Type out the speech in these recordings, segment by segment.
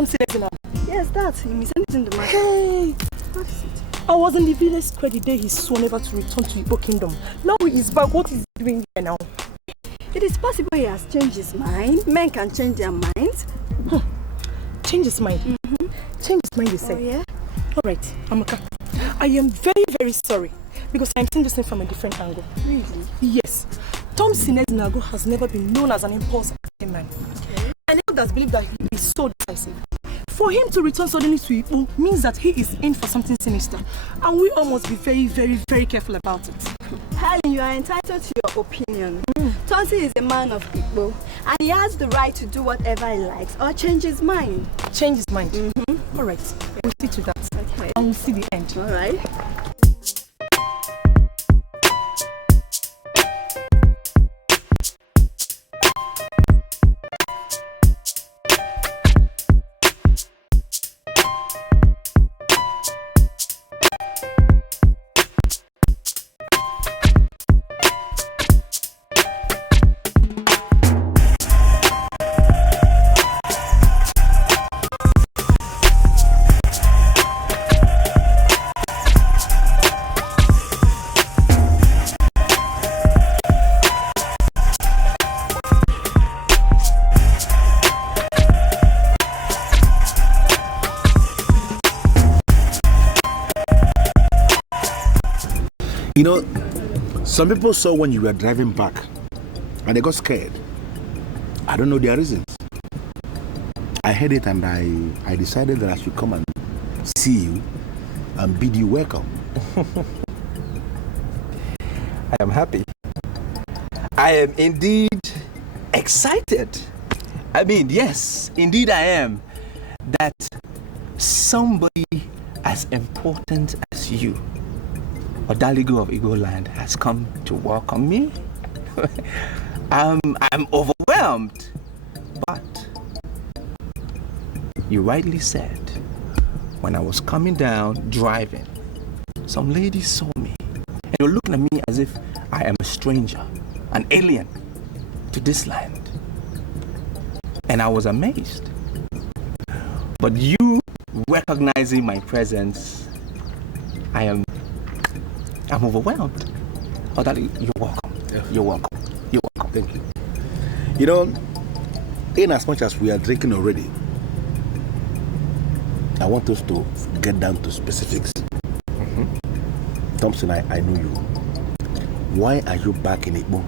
Thompson Ezenago? Yes, that's him. He's anything the matter. Hey! What is it? I was in the village square the day he swore never to return to Igbo kingdom. Now he is back. What is he doing here now? It is possible he has changed his mind. Men can change their minds. Change his mind? Change his mind, you say? Oh, yeah? Alright, Amaka. I am very, very sorry because I am seeing this thing from a different angle. Really? Yes. Thompson Ezenago has never been known as an impulsive man. Okay. And he does believe that he is so decisive. For him to return suddenly to Igbo means that he is in for something sinister. And we all must be very, very, very careful about it. Helen, you are entitled to your opinion. Tonto is a man of Igbo, and he has the right to do whatever he likes or change his mind. Change his mind? Alright, we'll see to that. Okay. And we'll see the end. Alright. You know, some people saw when you were driving back and they got scared. I don't know their reasons. I heard it and I decided that I should come and see you and bid you welcome. I am happy. I am indeed excited. I mean, yes, indeed I am. That somebody as important as you, Odaligo of Igbo land, has come to welcome me. I'm overwhelmed. But you rightly said, when I was coming down driving, some ladies saw me and they were looking at me as if I am a stranger, an alien to this land. And I was amazed. But you recognizing my presence, I'm overwhelmed. Oh, Daddy, you're welcome. Yeah. You're welcome. You're welcome. Thank you. You know, in as much as we are drinking already, I want us to get down to specifics. Thompson, I know you. Why are you back in Igbo?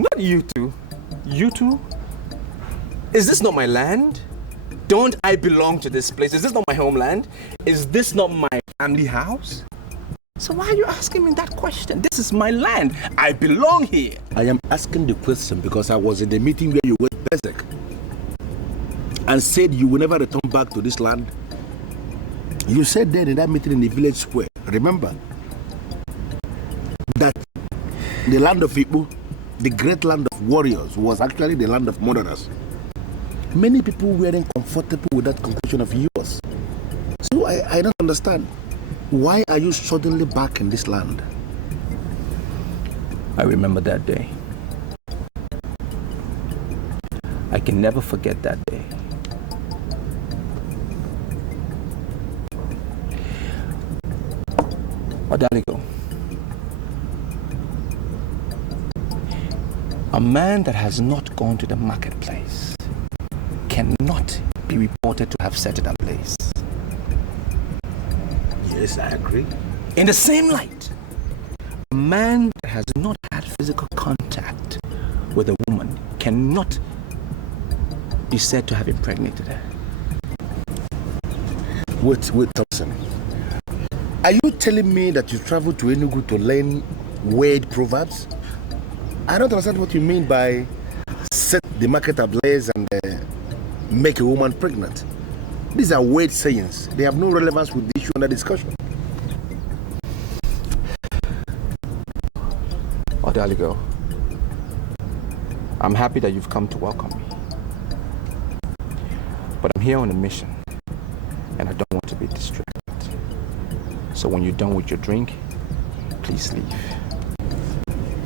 Not you two. You two? Is this not my land? Don't I belong to this place? Is this not my homeland? Is this not my family house? So why are you asking me that question? This is my land. I belong here. I am asking the question because I was in the meeting where you went berserk and said you will never return back to this land. You said then in that meeting in the village square, remember, that the land of Igbo, the great land of warriors, was actually the land of murderers. Many people weren't comfortable with that conclusion of yours. So I don't understand. Why are you suddenly back in this land? I remember that day. I can never forget that day. Odaligo, a man that has not gone to the marketplace cannot be reported to have set it ablaze. Yes, I agree. In the same light, a man that has not had physical contact with a woman cannot be said to have impregnated her. Wait, Thompson. Are you telling me that you traveled to Enugu to learn word proverbs? I don't understand what you mean by set the market ablaze and make a woman pregnant. These are word sayings. They have no relevance with the issue under discussion. Odaligo, I'm happy that you've come to welcome me. But I'm here on a mission, and I don't want to be distracted. So when you're done with your drink, please leave.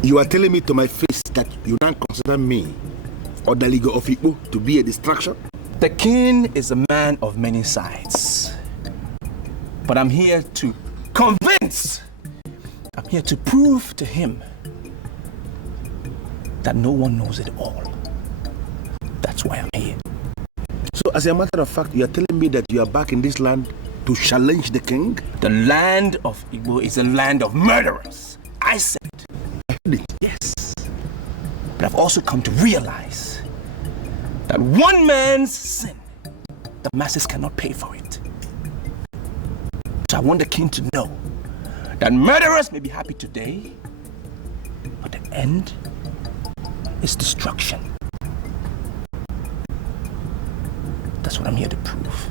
You are telling me to my face that you don't consider me or the League of Igbo to be a distraction? The king is a man of many sides. But I'm here to convince. I'm here to prove to him that no one knows it all. That's why I'm here. So as a matter of fact, you are telling me that you are back in this land to challenge the king? The land of Igbo is a land of murderers. I said it. I heard it. Yes. But I've also come to realize that one man's sin, the masses cannot pay for it. So I want the king to know that murderers may be happy today, but the end is destruction. That's what I'm here to prove.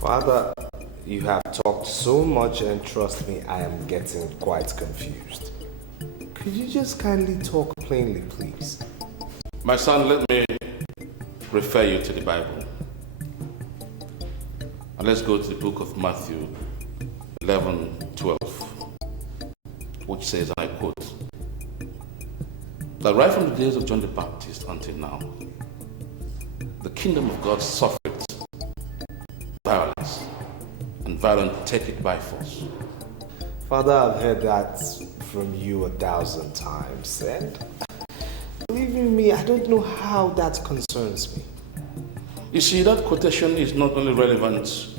Father, you have talked so much, and trust me, I am getting quite confused. Could you just kindly talk plainly, please? My son, let me refer you to the Bible. And let's go to the book of Matthew 11:12, which says, and I quote, that right from the days of John the Baptist until now, the kingdom of God suffered violence, and violence take it by force. Father, I've heard that from you 1,000 times, and believe me, I don't know how that concerns me. You see, that quotation is not only relevant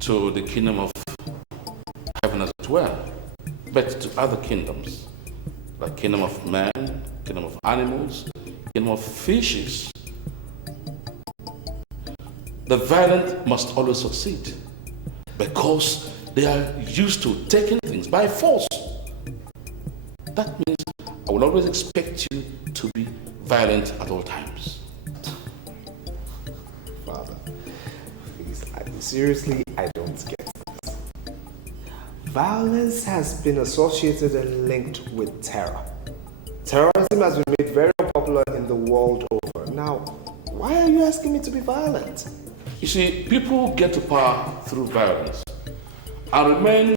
to the kingdom of heaven as it were, but to other kingdoms, like kingdom of man, kingdom of animals, kingdom of fishes. The violent must always succeed because they are used to taking things by force. That means I will always expect you to be violent at all times. Father, please, seriously, I don't get it. Violence has been associated and linked with terror. Terrorism has been made very popular in the world over. Now, why are you asking me to be violent? You see, people get to power through violence and remain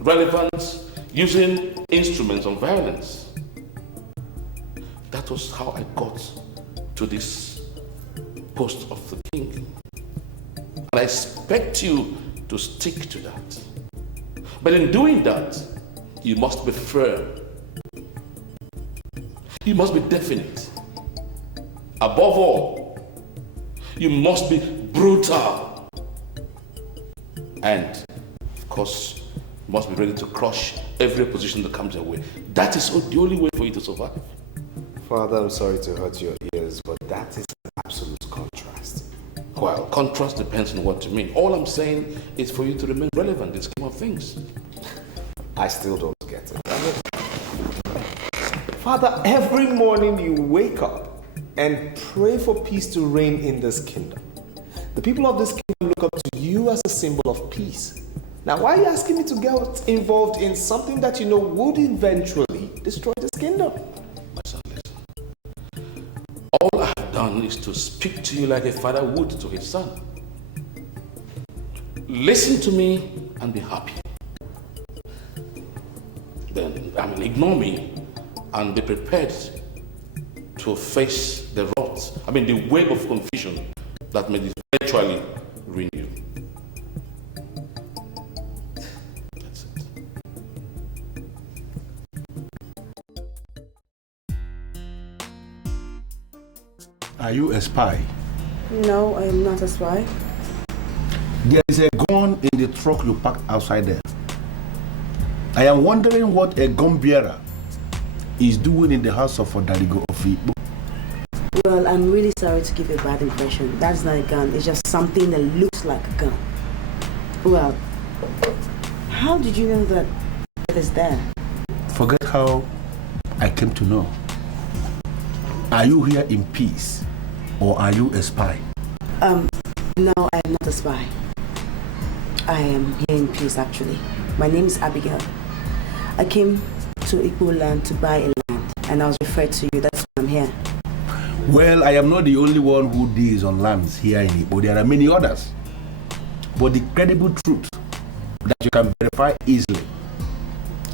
relevant using instruments of violence. That was how I got to this post of the king. And I expect you to stick to that. But in doing that, you must be firm. You must be definite. Above all, you must be brutal. And, of course, you must be ready to crush every opposition that comes your way. That is the only way for you to survive. Father, I'm sorry to hurt your ears, but that is an absolute contrast. Well, contrast depends on what you mean. All I'm saying is for you to remain relevant in the scheme of things. I still don't get it. Father, every morning you wake up and pray for peace to reign in this kingdom. The people of this kingdom look up to you as a symbol of peace. Now, why are you asking me to get involved in something that you know would eventually destroy this kingdom? My son, listen. All I have done is to speak to you like a father would to his son. Listen to me and be happy. Then, ignore me and be prepared to face the wrath, the wave of confusion that may eventually ruin you. That's it. Are you a spy? No, I am not a spy. There is a gun in the truck you parked outside there. I am wondering what a gun bearer is doing in the house of Odaligo of Igbo. Well, I'm really sorry to give you a bad impression. That's not a gun. It's just something that looks like a gun. Well, how did you know that it is there? Forget how I came to know. Are you here in peace or are you a spy? No, I am not a spy. I am here in peace, actually. My name is Abigail. I came to Igbo land to buy a land. and I was referred to you. That's why I'm here. Well, I am not the only one who deals on lands here in Igbo. There are many others. But the credible truth that you can verify easily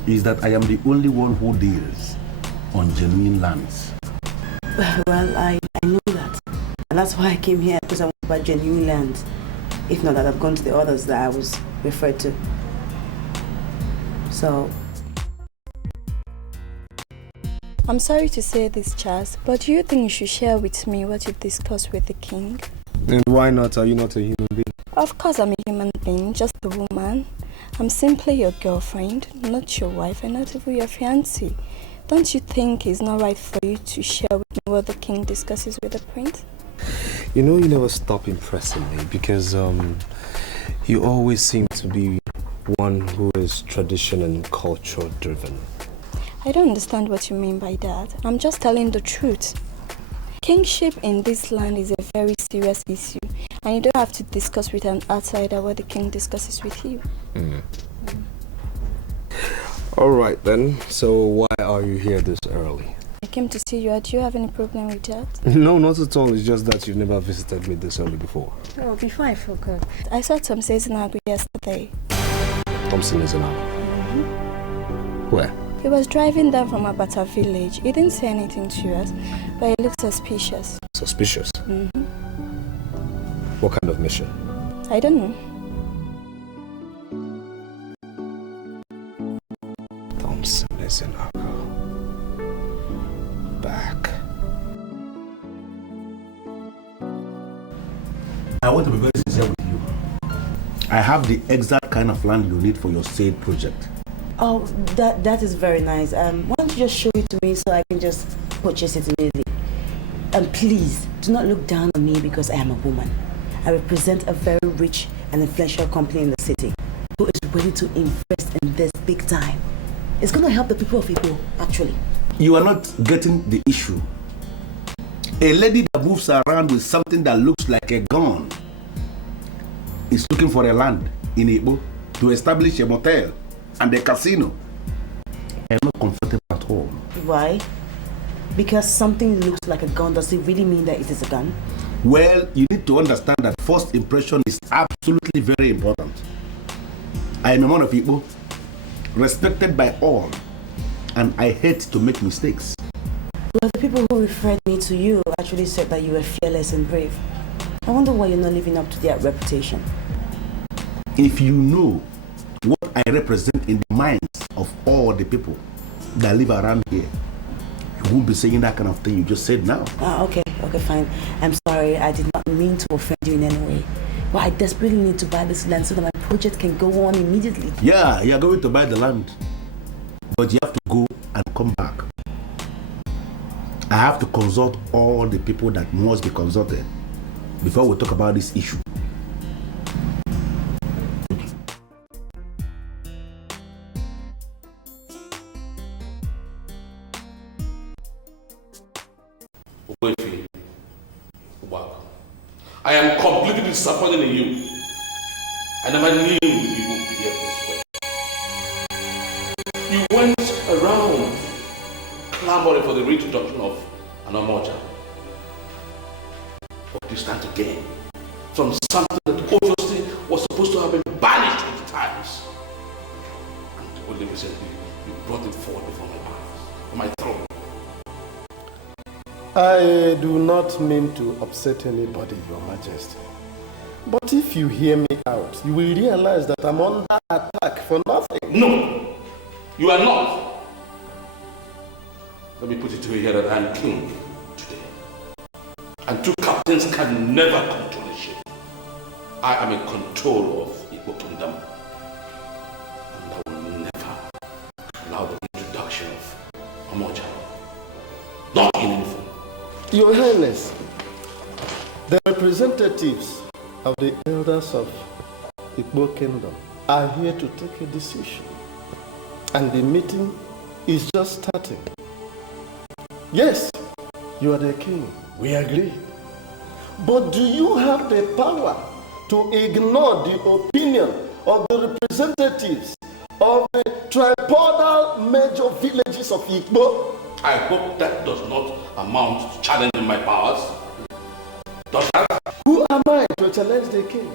is that I am the only one who deals on genuine lands. Well, I know that. And that's why I came here, because I want to buy genuine land. If not that, I've gone to the others that I was referred to. So... I'm sorry to say this, Charles, but do you think you should share with me what you've discussed with the king? And why not? Are you not a human being? Of course I'm a human being, just a woman. I'm simply your girlfriend, not your wife, and not even your fiancée. Don't you think it's not right for you to share with me what the king discusses with the prince? You know, you never stop impressing me because you always seem to be one who is tradition and culture driven. I don't understand what you mean by that. I'm just telling the truth. Kingship in this land is a very serious issue, and you don't have to discuss with an outsider what the king discusses with you. All right then, so why are you here this early? I came to see you. Do you have any problem with that? No, not at all. It's just that you've never visited me this early before. Oh, before I forgot. I saw Tom Ezuruonye yesterday. Thompson is now. Where? He was driving down from Abata village. He didn't say anything to us, but he looked suspicious. Suspicious? What kind of mission? I don't know. Thompson is back. I want to be very sincere with you. I have the exact kind of land you need for your said project. Oh, that is very nice. Why don't you just show it to me so I can just purchase it immediately? And please, do not look down on me because I am a woman. I represent a very rich and influential company in the city who is ready to invest in this big time. It's going to help the people of Igbo, actually. You are not getting the issue. A lady that moves around with something that looks like a gun is looking for a land in Igbo to establish a motel and a casino. I am not comfortable at all. Why? Because something looks like a gun, does it really mean that it is a gun? Well, you need to understand that first impression is absolutely very important. I am a man of Igbo, respected by all, and I hate to make mistakes. Well, the people who referred me to you actually said that you were fearless and brave. I wonder why you're not living up to their reputation. If you know what I represent in the minds of all the people that live around here, you won't be saying that kind of thing you just said now. Okay, fine. I'm sorry, I did not mean to offend you in any way. But I desperately need to buy this land so that my project can go on immediately. Yeah, you're going to buy the land, but you have to go and come back. I have to consult all the people that must be consulted before we talk about this issue. I am completely disappointed in you. I never knew you would behave this way. You went around clamoring for the reintroduction of an Omoa. But you stand to gain from something that obviously was supposed to have been banished at times. And only recently you brought it forward before my eyes, on my throne. I do not mean to upset anybody, Your Majesty. But if you hear me out, you will realize that I'm under attack for nothing. No, you are not. Let me put it to you here that I am king today. And two captains can never control a ship. I am in control of Igbo Kingdom. And I will never allow the introduction of Omoa. Not in any form. Your Highness, the representatives of the elders of Igbo Kingdom are here to take a decision. And the meeting is just starting. Yes, you are the king. We agree. But do you have the power to ignore the opinion of the representatives of the tripodal major villages of Igbo? I hope that does not amount to challenging my powers. Does that? Who am I to challenge the king?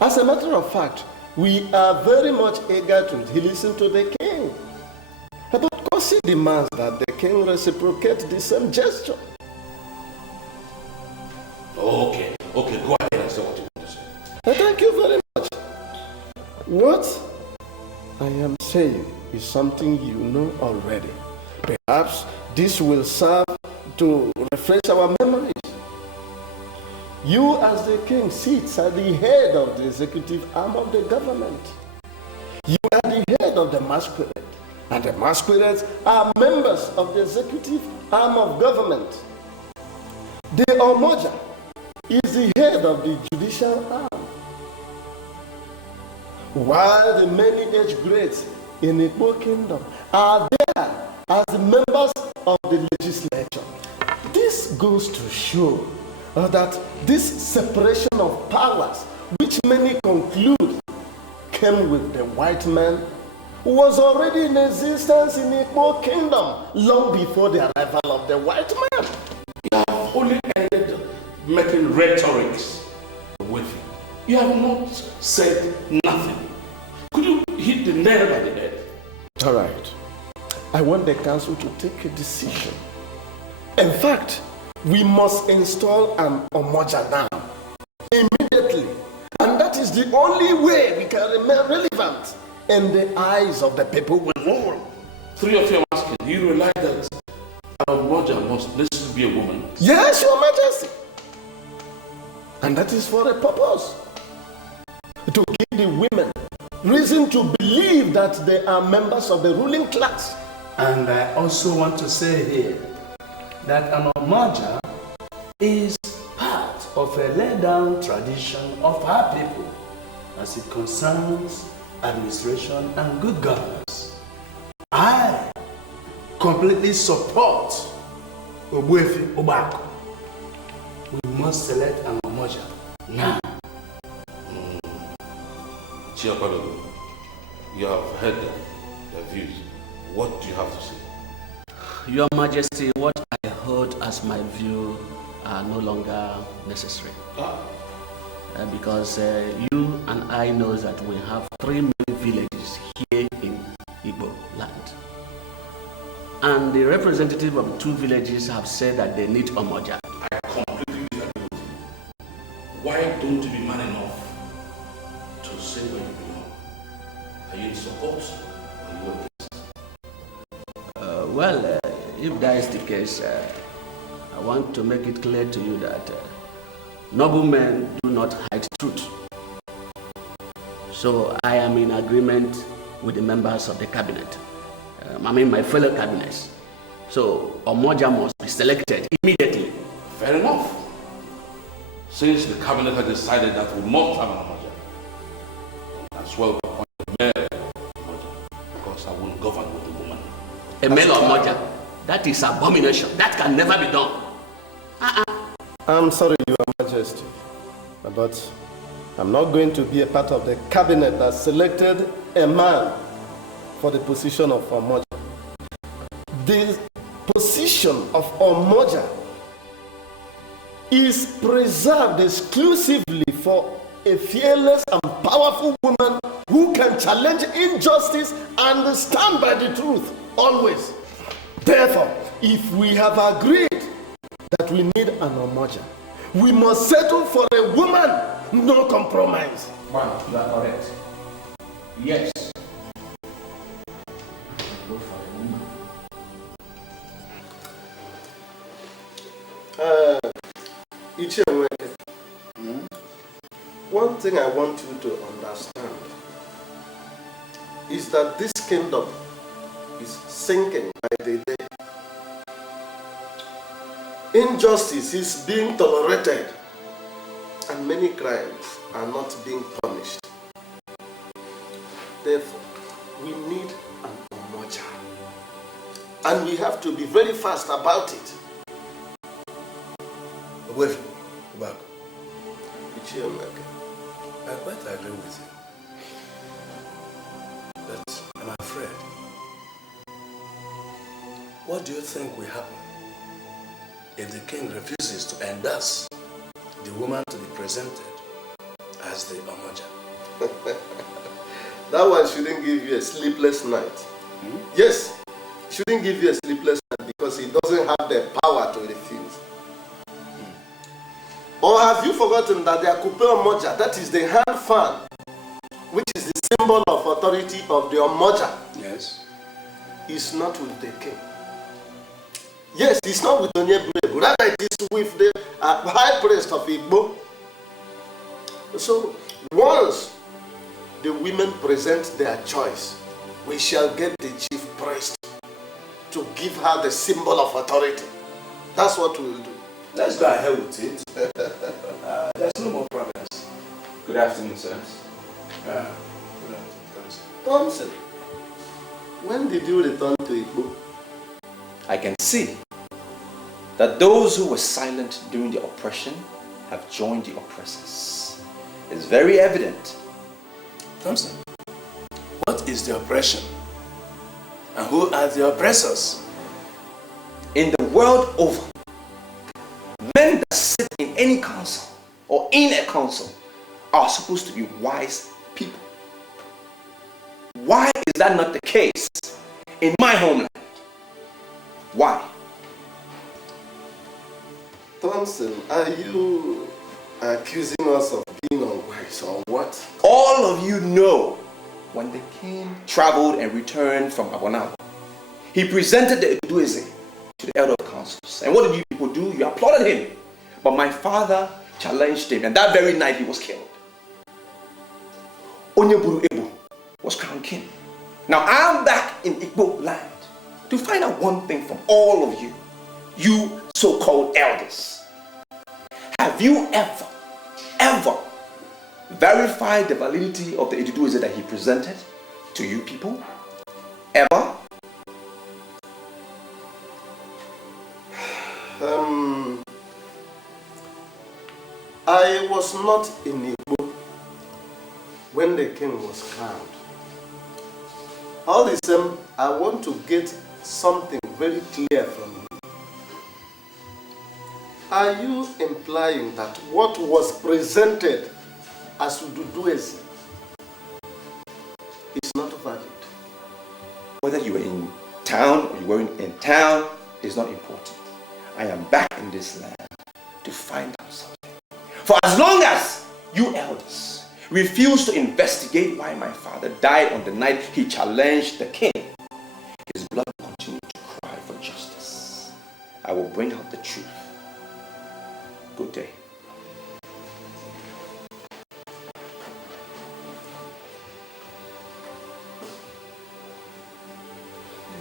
As a matter of fact, we are very much eager to listen to the king. But of course he demands that the king reciprocate the same gesture. Okay, go ahead and say what you want to say. Thank you very much. What I am saying is something you know already. Perhaps this will serve to refresh our memories. You as the king sits at the head of the executive arm of the government. You are the head of the masquerade, and the masquerades are members of the executive arm of government. The Omoja is the head of the judicial arm, while the many age grades in the Igbo kingdom are there as the members of the legislature. This goes to show that this separation of powers, which many conclude came with the white man, was already in existence in the Igbo kingdom long before the arrival of the white man. You have only ended making rhetorics with you. You have not said nothing. Could you hit the nail by the head? All right. I want the council to take a decision. In fact, we must install an Omoja now, immediately. And that is the only way we can remain relevant in the eyes of the people we rule. Three of you are asking, do you realize that an Omoja must necessarily be a woman? Yes, Your Majesty. And that is for a purpose. To give the women reason to believe that they are members of the ruling class. And I also want to say here that an Omoja is part of a laid-down tradition of our people as it concerns administration and good governance. I completely support Ogbuefi Obako. We must select an Omoja now. Chiapadogo, you have heard their views. What do you have to say? Your Majesty, what I hold as my view are no longer necessary. Because you and I know that we have 3 main villages here in Igbo land. And the representative of 2 villages have said that they need Omoja. I completely disagree with you. Why don't you be man enough to say where you belong? Are you in support or are you against? Well, if that is the case, I want to make it clear to you that noblemen do not hide truth. So I am in agreement with the members of the cabinet. My fellow cabinets. So Omoja must be selected immediately. Fair enough. Since the cabinet has decided that we must have an Omoja, as well appoint a male Omoja, because I won't govern with a woman. A male Omoja? That is abomination. That can never be done. I'm sorry, Your Majesty, but I'm not going to be a part of the cabinet that selected a man for the position of Omoja. The position of Omoja is preserved exclusively for a fearless and powerful woman who can challenge injustice and stand by the truth always. Therefore, if we have agreed that we need an Omoja, we must settle for a woman, no compromise. One, you are correct. Yes. Go for a woman. One thing I want you to understand is that this kingdom is sinking by the day. Injustice is being tolerated and many crimes are not being punished. Therefore, we need an Omoja. And we have to be very fast about it. I quite agree with you. But I'm afraid What do you think will happen if the king refuses to endorse the woman to be presented as the Omoja? That one shouldn't give you a sleepless night. Yes, shouldn't give you a sleepless night because he doesn't have the power to refuse. Or have you forgotten that the Akupe Omoja, that is the hand fan, which is the symbol of authority of the Omoja, yes, is not with the king. Yes, it's not with Onyebuebu, rather it is with the high priest of Igbo. So, once the women present their choice, we shall get the chief priest to give her the symbol of authority. That's what we will do. Let's go ahead with it. There's no more problems. Good afternoon, sirs. Good afternoon, Thompson, when did you return to Igbo? I can see that those who were silent during the oppression have joined the oppressors. It's very evident. Thompson, what is the oppression? And who are the oppressors? In the world over, men that sit in any council or in a council are supposed to be wise people. Why is that not the case in my homeland? Why? Thompson, are you accusing us of being unwise or what? All of you know when the king traveled and returned from Abanabo, he presented the Ugezu to the elder councils. And what did you people do? You applauded him. But my father challenged him, and that very night he was killed. Onyeburuebu was crowned king. Now I'm back in Igbo land to find out one thing from all of you, you so-called elders. Have you ever verified the validity of the Ugezu that he presented to you people? Ever? I was not in Igbo when the king was crowned. All the same, I want to get something very clear from you. Are you implying that what was presented as Ugezu is not valid? Whether you were in town or you weren't in town is not important. I am back in this land to find out something. For as long as you elders refuse to investigate why my father died on the night he challenged the king, his blood will continue to cry for justice. I will bring out the truth. Good day.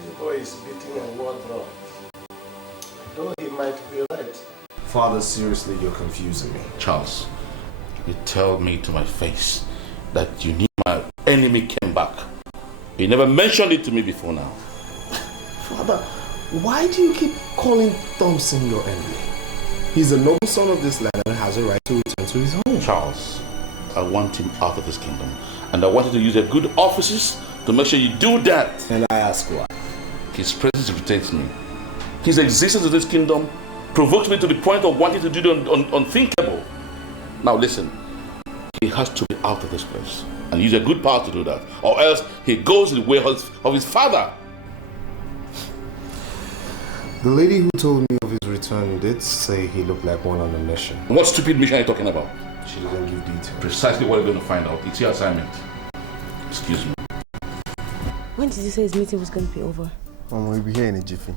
This boy is beating a war drum. Though he might be right. Father, seriously, you're confusing me. Charles, you tell me to my face that you knew my enemy came back. You never mentioned it to me before now. Father, why do you keep calling Thompson your enemy? He's a noble son of this land and has a right to return to his home. Charles, I want him out of this kingdom. And I want you to use your good offices to make sure you do that. And I ask why? His presence irritates me. His existence in this kingdom provoked me to the point of wanting to do the unthinkable. Now listen, he has to be out of this place and use a good power to do that, or else he goes the way of his father. The lady who told me of his return did say he looked like one on a mission. What stupid mission are you talking about? She doesn't give details. Precisely what we're going to find out. It's your assignment. Excuse me. When did you say his meeting was going to be over? We'll be here in a jiffy.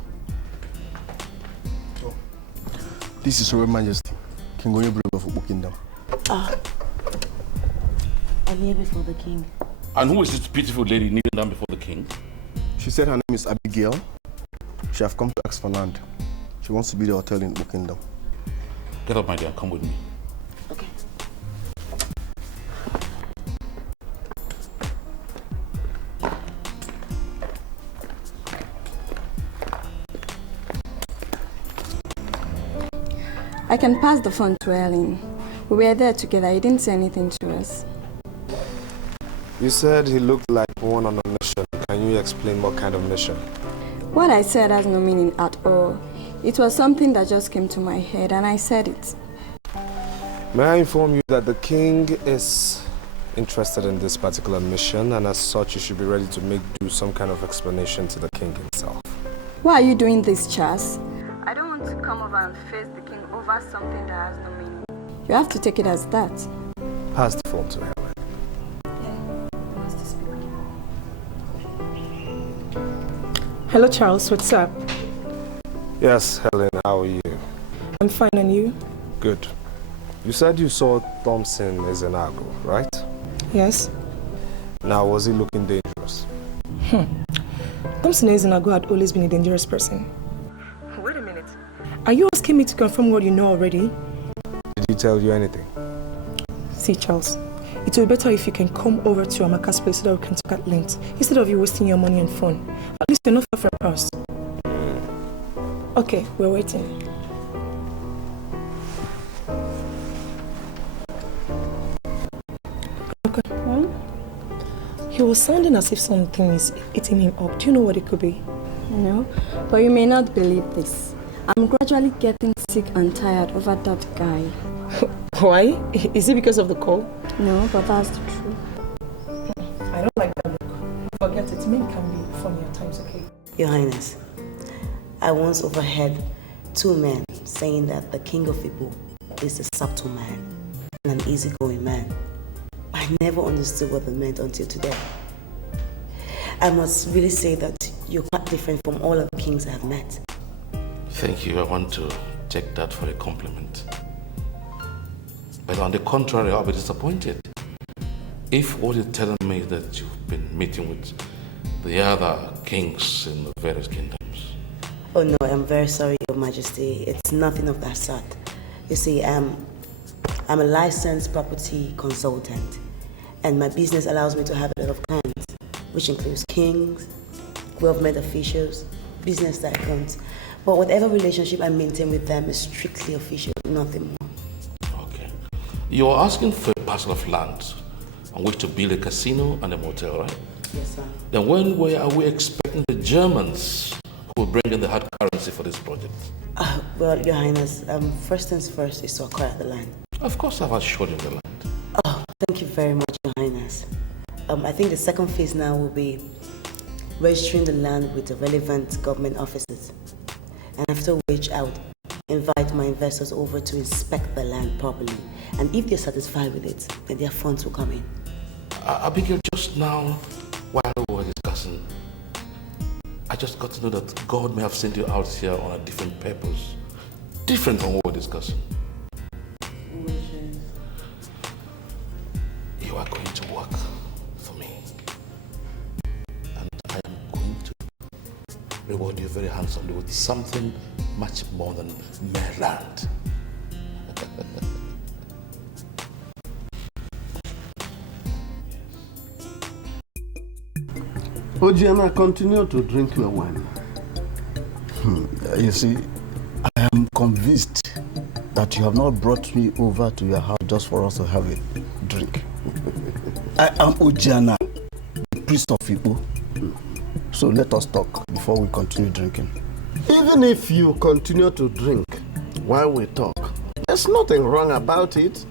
This is Her Majesty, King Onyeburuebu of Igbo Kingdom. I kneel before the king. And who is this beautiful lady kneeling down before the king? She said her name is Abigail. She have come to ask for land. She wants to be the hotel in Igbo Kingdom. Get up, my dear, and come with me. Okay. I can pass the phone to Ellen. We were there together. He didn't say anything to us. You said he looked like one on a mission. Can you explain what kind of mission? What I said has no meaning at all. It was something that just came to my head and I said it. May I inform you that the king is interested in this particular mission, and as such you should be ready to do some kind of explanation to the king himself. Why are you doing this, Chas? I don't want to come over and face the king over something that has no meaning. You have to take it as that. Pass the phone to Helen. Hello, Charles. What's up? Yes, Helen, how are you? I'm fine, and you? Good. You said you saw Thompson Ezuruonye, right? Yes. Now, was he looking dangerous? Thompson Ezuruonye had always been a dangerous person. Wait a minute. Are you asking me to confirm what you know already? Did he tell you anything? See, Charles, it will be better if you can come over to Amaka's place so that we can talk at length, instead of you wasting your money and phone. At least you're not far from our house. Okay, we're waiting. Okay. He was sounding as if something is eating him up. Do you know what it could be? No, but you may not believe this. I'm gradually getting sick and tired over that guy. Why? Is it because of the call? No, but that's the truth. I don't like that look. Forget it. Men can be funny at times, okay? Your Highness, I once overheard two men saying that the king of Igbo is a subtle man and an easygoing man. I never understood what they meant until today. I must really say that you're quite different from all of the kings I have met. Thank you. I want to take that for a compliment. But on the contrary, I'll be disappointed if what you're telling me is that you've been meeting with the other kings in the various kingdoms. Oh no, I'm very sorry, Your Majesty. It's nothing of that sort. You see, I'm a licensed property consultant, and my business allows me to have a lot of clients, which includes kings, government officials, business tycoons. But whatever relationship I maintain with them is strictly official, nothing more. Okay. You're asking for a parcel of land on which to build a casino and a motel, right? Yes, sir. Then when are we expecting the Germans who will bring in the hard currency for this project? Well, Your Highness, first things first is to acquire the land. Of course I've assured you the land. Oh, thank you very much, Your Highness. I think the second phase now will be registering the land with the relevant government offices. And after which I would invite my investors over to inspect the land properly. And if they're satisfied with it, then their funds will come in. Abigail, just now, while we were discussing, I just got to know that God may have sent you out here on a different purpose. Different from what we're discussing. You are going to work for me. And I am going to reward you very handsomely with something much more than mere land. Ojiana, continue to drink your wine. You see, I am convinced that you have not brought me over to your house just for us to have a drink. I am Ojiana, the priest of Igbo. So let us talk before we continue drinking. Even if you continue to drink while we talk, there's nothing wrong about it.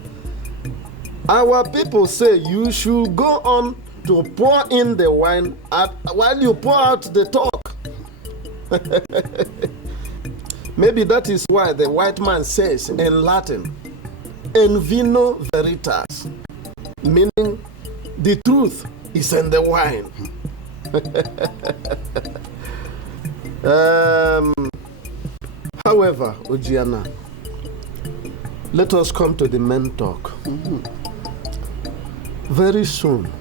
Our people say you should go on to pour in the wine while you pour out the talk. Maybe that is why the white man says in Latin, "In vino veritas," meaning the truth is in the wine. However, Ojiana, let us come to the main talk. Very soon,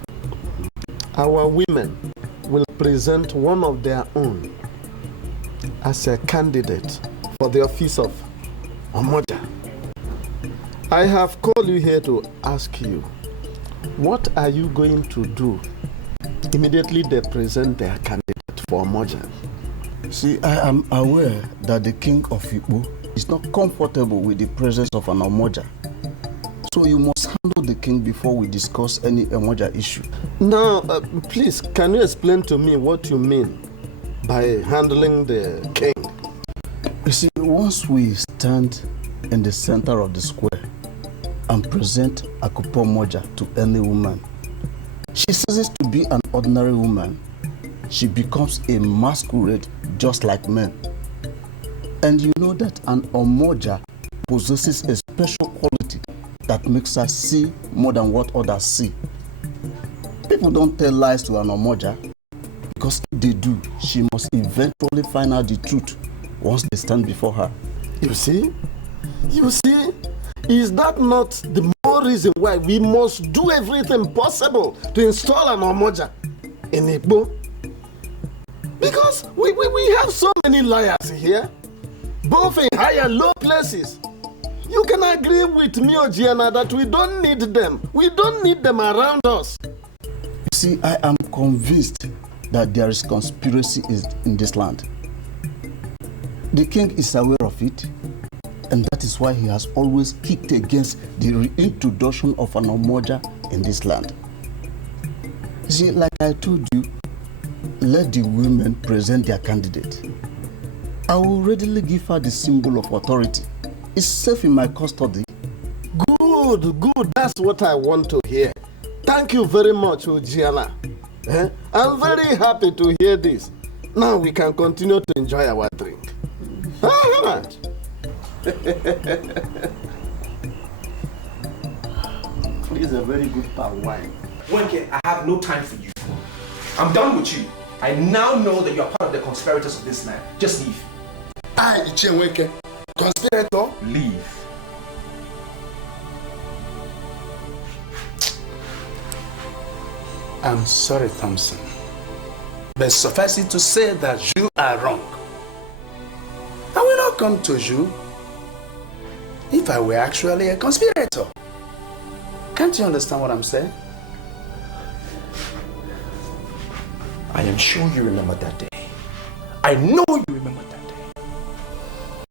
our women will present one of their own as a candidate for the office of Omoja. I have called you here to ask you, what are you going to do immediately they present their candidate for Omoja? See, I am aware that the king of Igbo is not comfortable with the presence of an Omoja. So you must handle the king before we discuss any Omoja issue. Now, please, can you explain to me what you mean by handling the king. You see, once we stand in the center of the square and present Akupo Moja to any woman, she ceases to be an ordinary woman. She becomes a masquerade just like men. And you know that an Omoja possesses a special quality that makes her see more than what others see. People don't tell lies to an Omoja, because if they do, she must eventually find out the truth once they stand before her. You see, is that not the more reason why we must do everything possible to install an Omoja in Igbo? Because we have so many liars here, both in high and low places. You can agree with me, Ojiana, that we don't need them. We don't need them around us. You see, I am convinced that there is conspiracy in this land. The king is aware of it, and that is why he has always kicked against the reintroduction of an Omoja in this land. You see, like I told you, let the women present their candidate. I will readily give her the symbol of authority. It's safe in my custody. Good. That's what I want to hear. Thank you very much, Ojiana. I'm very happy to hear this. Now we can continue to enjoy our drink. This is a very good palm wine. Wenke, I have no time for you. I'm done with you. I now know that you are part of the conspirators of this land. Just leave. Wenke, conspirator? Leave. I'm sorry, Thompson. But suffice it to say that you are wrong. I will not come to you if I were actually a conspirator. Can't you understand what I'm saying? I am sure you remember that day. I know you remember that day.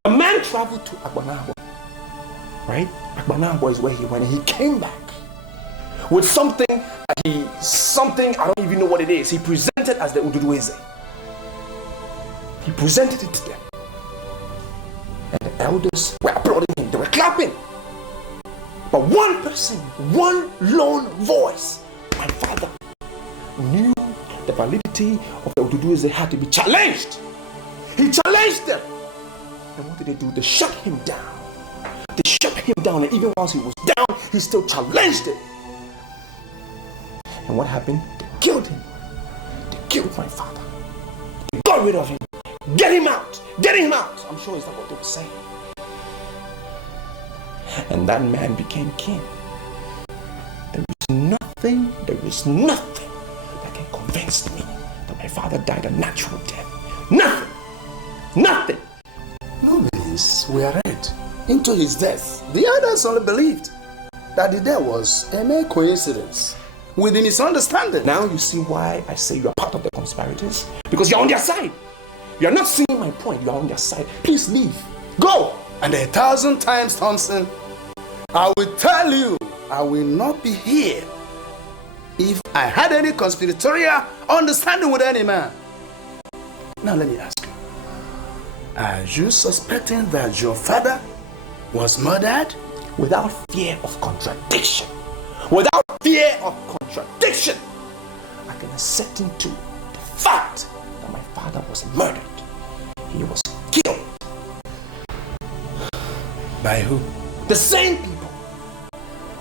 A man traveled to Abanabo, right? Abanabo is where he went, and he came back with something, I don't even know what it is. He presented as the Ugezu. He presented it to them. And the elders were applauding him, they were clapping. But one person, one lone voice, my father, knew the validity of the Ugezu had to be challenged. He challenged them. And what did they do? They shut him down. They shut him down, and even whilst he was down, he still challenged it. And what happened? They killed him. They killed my father. They got rid of him. Get him out! Get him out! I'm sure it's not what they were saying. And that man became king. There is nothing that can convince me that my father died a natural death. Nothing. No means we are read into his death. The others only believed that the death was a mere coincidence with a misunderstanding. Now you see why I say you are part of the conspirators? Because you're on their side. You are not seeing my point. You are on their side. Please leave. Go! And 1,000 times, Thompson, I will tell you, I will not be here if I had any conspiratorial understanding with any man. Now let me ask you, are you suspecting that your father was murdered? Without fear of contradiction. Without fear of contradiction, I can ascertain to the fact that my father was murdered. He was killed. By who? The same people.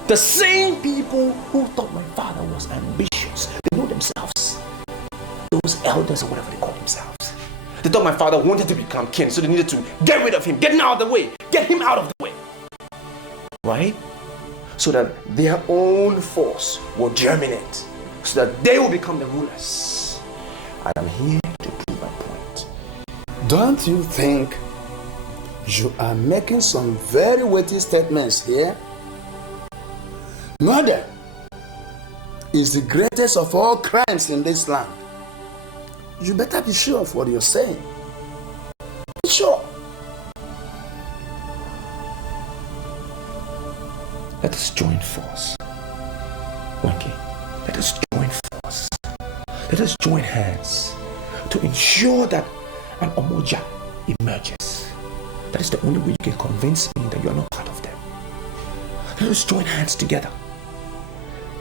The same people who thought my father was ambitious. They know themselves. Those elders or whatever they call themselves. They thought my father wanted to become king, so they needed to get rid of him, get him out of the way, get him out of the way. Right? So that their own force will germinate, so that they will become the rulers. I am here to prove my point. Don't you think you are making some very weighty statements here? Murder is the greatest of all crimes in this land. You better be sure of what you're saying. Be sure. Let us join force. Okay, let us join force. Let us join hands to ensure that an Omoja emerges. That is the only way you can convince me that you are not part of them. Let us join hands together.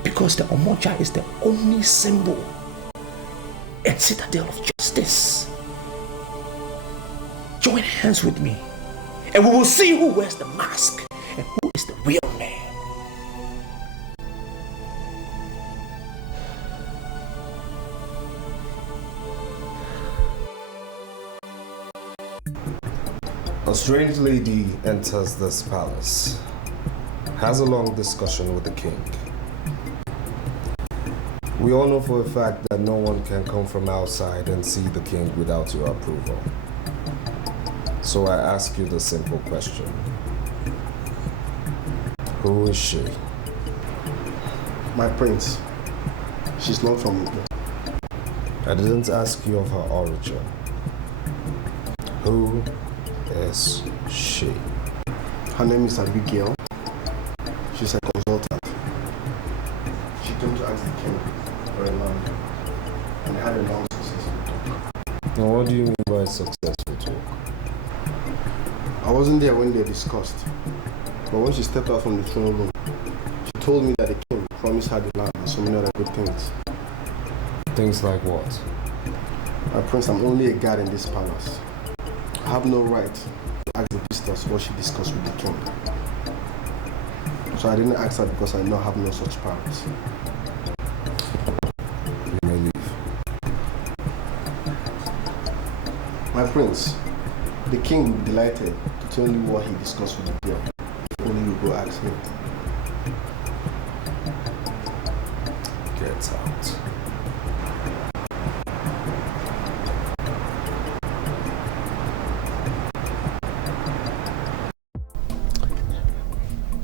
Because the Omoja is the only symbol and citadel of justice. Join hands with me, and we will see who wears the mask and who is the real man. A strange lady enters this palace, has a long discussion with the king. We all know for a fact that no one can come from outside and see the king without your approval. So I ask you the simple question. Who is she? My prince. She's not from Igbo. I didn't ask you of her origin. Who is she? Her name is Abigail. She's a consultant. She came to ask the king for a land and had a long successful talk. Now what do you mean by successful talk? I wasn't there when they discussed, but when she stepped out from the throne room, she told me that the king promised her the land and so many other good things. Things like what? My prince, I'm only a guard in this palace. I have no right to ask the visitors what she discussed with the king. So I didn't ask her because I now have no such powers. You may leave. My prince, the king will be delighted to tell you what he discussed with the girl. If only you go ask him. Get out.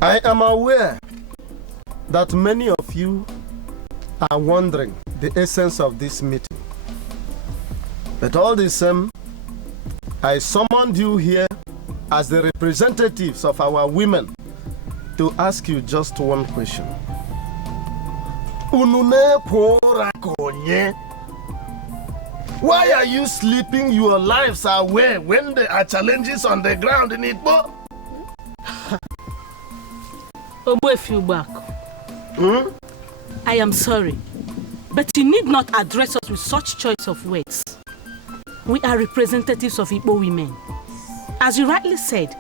I am aware that many of you are wondering the essence of this meeting. But all the same, I summoned you here as the representatives of our women to ask you just one question. Why are you sleeping your lives away when there are challenges on the ground in Igbo? I am sorry, but you need not address us with such choice of words. We are representatives of Igbo women. As you rightly said,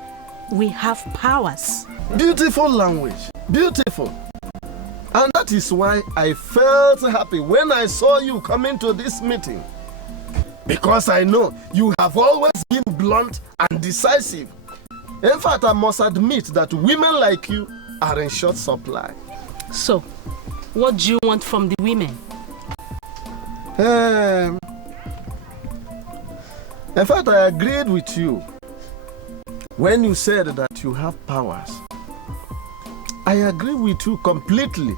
we have powers. Beautiful language, beautiful. And that is why I felt happy when I saw you coming to this meeting. Because I know you have always been blunt and decisive. In fact, I must admit that women like you are in short supply. So, what do you want from the women? In fact, I agreed with you when you said that you have powers. I agree with you completely.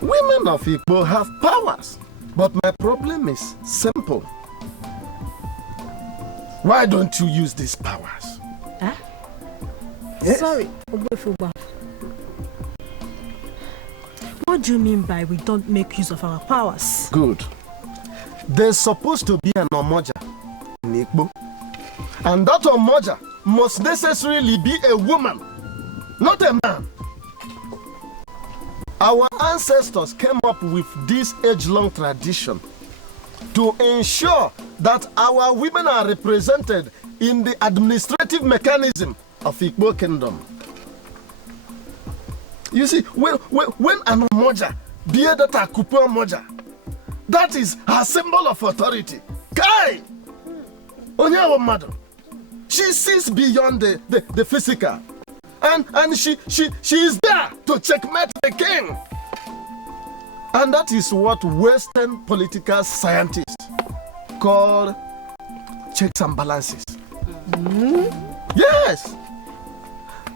Women of Igbo have powers, but my problem is simple. Why don't you use these powers? Huh? Yes. Sorry, what do you mean by we don't make use of our powers? Good. There's supposed to be an Omoja in Igbo. And that Omoja must necessarily be a woman, not a man. Our ancestors came up with this age-long tradition to ensure that our women are represented in the administrative mechanism of Igbo Kingdom. You see, when an Omoja, be that a Kupu Omoja, that is her symbol of authority. Kai! Onyawo Mado. She sees beyond the physical. And she is there to checkmate the king. And that is what Western political scientists call checks and balances. Yes.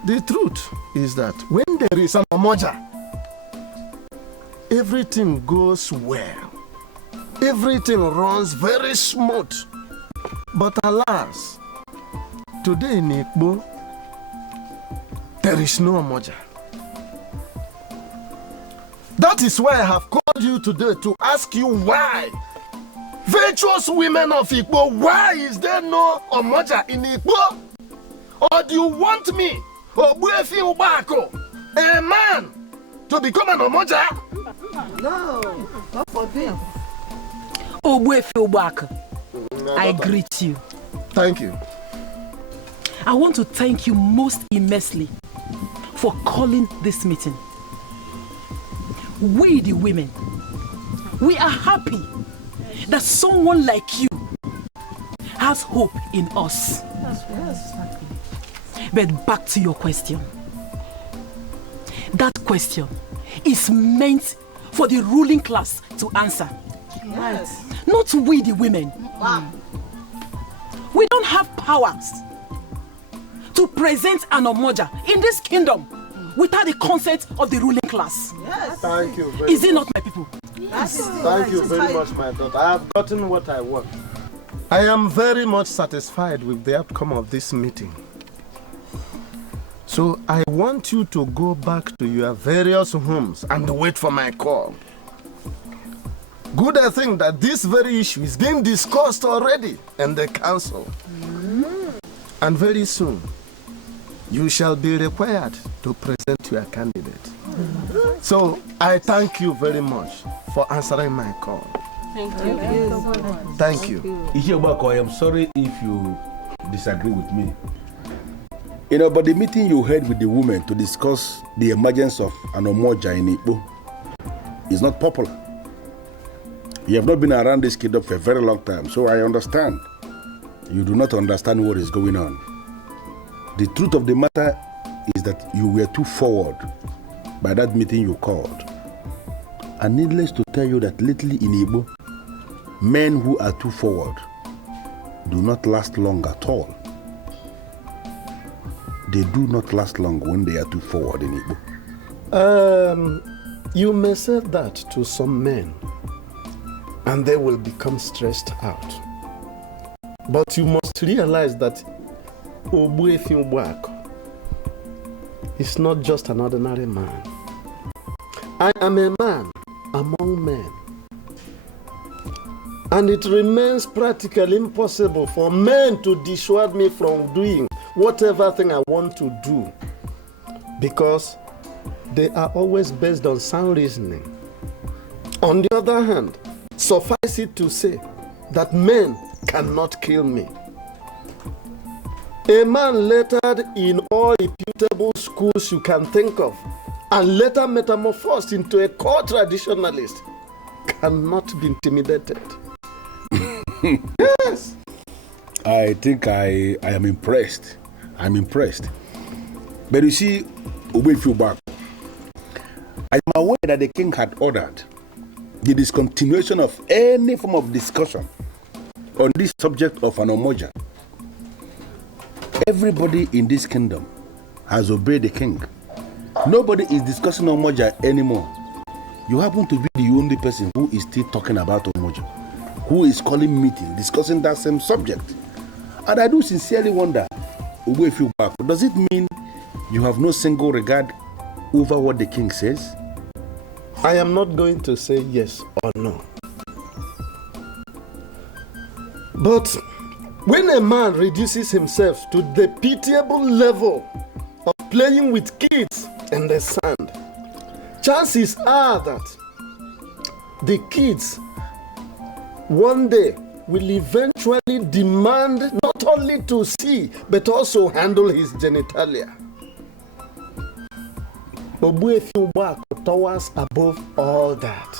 The truth is that when there is an Omoja, everything goes well. Everything runs very smooth. But alas, today in Igbo, there is no Omoja. That is why I have called you today to ask you why. Virtuous women of Igbo, why is there no Omoja in Igbo? Or do you want me, Ogbuefi Ubako, a man, to become an Omoja? No, not for them. Ogbuefi Ubako, I greet you. Thank you. I want to thank you most immensely for calling this meeting. We the women, we are happy that someone like you has hope in us. Yes. But back to your question. That question is meant for the ruling class to answer. Yes. Not we the women. Wow. We don't have powers to present an Omoja in this kingdom without the consent of the ruling class. Yes. Thank you very Is it not, my people? Yes. Thank you very much, my daughter. I have gotten what I want. I am very much satisfied with the outcome of this meeting. So I want you to go back to your various homes and wait for my call. Good, I think that this very issue is being discussed already in the council. And very soon, you shall be required to present your candidate. So I thank you very much for answering my call. Thank you. Thank you. Ihiobako, I am sorry if you disagree with me. You know, but the meeting you had with the women to discuss the emergence of an Omoja in Igbo is not popular. You have not been around this kingdom for a very long time, so I understand. You do not understand what is going on. The truth of the matter is that you were too forward by that meeting you called. And needless to tell you that lately in Igbo, men who are too forward do not last long at all. They do not last long when they are too forward in Igbo. You may say that to some men, and they will become stressed out. But you must realize that Ogbuefi Ubako is not just an ordinary man. I am a man among men. And it remains practically impossible for men to dissuade me from doing whatever thing I want to do, because they are always based on sound reasoning. On the other hand, suffice it to say that men cannot kill me. A man lettered in all reputable schools you can think of, and later metamorphosed into a core traditionalist, cannot be intimidated. Yes. I think I am impressed. I'm impressed. But you see, Ogbuefi Ubako, I am aware that the king had ordered the discontinuation of any form of discussion on this subject of an Omoja. Everybody in this kingdom has obeyed the king. Nobody is discussing Omoja anymore. You happen to be the only person who is still talking about Omoja, who is calling meeting, discussing that same subject. And I do sincerely wonder, Ogbuefi Ubako, does it mean you have no single regard over what the king says? I am not going to say yes or no. But when a man reduces himself to the pitiable level of playing with kids in the sand, chances are that the kids one day will eventually demand not only to see but also handle his genitalia. Ogbuefi Ubako towers above all that.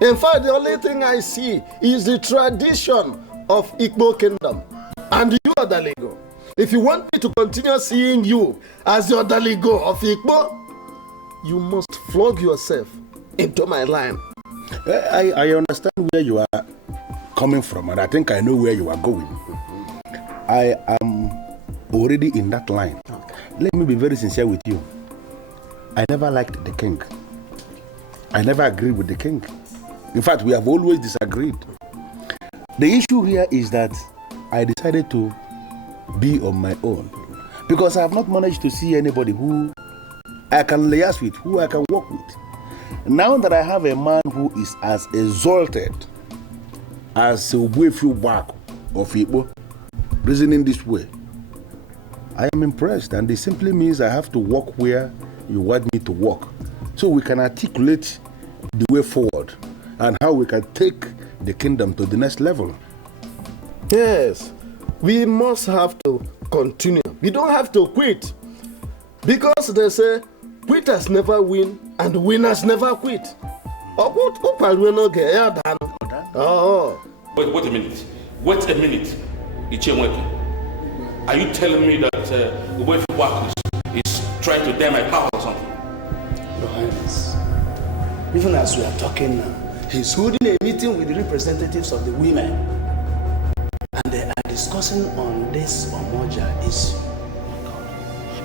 In fact, the only thing I see is the tradition of Igbo kingdom. And you, Odaligo, if you want me to continue seeing you as the Odaligo of Igbo, you must flog yourself into my line. I understand where you are coming from, and I think I know where you are going. I am already in that line. Let me be very sincere with you. I never liked the king. I never agreed with the king. In fact, we have always disagreed. The issue here is that I decided to be on my own, because I have not managed to see anybody who I can liaise with, who I can work with. Now that I have a man who is as exalted as a Wefu back of Igbo, reasoning this way. I am impressed, and it simply means I have to walk where you want me to walk, so we can articulate the way forward and how we can take the kingdom to the next level. Yes, we must have to continue. We don't have to quit, because they say quitters never win and winners never quit. Oh. Wait a minute. Wait a minute. Ichemweke. Are you telling me that Ugezu is trying to dare my power or something? Your Highness, even as we are talking now, he's holding a meeting with the representatives of the women. And they are discussing on this Omoja issue.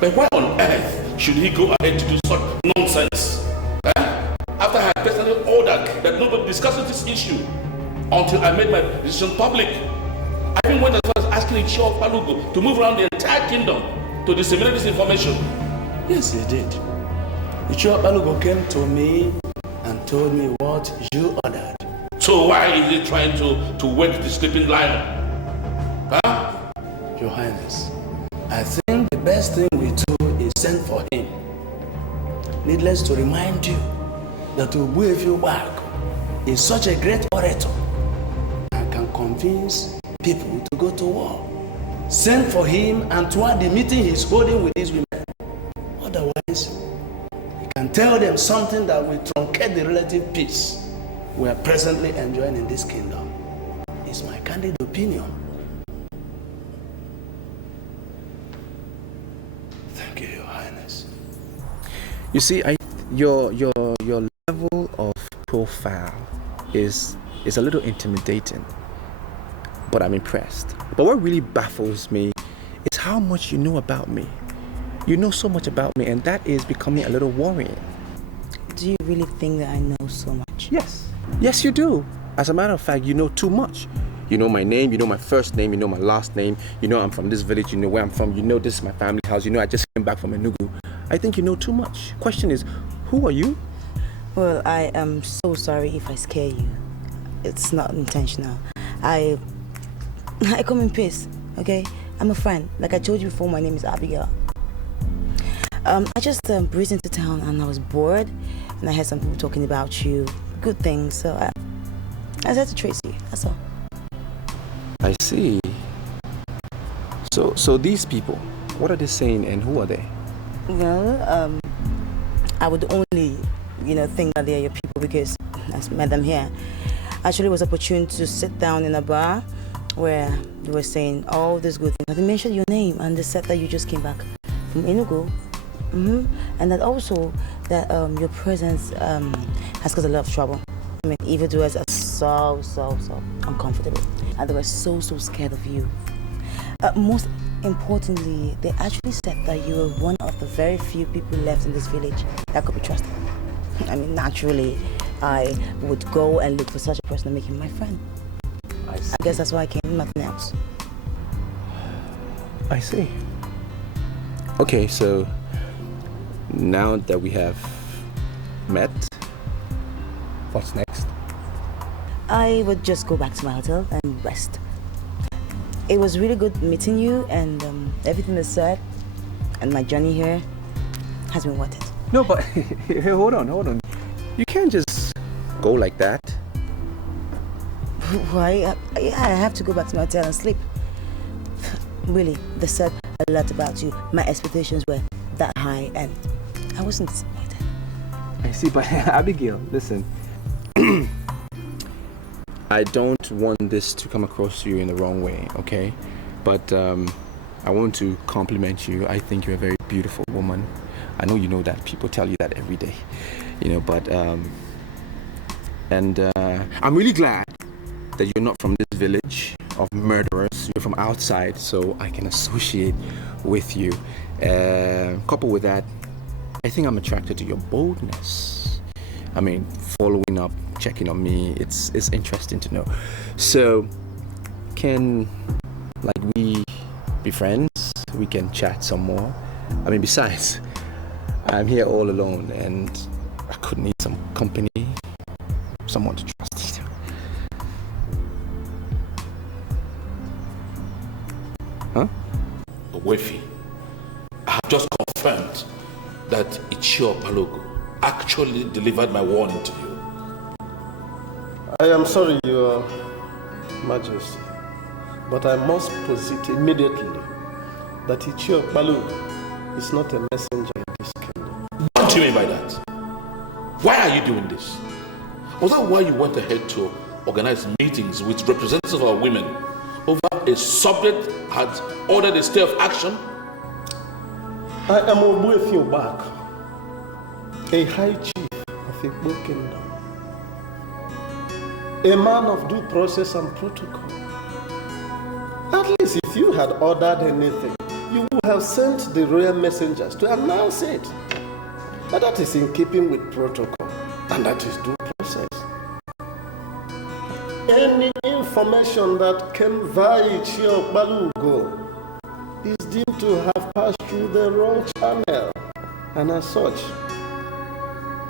But why on earth should he go ahead to do such nonsense? After I had personally ordered that nobody discusses this issue until I made my decision public. I even went as far as asking Ichio Palugo to move around the entire kingdom to disseminate this information. Yes, he did. Ichio Palugo came to me and told me what you ordered. So why is he trying to wake the sleeping lion? Huh? Your Highness, I think the best thing we do is send for him. Needless to remind you that Ugezu is such a great orator and can convince people to go to war. Send for him and toward the meeting he's holding with these women. Otherwise, he can tell them something that will truncate the relative peace we are presently enjoying in this kingdom. It's my candid opinion. Thank you, Your Highness. You see, your level of profile is a little intimidating, but I'm impressed. But what really baffles me is how much you know about me. You know so much about me, and that is becoming a little worrying. Do you really think that I know so much? Yes. Yes, you do. As a matter of fact, you know too much. You know my name, you know my first name, you know my last name, you know I'm from this village, you know where I'm from, you know this is my family house, you know I just came back from Enugu. I think you know too much. Question is, who are you? Well, I am so sorry if I scare you. It's not intentional. I come in peace, okay? I'm a friend. Like I told you before, my name is Abigail. I just breezed into town and I was bored, and I heard some people talking about you, good things, so I decided to trace you, that's all. I see. So these people, what are they saying and who are they? Well, I would only, think that they're your people because I met them here. Actually, it was opportune to sit down in a bar where they were saying all these good things. They mentioned your name and they said that you just came back from Enugu. And that also that your presence has caused a lot of trouble. I mean, evildoers are so uncomfortable, and they were so scared of you. Most importantly, they actually said that you were one of the very few people left in this village that could be trusted. I mean, naturally, I would go and look for such a person and make him my friend. I guess that's why I came, nothing else. I see. Okay, so now that we have met, what's next? I would just go back to my hotel and rest. It was really good meeting you, and everything that's said, and my journey here has been worth it. No, but hold on. You can't just go like that. Why? I have to go back to my hotel and sleep. Really, they said a lot about you. My expectations were that high, and I wasn't disappointed. I see, but Abigail, listen. I don't want this to come across to you in the wrong way, okay? But I want to compliment you. I think you're a very beautiful woman. I know you know that. People tell you that every day, but I'm really glad that you're not from this village of murderers. You're from outside, so I can associate with you. Coupled with that, I think I'm attracted to your boldness. I mean, following up, checking on me, it's interesting to know. So, can we be friends? We can chat some more. I mean, besides, I'm here all alone and I could need some company, someone to trust. Huh? Wefi, I have just confirmed that Ichio Balogo actually delivered my warning to you. I am sorry, Your Majesty, but I must proceed immediately that Ichio Balogo is not a messenger in this kingdom. What do you mean by that? Why are you doing this? Was that why you went ahead to organize meetings with representatives of our women over a subject had ordered a stay of action? I am Obuefi Obak, a high chief of Igbo kingdom, a man of due process and protocol. At least if you had ordered anything, you would have sent the royal messengers to announce it. And that is in keeping with protocol, and that is due process. Any information that came via Ichio Balogo is deemed to have passed through the wrong channel, and as such,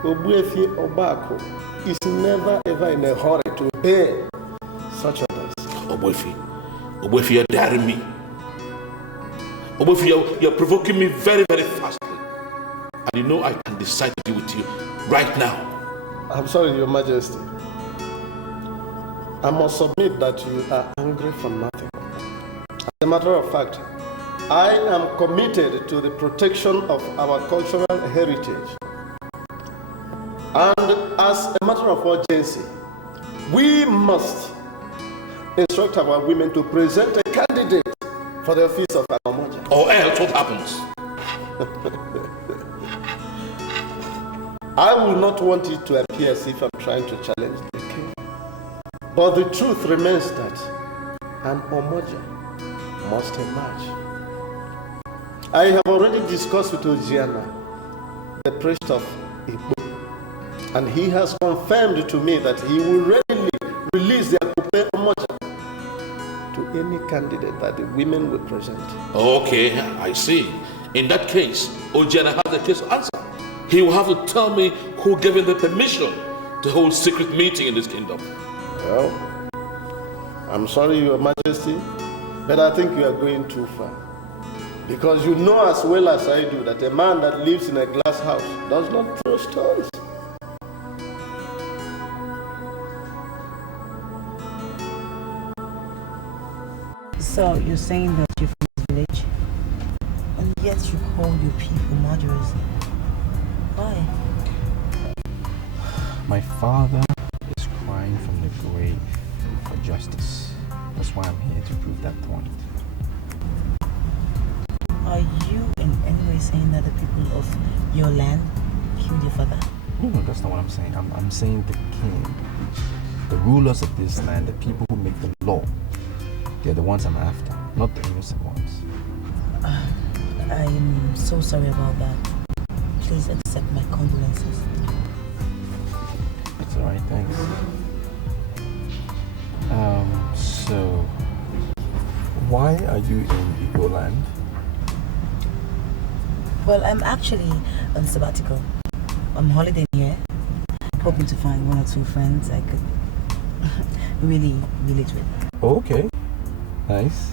Obuefi Obako is never ever in a hurry to obey such orders. Obuefi, you're daring me. Obuefi, you're provoking me very, very fastly. And you know I can decide to deal with you right now. I'm sorry, Your Majesty. I must submit that you are angry for nothing. As a matter of fact, I am committed to the protection of our cultural heritage. And as a matter of urgency, we must instruct our women to present a candidate for the office of Omoa. Or else what happens? I will not want it to appear as if I'm trying to challenge the king. But the truth remains that an Omoa must emerge. I have already discussed with Ojiana, the priest of Igbo, and he has confirmed to me that he will readily release the Akupe Omoa to any candidate that the women will present. Okay, I see. In that case, Ojiana has a case to answer. He will have to tell me who gave him the permission to hold secret meeting in this kingdom. Well, I'm sorry, Your Majesty, but I think you are going too far. Because you know as well as I do that a man that lives in a glass house does not throw stones. So you're saying that you're from this village, and yet you call your people murderers? Why? My father is crying from the grave for justice. That's why I'm here to prove that point. Are you in any way saying that the people of your land killed your father? No, that's not what I'm saying. I'm saying the king, the rulers of this land, the people who make the law, they're the ones I'm after, not the innocent ones. I'm so sorry about that. Please accept my condolences. It's alright, thanks. So, why are you in Igbo land? Well, I'm actually on sabbatical. I'm holidaying here, hoping to find one or two friends I could really relate with. Okay, nice.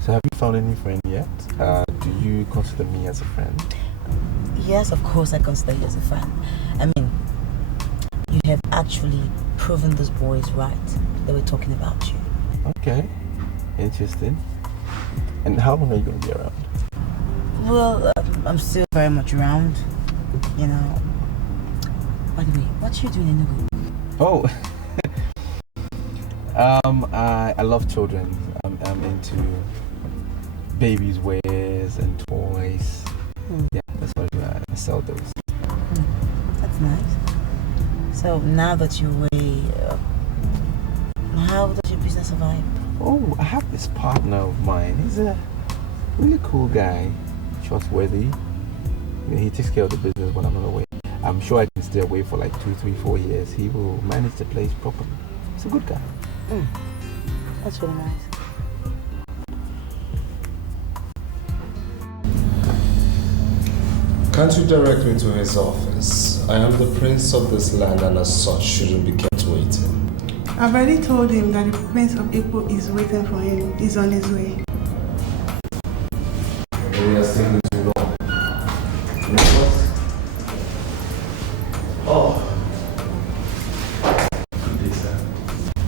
So have you found any friend yet? Do you consider me as a friend? Yes, of course I consider you as a friend. I mean, you have actually proven those boys right. They were talking about you. Okay, interesting. And how long are you going to be around? Well, I'm still very much around, you know. By the way, what you doing in Enugu? Oh, I love children. I'm into babies' wares and toys. Yeah, that's what I do. I sell those. That's nice. So now that you're away, how does your business survive? Oh, I have this partner of mine. He's a really cool guy, trustworthy. He takes care of the business when I'm not away. I'm sure I can stay away for like 2, 3, 4 years. He will manage the place properly. He's a good guy. That's really nice. Can't you direct me to his office? I am the prince of this land and as such shouldn't be kept waiting. I've already told him that the prince of Igbo is waiting for him. He's on his way. guys taking too long? Oh. Good day, sir.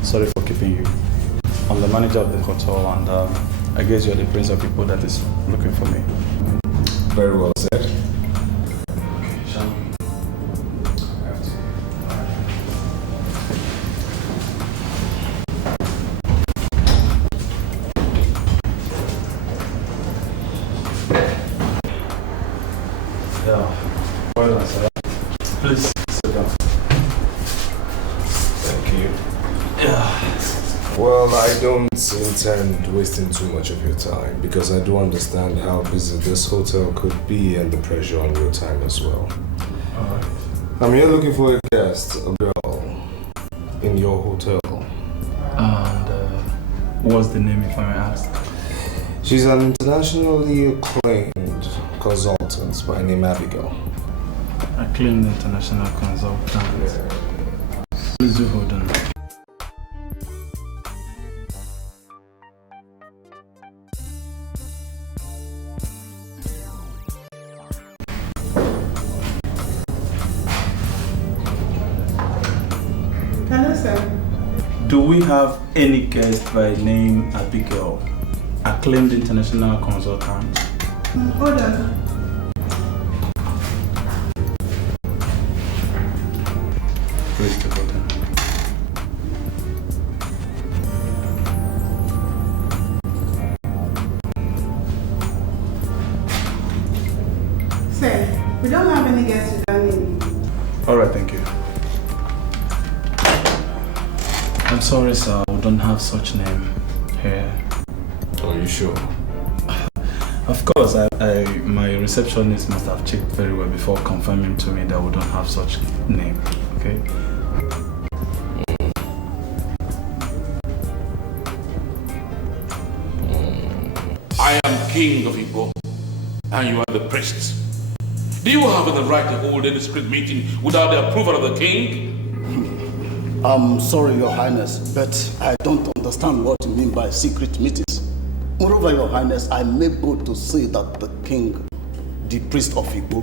Sorry for keeping you. I'm the manager of the hotel, and I guess you're the prince of people that is looking for me. Very well said. Well done, sir. Please sit down. Thank you. Well, I don't intend wasting too much of your time because I do understand how busy this hotel could be and the pressure on your time as well. Alright. I'm here looking for a guest, a girl, in your hotel. And what's the name, if I may ask? She's an internationally acclaimed consultant by name Abigail. Acclaimed international consultant. Please do hold on. Hello, sir. Do we have any guest by name Abigail? Acclaimed international consultant. Hold on. Please do hold on. Sir, we don't have any guests with that name. Alright, thank you. I'm sorry, sir, we don't have such name here. Are you sure? Of course, my receptionist must have checked very well before confirming to me that we don't have such name, okay? I am king of Igbo, and you are the priest. Do you have the right to hold any secret meeting without the approval of the king? I'm sorry, Your Highness, but I don't understand what you mean by secret meetings. Moreover, Your Highness, I may bold to say that the king, the priest of Igbo,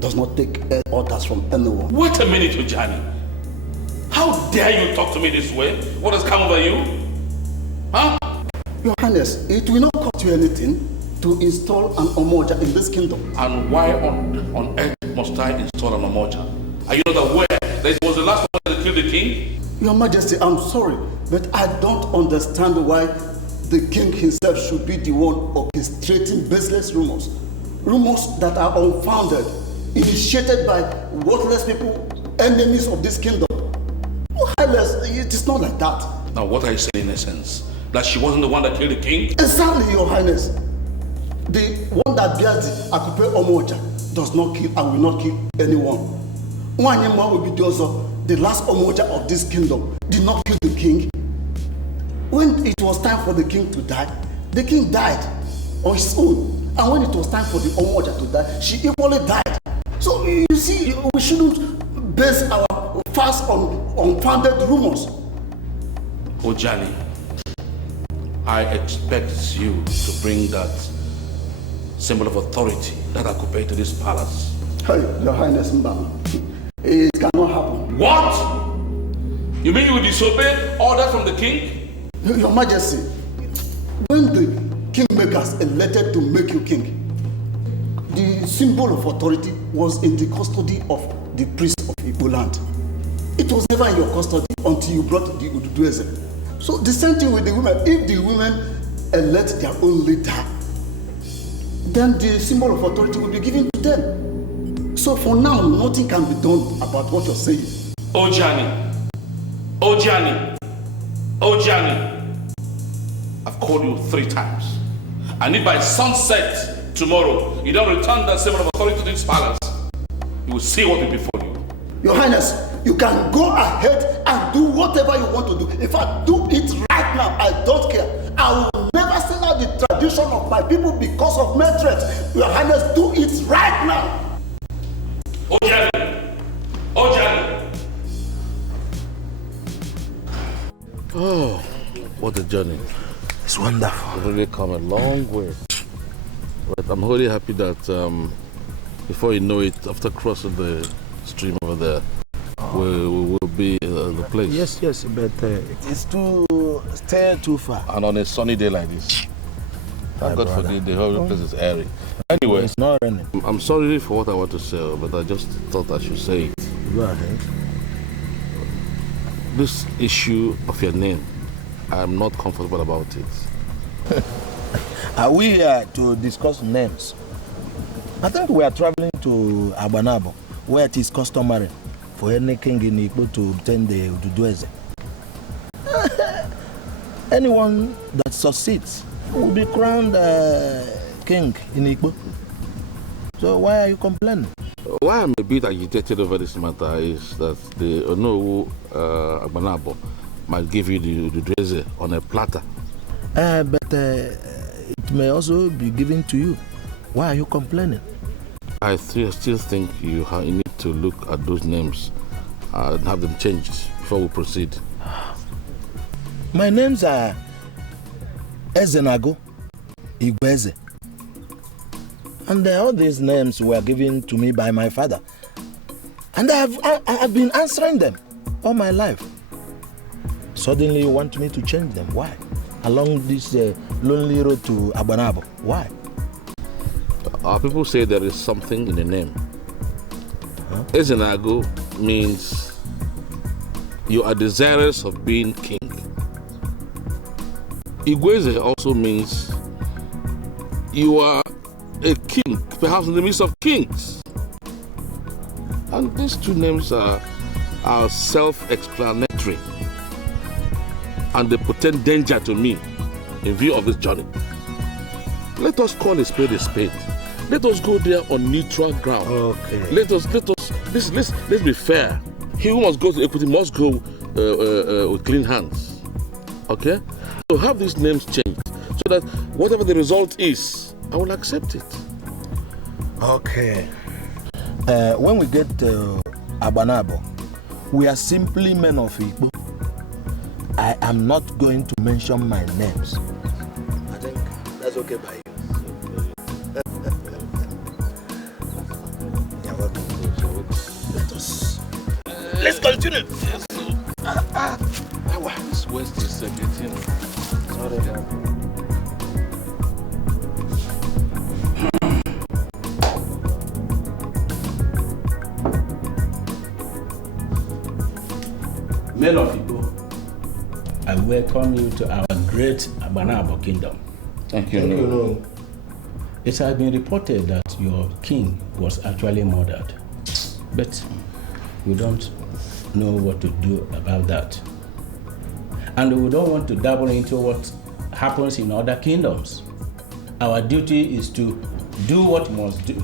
does not take orders from anyone. Wait a minute, Ojani. How dare you talk to me this way? What has come over you? Huh? Your Highness, it will not cost you anything to install an Omoa in this kingdom. And why on earth must I install an Omoa? Are you not aware that it was the last one that killed the king? Your Majesty, I'm sorry, but I don't understand why the king himself should be the one orchestrating baseless rumors. Rumors that are unfounded, initiated by worthless people, enemies of this kingdom. Your Highness, it is not like that. Now what are you saying in essence? That she wasn't the one that killed the king? Exactly, Your Highness. The one that bears the Akupe Omoa does not kill and will not kill anyone. Nwanyema Obidozo, the last Omoa of this kingdom, did not kill the king. When it was time for the king to die, the king died on his own. And when it was time for the Omoa to die, she equally died. So you see, we shouldn't base our fast on unfounded rumors. Ojani, I expect you to bring that symbol of authority that I could pay to this palace. Hey, Your Highness Mbama, it cannot happen. What? You mean you will disobey order from the king? Your Majesty, when the kingmakers elected to make you king, the symbol of authority was in the custody of the priest of Igbo land. It was never in your custody until you brought the Ugezu. So the same thing with the women. If the women elect their own leader, then the symbol of authority will be given to them. So for now, nothing can be done about what you're saying. Ojani, I've called you 3 times. And if by sunset tomorrow you don't return that symbol of authority to this palace, you will see what will be before you. Your Highness, you can go ahead and do whatever you want to do. In fact, do it right now. I don't care. I will never sell out the tradition of my people because of mere threats. Your Highness, do it right now. Ojani. Oh, what a journey. It's wonderful. We've really come a long way. But I'm wholly happy that before you know it, after crossing the stream over there, we will be the place. Yes, but it's still too far. And on a sunny day like this. God forbid, the whole place is airy. Anyway, it's not raining. I'm sorry for what I want to say, but I just thought I should say it. Go ahead. This issue of your name, I'm not comfortable about it. Are we here to discuss names? I think we are traveling to Abanabo, where it is customary for any king in Igbo to obtain the Ugezu. Anyone that succeeds will be crowned king in Igbo. So why are you complaining? Why I'm a bit agitated over this matter is that the Onowu Abanabo might give you the Ugezu on a platter. But it may also be given to you. Why are you complaining? I still think you need to look at those names and have them changed before we proceed. My names are Ezenago, Ugezu. And all these names were given to me by my father. And I have been answering them all my life. Suddenly you want me to change them. Why? Along this lonely road to Abanabo. Why? Our people say there is something in the name. Ezenago means you are desirous of being king. Ugezu also means you are a king, perhaps in the midst of kings. And these two names are self-explanatory. And they portend danger to me in view of this journey. Let us call a spade a spade. Let us go there on neutral ground. Okay. Let's be fair. He who must go to equity must go with clean hands. Okay? So have these names changed so that whatever the result is, I will accept it. Okay. When we get to Abanabo, we are simply men of Igbo. I am not going to mention my names. I think that's okay by you. Let's continue. This West is getting. Sorry. Men of Igbo, I welcome you to our great Abanabo kingdom. Thank you. It has been reported that your king was actually murdered, but we don't know what to do about that. And we don't want to dabble into what happens in other kingdoms. Our duty is to do what we must do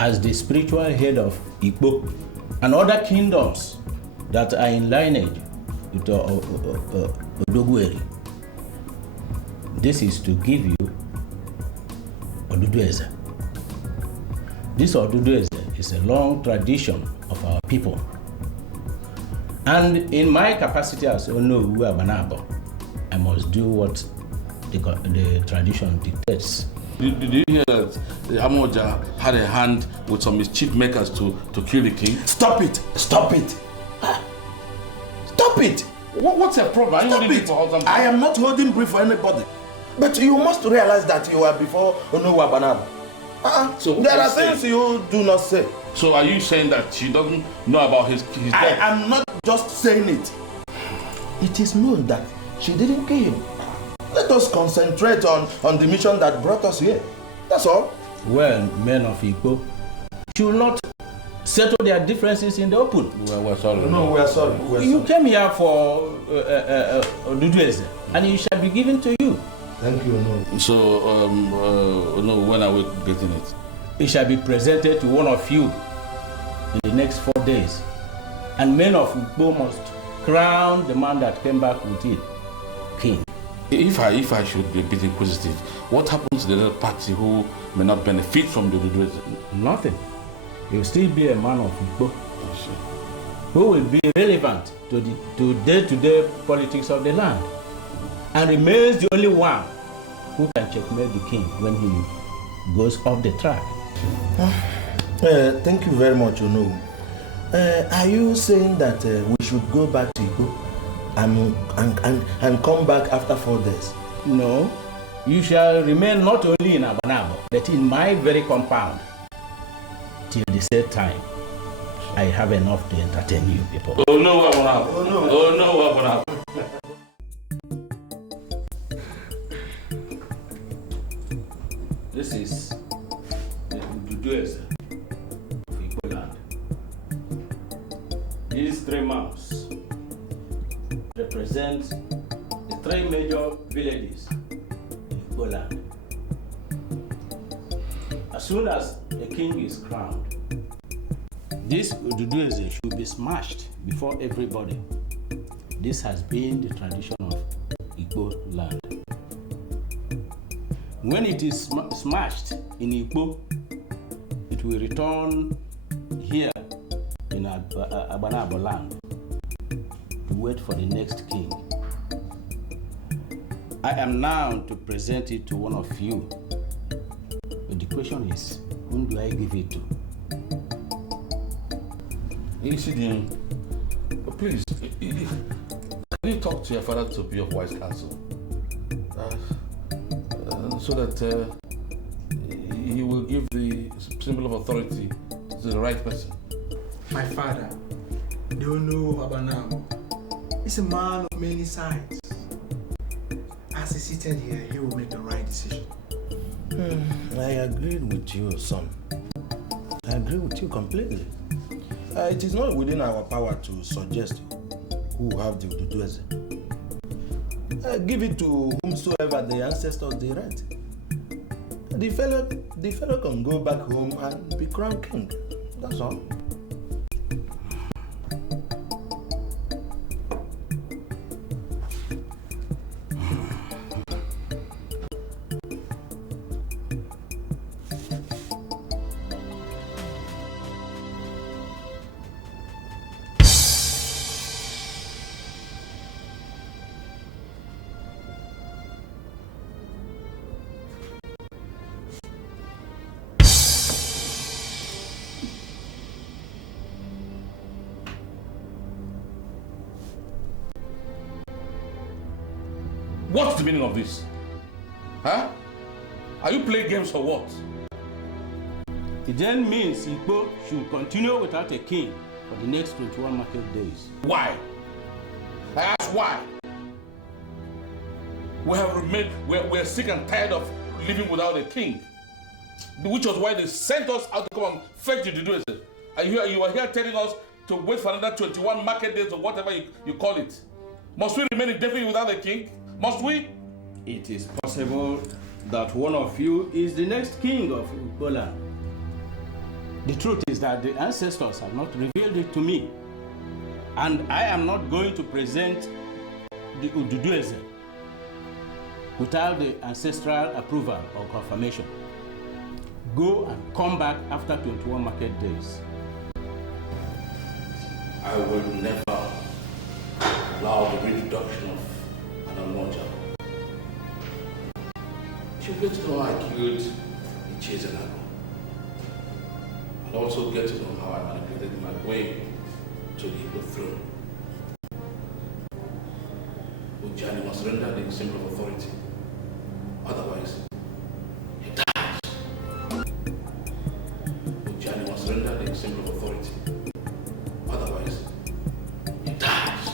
as the spiritual head of Igbo and other kingdoms that are in lineage with Odogweri. This is to give you Odudueze. This Odudueze is a long tradition of our people. And in my capacity as Onowu Abanabo, I must do what the tradition dictates. Did you hear that the Amoja had a hand with some mischief makers to kill the king? Stop it! Stop it! Stop it! What's your problem? Are you holding brief for something? I am not holding brief for anybody. But you must realize that you are before Onowu Abanabo. So there are things you do not say. So are you saying that she doesn't know about his death? I am not just saying it. It is known that she didn't kill him. Let us concentrate on the mission that brought us here. That's all. Well, men of Igbo should not settle their differences in the open. We're sorry. No, we're sorry. You came here for Odudueze, and it shall be given to you. Thank you, no. So, when are we getting it? It shall be presented to one of you in the next 4 days. And men of Igbo must crown the man that came back with it king. If I should be a bit inquisitive, what happens to the other party who may not benefit from the Ugezu? Nothing. He will still be a man of Igbo who will be relevant to the day-to-day politics of the land and remains the only one who can checkmate the king when he goes off the track. Thank you very much, Ono. Are you saying that we should go back to Igbo and come back after 4 days? No, you shall remain not only in Abanabo, but in my very compound till the said time. I have enough to entertain you people. Oh no, Abanabo. Oh no. Oh no, Abanabo. This is the Ugezu of Igbo land. These 3 mounts represent the 3 major villages in Igbo land. As soon as a king is crowned, this Ugezu should be smashed before everybody. This has been the tradition of Igbo land. When it is smashed in Igbo, it will return here in Abanabo land to wait for the next king. I am now to present it to one of you. But the question is, whom do I give it to? Isidin, please, can you talk to your father to be of wise counsel? So that he will give the symbol of authority to the right person. My father, don't know Abanabo. He's a man of many sides. As he seated here, he will make the right decision. I agree with you, son. I agree with you completely. It is not within our power to suggest who have the Ugezu. Give it to whomsoever the ancestors direct. The fellow can go back home and be crowned king. That's all. What's the meaning of this? Huh? Are you playing games or what? It then means Igbo should continue without a king for the next 21 market days. Why? I ask why? We're sick and tired of living without a king. Which was why they sent us out to come and fetch the Ugezu. And you are here telling us to wait for another 21 market days or whatever you call it. Must we remain indefinitely without a king? Must we? It is possible that one of you is the next king of Igbo land. The truth is that the ancestors have not revealed it to me. And I am not going to present the Ugezu without the ancestral approval or confirmation. Go and come back after 21 market days. I will never allow the reintroduction of an Omoa. She'll get to know how I killed Ezuruonye. And also get to know how I manipulated my way to the Igbo throne. Ujani must render the symbol of authority. Otherwise, he dies. Ujani must render the symbol of authority. Otherwise, he dies.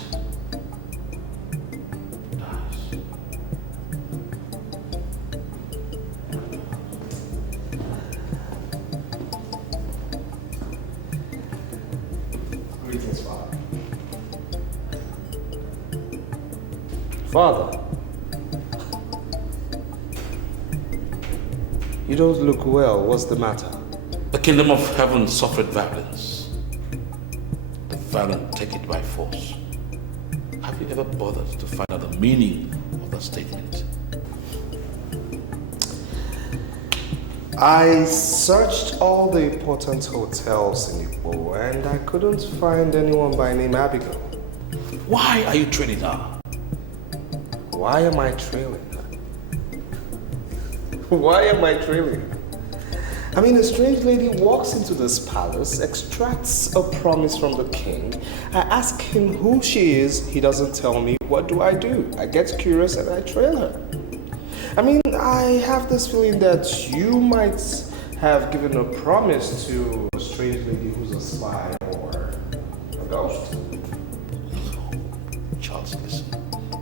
Greetings, Father. Father, you don't look well. What's the matter? The kingdom of heaven suffered violence. The violent take it by force. Have you ever bothered to find out the meaning of that statement? I searched all the important hotels in Igbo and I couldn't find anyone by name Abigail. Why are you trailing her? Why am I trailing her? Why am I trailing? I mean, a strange lady walks into this palace, extracts a promise from the king. I ask him who she is, he doesn't tell me. What do? I get curious and I trail her. I mean, I have this feeling that you might have given a promise to a strange lady who's a spy or a ghost. Charles, listen.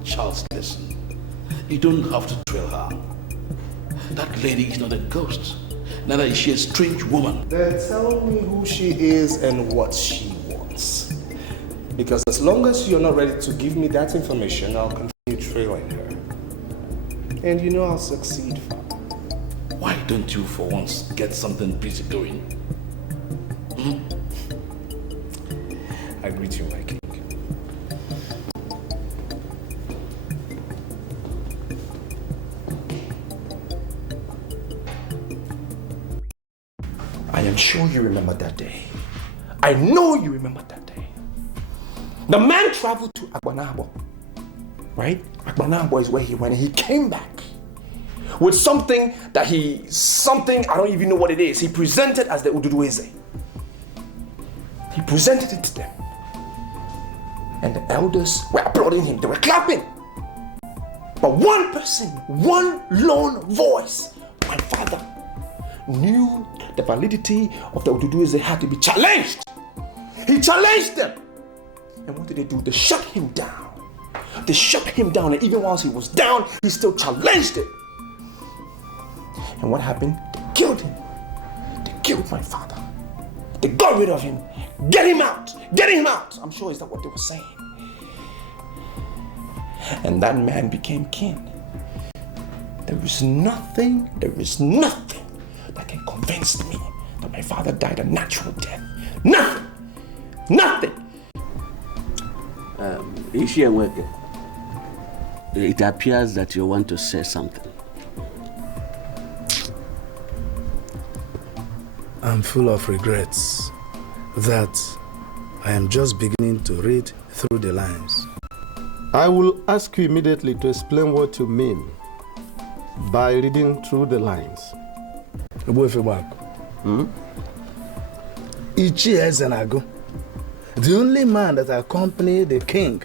Charles, listen. You don't have to trail her. That lady is not a ghost. Neither is she a strange woman. Then tell me who she is and what she wants. Because as long as you're not ready to give me that information, I'll continue trailing her. And you know I'll succeed, Father. Why don't you for once get something busy going? I greet you, my king. I am sure you remember that day. I know you remember that day. The man traveled to Abanabo, right? Abanabo is where he went and he came back with something that I don't even know what it is. He presented as the Ugezu. He presented it to them. And the elders were applauding him. They were clapping. But one person, one lone voice, my father, knew the validity of the Ugezu had to be challenged. He challenged them. And what did they do? They shut him down. They shut him down, and even whilst he was down, he still challenged it. And what happened? They killed him. They killed my father. They got rid of him. Get him out! Get him out! I'm sure is that what they were saying. And that man became king. There is nothing that can convince me that my father died a natural death. Nothing! Nothing! It appears that you want to say something. I'm full of regrets that I am just beginning to read through the lines. I will ask you immediately to explain what you mean by reading through the lines. Ichi Ezenago, the only man that accompanied the king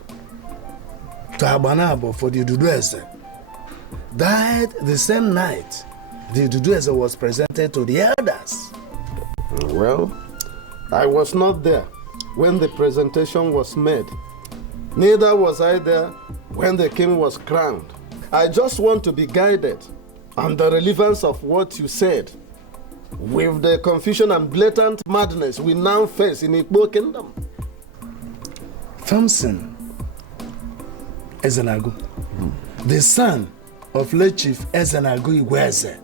to Abanabo for the Ugezu, died the same night the Ugezu was presented to the elders. Well, I was not there when the presentation was made. Neither was I there when the king was crowned. I just want to be guided on the relevance of what you said with the confusion and blatant madness we now face in Igbo kingdom. Thompson Ezenago, the son of late Chief Ugezu,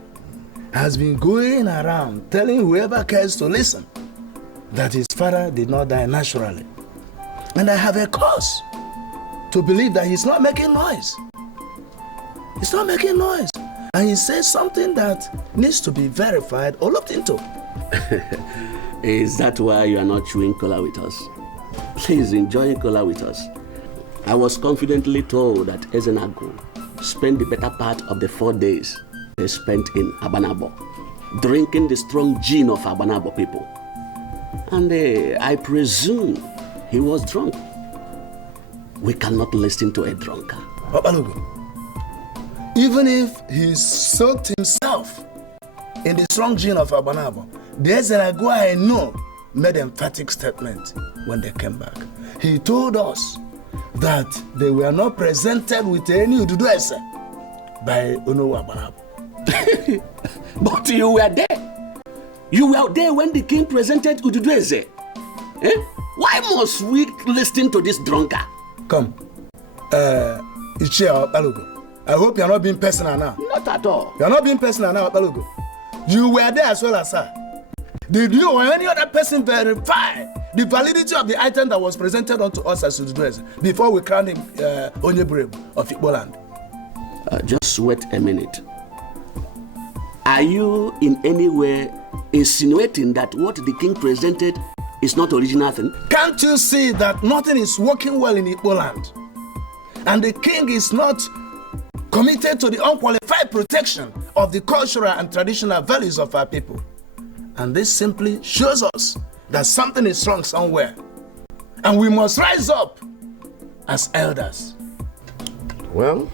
has been going around telling whoever cares to listen that his father did not die naturally. And I have a cause to believe that he's not making noise. He's not making noise. And he says something that needs to be verified or looked into. Is that why you are not chewing cola with us? Please enjoy cola with us. I was confidently told that Ezenago spent the better part of the 4 days they spent in Abanabo, drinking the strong gin of Abanabo people. And I presume he was drunk. We cannot listen to a drunkard. Even if he soaked himself in the strong gin of Abanabo, the Ezenago I know made an emphatic statement when they came back. He told us that they were not presented with any Ugezu by Omoa Abanabo. But you were there. You were there when the king presented Ugezu. Why must we listen to this drunkard? Come, Ichia Balugo. I hope you are not being personal now. Not at all. You are not being personal now, Balugo. You were there as well as her. Did you or any other person verify the validity of the item that was presented unto us as Ugezu before we crowned him Onyebrem of Igbo land? Just wait a minute. Are you in any way insinuating that what the king presented is not original thing? Can't you see that nothing is working well in Igbo land? And the king is not committed to the unqualified protection of the cultural and traditional values of our people. And this simply shows us that something is wrong somewhere. And we must rise up as elders. Well,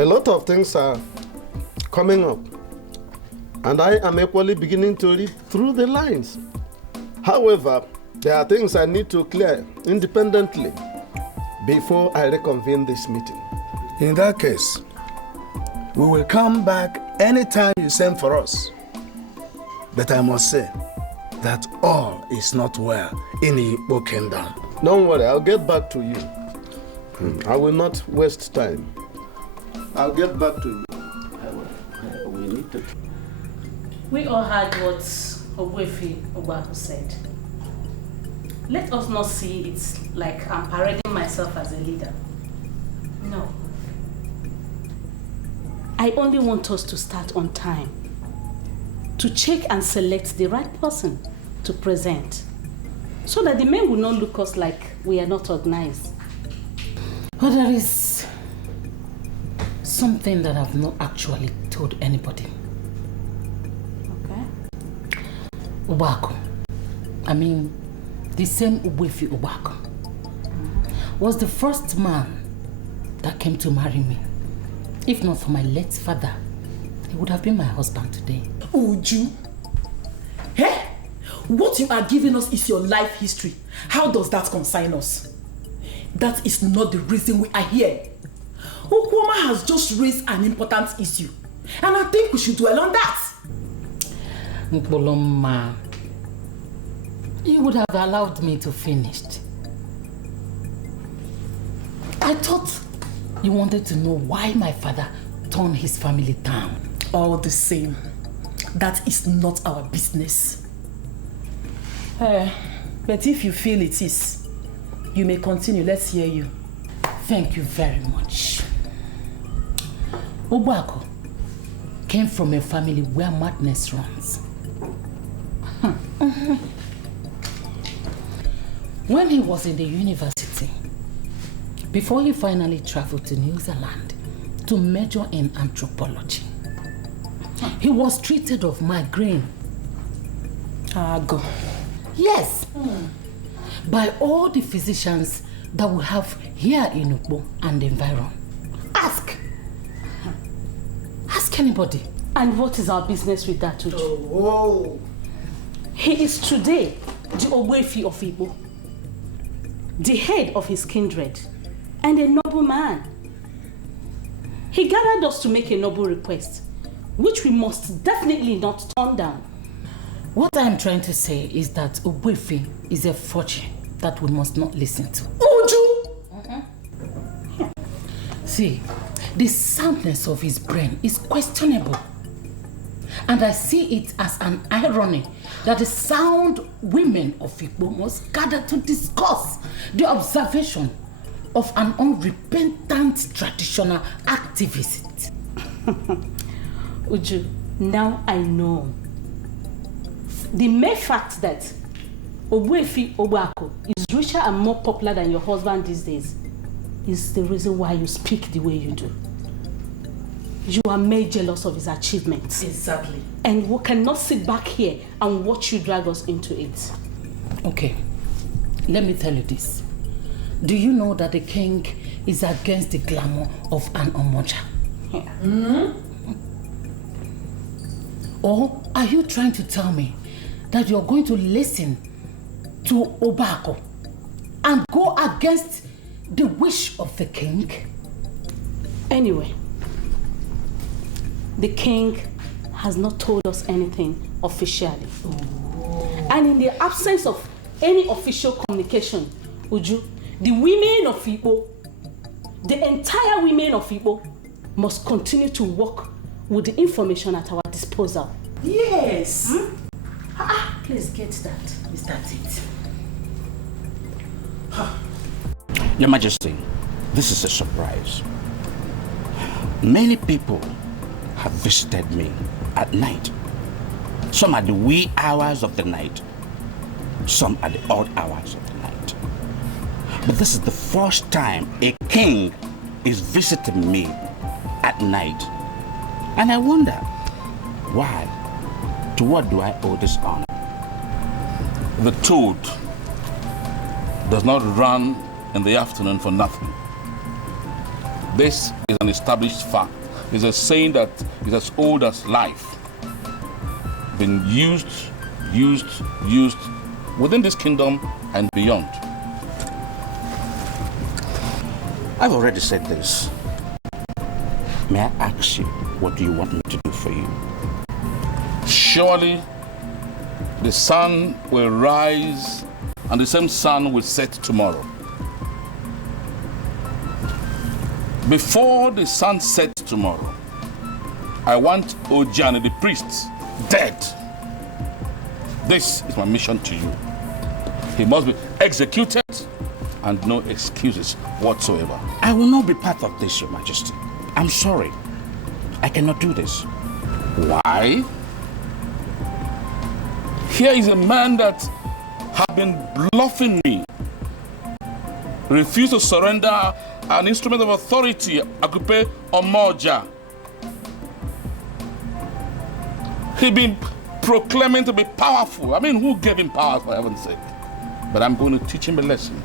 a lot of things are coming up. And I am equally beginning to read through the lines. However, there are things I need to clear independently before I reconvene this meeting. In that case, we will come back anytime you send for us. But I must say that all is not well in the Igbo kingdom. Don't worry, I'll get back to you. I will not waste time. I'll get back to you. We all heard what Ogwefi Ogbaku said. Let us not see it like I'm parading myself as a leader. No. I only want us to start on time, to check and select the right person to present, so that the men will not look us like we are not organized. But there is something that I've not actually told anybody. Okay. Ubako, I mean, the same Ogwefi Ubako, was the first man that came to marry me. If not for my late father, he would have been my husband today. Uju, hey, what you are giving us is your life history. How does that concern us? That is not the reason we are here. Okwoma has just raised an important issue, and I think we should dwell on that. Nkoloma, you would have allowed me to finish. I thought you wanted to know why my father turned his family down. All the same, that is not our business. But if you feel it is, you may continue. Let's hear you. Thank you very much. Ubako came from a family where madness runs. When he was in the university, before he finally traveled to New Zealand to major in anthropology, he was treated of migraine. Go. Yes. By all the physicians that we have here in Ukbo and the environ. Ask anybody. And what is our business with that, Uju? He is today the Ogwefi of Igbo, the head of his kindred, and a noble man. He gathered us to make a noble request, which we must definitely not turn down. What I'm trying to say is that Ogwefi is a fortune that we must not listen to. Uju! See, the soundness of his brain is questionable. And I see it as an irony that the sound women of Igbo must gather to discuss the observation of an unrepentant traditional activist. Uju, now I know. The mere fact that Ogwefi Ogwako is richer and more popular than your husband these days is the reason why you speak the way you do. You are made jealous of his achievements. Exactly. And we cannot sit back here and watch you drag us into it. Okay, let me tell you this. Do you know that the king is against the glamour of an Omoja? Or are you trying to tell me that you're going to listen to Obako and go against the wish of the king? Anyway, the king has not told us anything officially. And in the absence of any official communication, Uju, the women of Igbo, the entire women of Igbo, must continue to work with the information at our disposal. Yes. Please get that. Is that it? Your Majesty, this is a surprise. Many people have visited me at night. Some at the wee hours of the night, some at the odd hours of the night. But this is the first time a king is visiting me at night. And I wonder, why? To what do I owe this honor? The toad does not run in the afternoon for nothing. This is an established fact. It's a saying that is as old as life. Been used within this kingdom and beyond. I've already said this. May I ask you, what do you want me to do for you? Surely the sun will rise and the same sun will set tomorrow. Before the sun sets tomorrow, I want Ojani the priest dead. This is my mission to you. He must be executed and no excuses whatsoever. I will not be part of this, Your Majesty. I'm sorry. I cannot do this. Why? Here is a man that has been bluffing me. Refused to surrender an instrument of authority, Akupe Omoa. He been proclaiming to be powerful. I mean, who gave him power, for heaven's sake? But I'm going to teach him a lesson.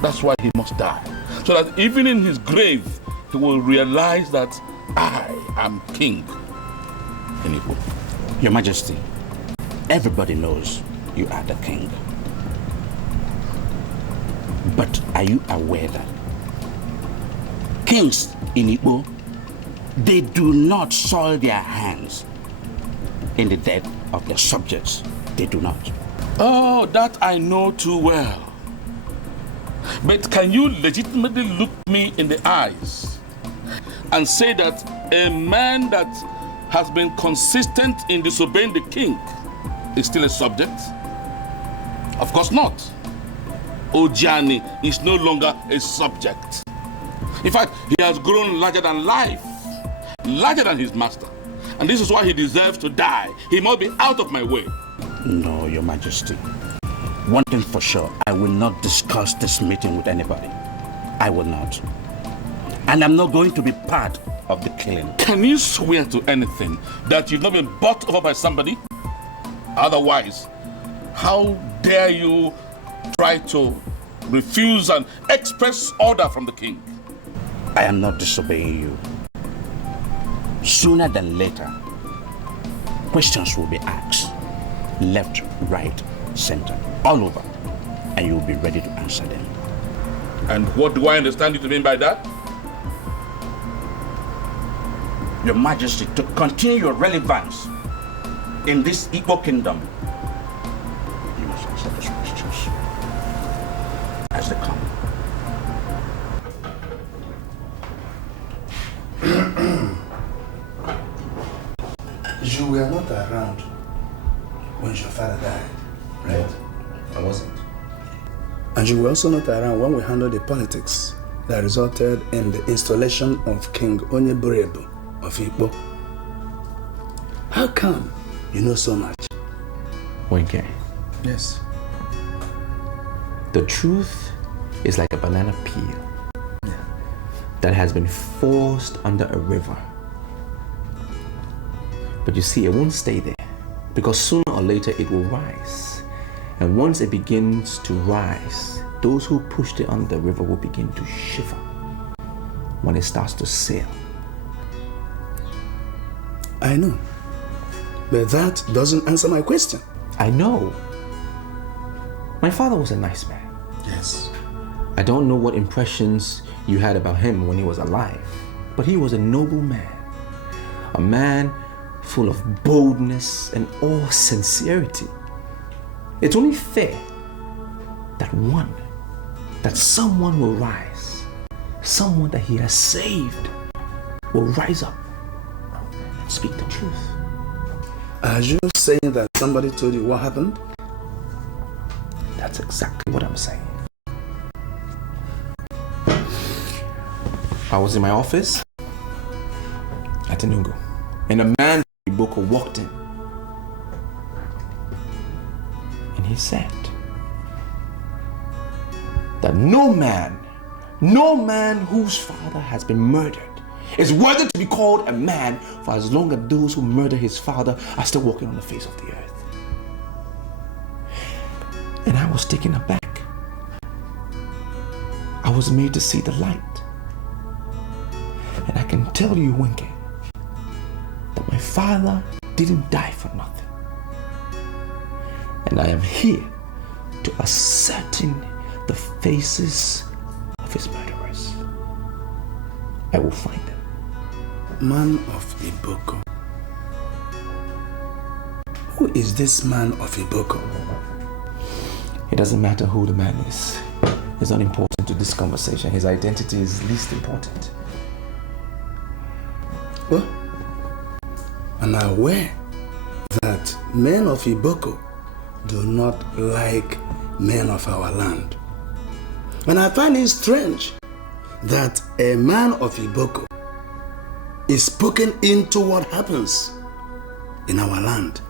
That's why he must die. So that even in his grave, he will realize that I am king in Igbo. Your Majesty, everybody knows you are the king. But are you aware that kings in Igbo, they do not soil their hands in the death of their subjects? They do not. Oh, that I know too well. But can you legitimately look me in the eyes and say that a man that has been consistent in disobeying the king is still a subject? Of course not. Ojani is no longer a subject. In fact, he has grown larger than life, larger than his master. And this is why he deserves to die. He must be out of my way. No, Your Majesty. One thing for sure, I will not discuss this meeting with anybody. I will not. And I'm not going to be part of the killing. Can you swear to anything that you've not been bought over by somebody? Otherwise, how dare you try to refuse and express order from the king? I am not disobeying you. Sooner than later, questions will be asked. Left, right, center, all over. And you will be ready to answer them. And what do I understand you to mean by that? Your Majesty, to continue your relevance in this Igbo kingdom, you must answer those questions as they come. You were not around when your father died, right? I wasn't. And you were also not around when we handled the politics that resulted in the installation of King Onyeburebu of Igbo. How come you know so much? Wenke. Yes. The truth is like a banana peel that has been forced under a river. But you see, it won't stay there because sooner or later it will rise. And once it begins to rise, those who pushed it under the river will begin to shiver when it starts to sail. I know. But that doesn't answer my question. I know. My father was a nice man. Yes. I don't know what impressions you had about him when he was alive, but he was a noble man. A man full of boldness and all sincerity. It's only fair that someone will rise, someone that he has saved will rise up and speak the truth. Are you saying that somebody told you what happened? That's exactly what I'm saying. I was in my office at Enugu, and a man from Iboko walked in. And he said that no man whose father has been murdered is worthy to be called a man for as long as those who murder his father are still walking on the face of the earth. And I was taken aback. I was made to see the light. And I can tell you, Winke, that my father didn't die for nothing. And I am here to ascertain the faces of his murderers. I will find them. Man of Iboko. Who is this man of Iboko? It doesn't matter who the man is. It's not important to this conversation. His identity is least important. Well, I'm aware that men of Iboko do not like men of our land. And I find it strange that a man of Iboko is spoken into what happens in our land.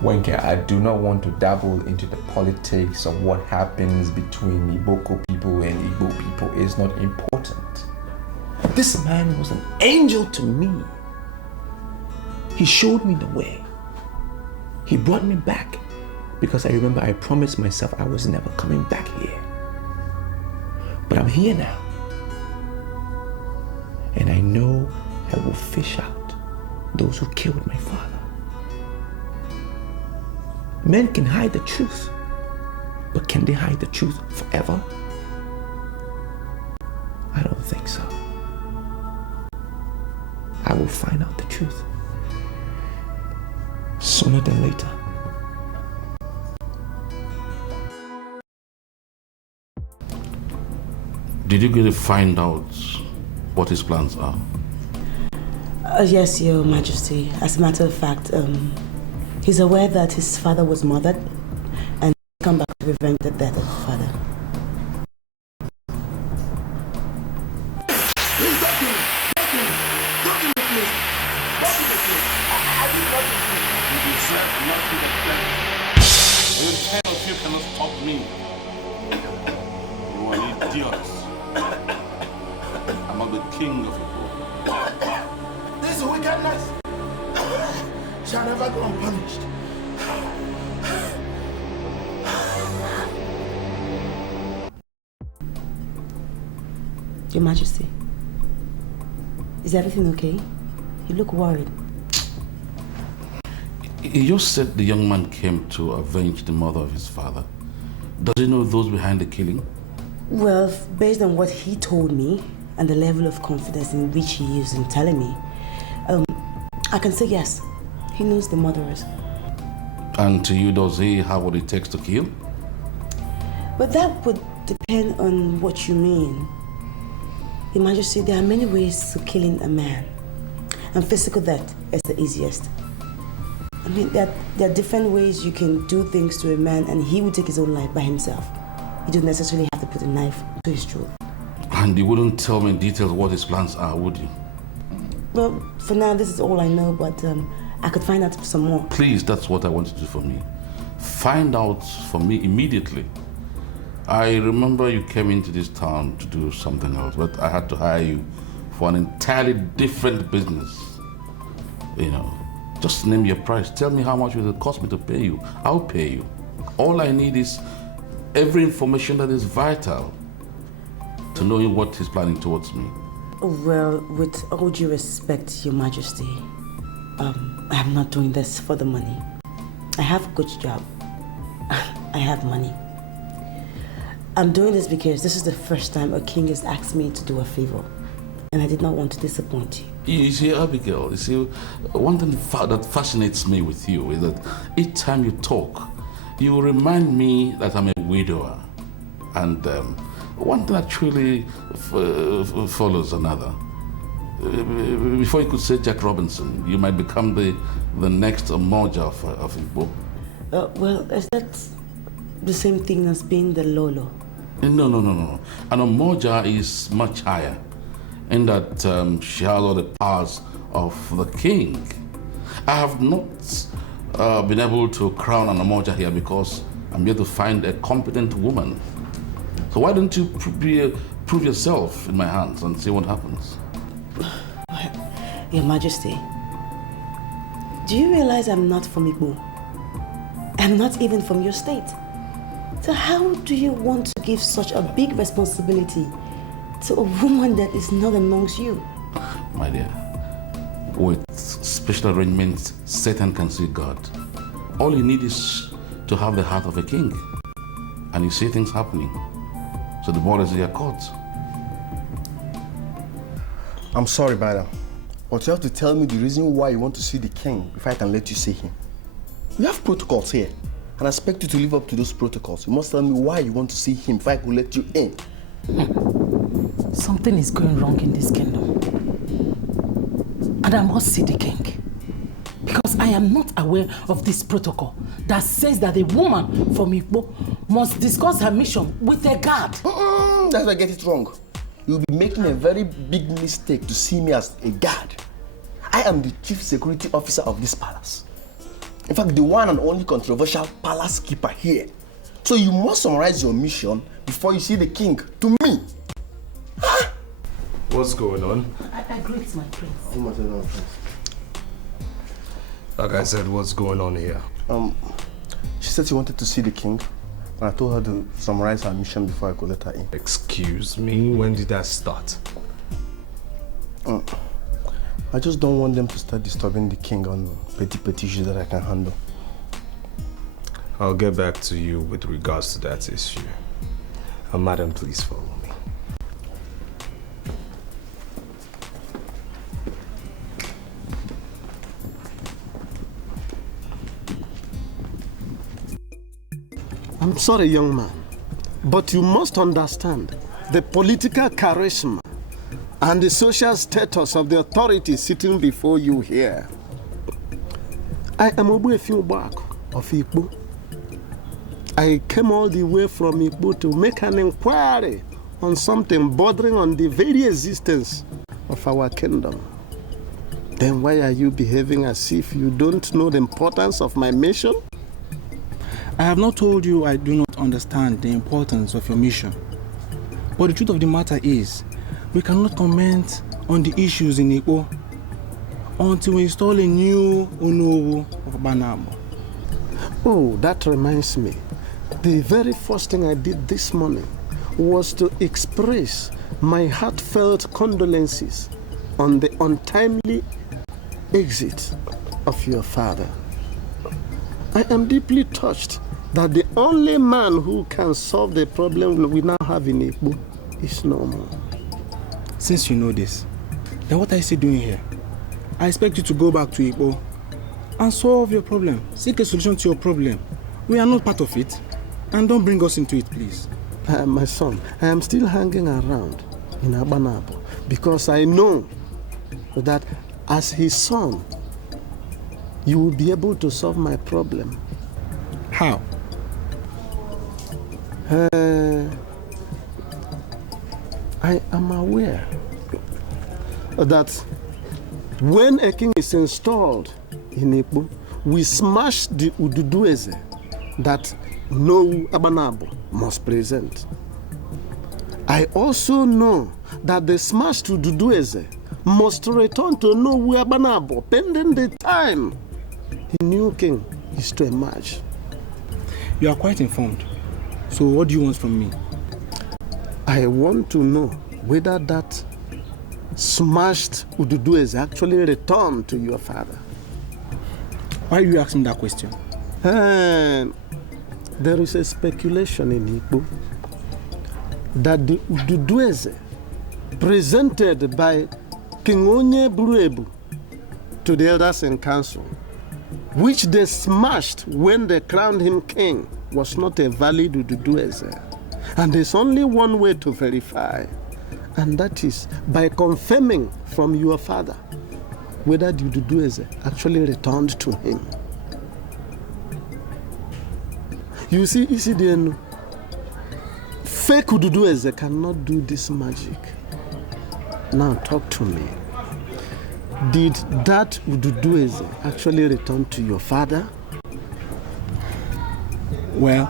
Wenke, I do not want to dabble into the politics of what happens between Iboko people and Igbo people. It's not important. This man was an angel to me. He showed me the way. He brought me back because I remember I promised myself I was never coming back here. But I'm here now. And I know I will fish out those who killed my father. Men can hide the truth, but can they hide the truth forever? I don't think so. I will find out the truth sooner than later. Did you get to find out what his plans are? Yes, Your Majesty. As a matter of fact, he's aware that his father was murdered and he's come back to revenge the death of his father. The 10 of you cannot stop me. You are idiots. I'm not the king of Igbo. This wickedness shall never go unpunished. Your Majesty, is everything okay? You look worried. He just said the young man came to avenge the mother of his father. Does he know those behind the killing? Well, based on what he told me and the level of confidence in which he is in telling me, I can say yes, he knows the murderers. And to you, does he have what it takes to kill? But that would depend on what you mean. Your Majesty, there are many ways to killing a man, and physical death is the easiest. I mean, there are different ways you can do things to a man and he will take his own life by himself. You don't necessarily have to put a knife to his throat. And you wouldn't tell me in details what his plans are, would you? Well, for now, this is all I know, but I could find out some more. Please, that's what I want you to do for me. Find out for me immediately. I remember you came into this town to do something else, but I had to hire you for an entirely different business. You know, just name your price. Tell me how much it will cost me to pay you. I'll pay you. All I need is every information that is vital to knowing what he's planning towards me. Well, with all due respect, Your Majesty, I'm not doing this for the money. I have a good job. I have money. I'm doing this because this is the first time a king has asked me to do a favor, and I did not want to disappoint you. You see, Abigail, you see, one thing that fascinates me with you is that each time you talk, you remind me that I'm a widower. And one thing that truly follows another. Before you could say Jack Robinson, you might become the next Omoa of Igbo. Well, is that the same thing as being the Lolo? No. An Omoa is much higher in that she has all the powers of the king. I have not been able to crown an Omoa here because I'm here to find a competent woman. So why don't you prove yourself in my hands and see what happens? Your Majesty, do you realize I'm not from Igbo? I'm not even from your state. So how do you want to give such a big responsibility to a woman that is not amongst you? My dear, with special arrangements, Satan can see God. All you need is to have the heart of a king. And you see things happening. So the ball is in your court. I'm sorry, madam, but you have to tell me the reason why you want to see the king before I can let you see him. We have protocols here, and I expect you to live up to those protocols. You must tell me why you want to see him before I can let you in. Something is going wrong in this kingdom. And I must see the king. Because I am not aware of this protocol that says that a woman from Igbo must discuss her mission with a guard. That's why I get it wrong. You'll be making a very big mistake to see me as a guard. I am the chief security officer of this palace. In fact, the one and only controversial palace keeper here. So you must summarize your mission before you see the king to me. Huh? What's going on? I greet my prince. Like I said, what's going on here? She said she wanted to see the king, and I told her to summarize her mission before I could let her in. Excuse me, when did that start? I just don't want them to start disturbing the king on petty issues that I can handle. I'll get back to you with regards to that issue. Madam, please follow me. I'm sorry, young man, but you must understand the political charisma and the social status of the authorities sitting before you here. I am Obuefi Obak of Igbo. I came all the way from Igbo to make an inquiry on something bordering on the very existence of our kingdom. Then why are you behaving as if you don't know the importance of my mission? I have not told you I do not understand the importance of your mission. But the truth of the matter is, we cannot comment on the issues in Igbo until we install a new Onowu of Abanabo. Oh, that reminds me. The very first thing I did this morning was to express my heartfelt condolences on the untimely exit of your father. I am deeply touched that the only man who can solve the problem we now have in Igbo is no more. Since you know this, then what are you still doing here? I expect you to go back to Igbo and solve your problem. Seek a solution to your problem. We are not part of it. And don't bring us into it, please. My son, I am still hanging around in Abanabo because I know that as his son, you will be able to solve my problem. How? I am aware that when a king is installed in Igbo, we smash the Ududueze that no Abanabo must present. I also know that the smashed Ududueze must return to Nowu Abanabo pending the time the new king is to emerge. You are quite informed. So what do you want from me? I want to know whether that smashed Ududueze actually returned to your father. Why are you asking that question? There is a speculation in Igbo that the Ududueze presented by King Onye Buruebu to the elders in council, which they smashed when they crowned him king, was not a valid Ududueze. And there's only one way to verify, and that is by confirming from your father whether the Ududueze actually returned to him. You see, Isidienu, fake Ududueze cannot do this magic. Now talk to me. Did that Ududueze actually return to your father? Well,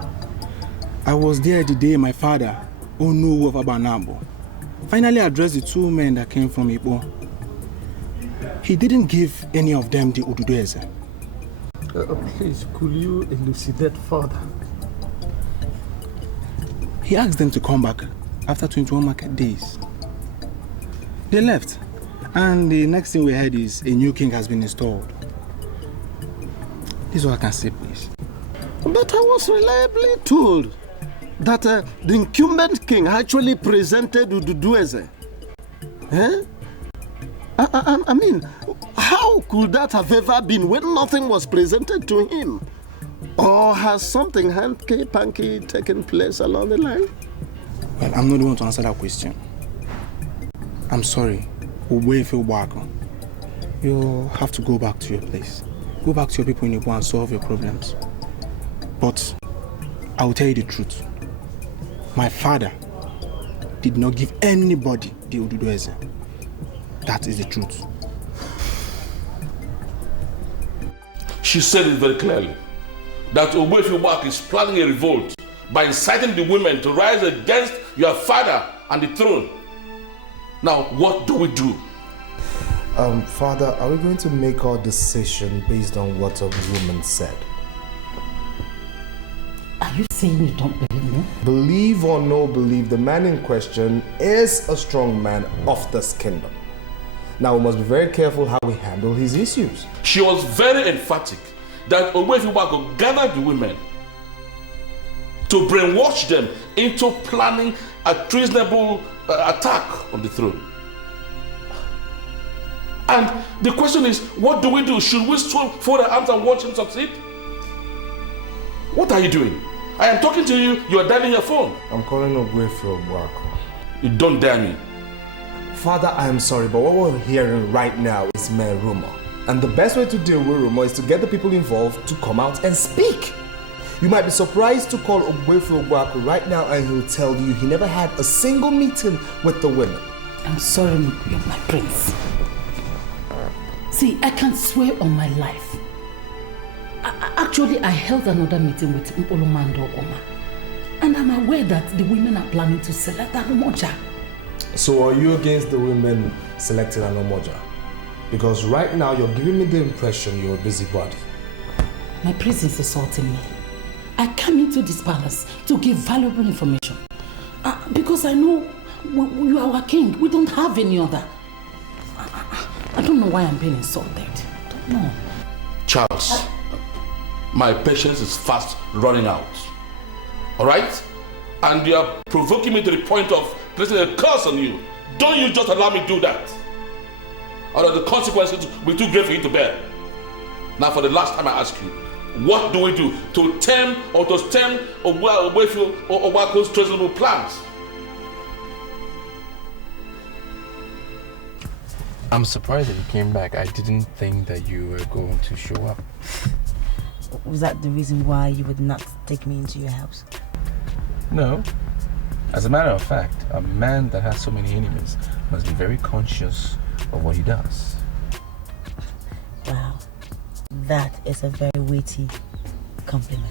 I was there the day my father, Onowu of Abanabo, finally addressed the two men that came from Igbo he didn't give any of them the Ugezu. Please, could you elucidate further? He asked them to come back after 21 market days. They left, and the next thing we heard is a new king has been installed. This is what I can say, please. But I was reliably told that the incumbent king actually presented Ugezu. Eh? I mean, how could that have ever been when nothing was presented to him? Or has something hanky-panky taken place along the line? Well, I'm not the one to answer that question. I'm sorry. You have to go back to your place. Go back to your people in Igbo and solve your problems. But I will tell you the truth. My father did not give anybody the Ugezu. That is the truth. She said it very clearly that Omoa is planning a revolt by inciting the women to rise against your father and the throne. Now, what do we do? Father, are we going to make our decision based on what a woman said? Are you saying you don't believe me? Believe or no believe, the man in question is a strong man of this kingdom. Now we must be very careful how we handle his issues. She was very emphatic that Omoa gathered the women to brainwash them into planning a treasonable attack on the throne. And the question is, what do we do? Should we fold our arms and watch him succeed? What are you doing? I am talking to you, you are dialing your phone. I'm calling Ogezu. You don't dare me. Father, I am sorry, but what we're hearing right now is mere rumor. And the best way to deal with rumor is to get the people involved to come out and speak. You might be surprised to call Ogezu right now and he'll tell you he never had a single meeting with the women. I'm sorry, my prince. See, I can swear on my life. Actually, I held another meeting with Mpolomando Oma. And I'm aware that the women are planning to select an Umoja. So are you against the women selecting an Umoja? Because right now you're giving me the impression you're a busybody. My prince is assaulting me. I came into this palace to give valuable information. Because I know you are our king. We don't have any other. I don't know why I'm being insulted. I don't know. Charles, my patience is fast running out. Alright? And you are provoking me to the point of placing a curse on you. Don't you just allow me to do that. Or the consequences will be too great for you to bear. Now for the last time I ask you, what do we do to stem Owako's treasonable plans? I'm surprised that you came back. I didn't think that you were going to show up. Was that the reason why you would not take me into your house? No. As a matter of fact, a man that has so many enemies must be very conscious of what he does. Wow. That is a very weighty compliment.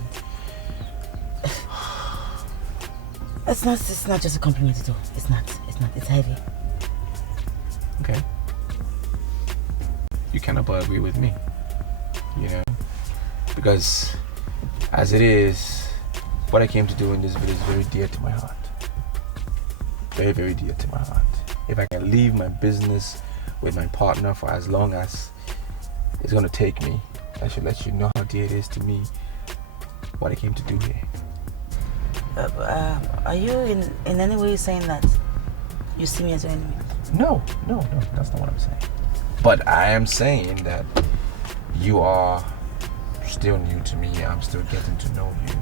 It's not just a compliment at all. It's not. It's heavy. Okay. You cannot but agree with me, you know, because as it is, what I came to do in this video is very dear to my heart. Very, very dear to my heart. If I can leave my business with my partner for as long as it's going to take me, I should let you know how dear it is to me what I came to do here. Are you in any way saying that you see me as your enemy? No, that's not what I'm saying. But I am saying that you are still new to me. I'm still getting to know you.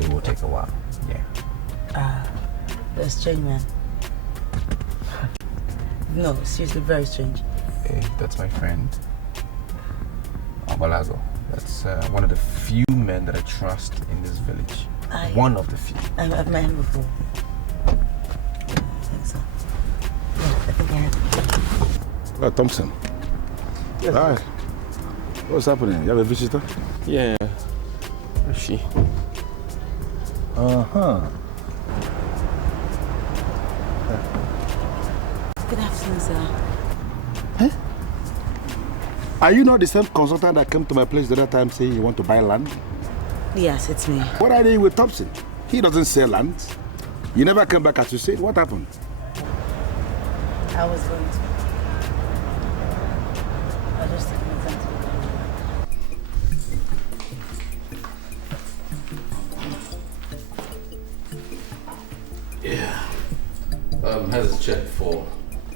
It will take a while, yeah. You're a strange man. No, seriously, very strange. Hey, that's my friend, Abalago. That's one of the few men that I trust in this village. One of the few. I've met him before. I think so. Yeah, I think I have. Oh, Thompson. Yes. Hi. What's happening? You have a visitor? Yeah. Where's she? Uh-huh. Good afternoon, sir. Huh? Are you not the same consultant that came to my place the other time saying you want to buy land? Yes, it's me. What are you with Thompson? He doesn't sell land. You never came back as you said. What happened? I was going to. I just took my time to Yeah. Has a check for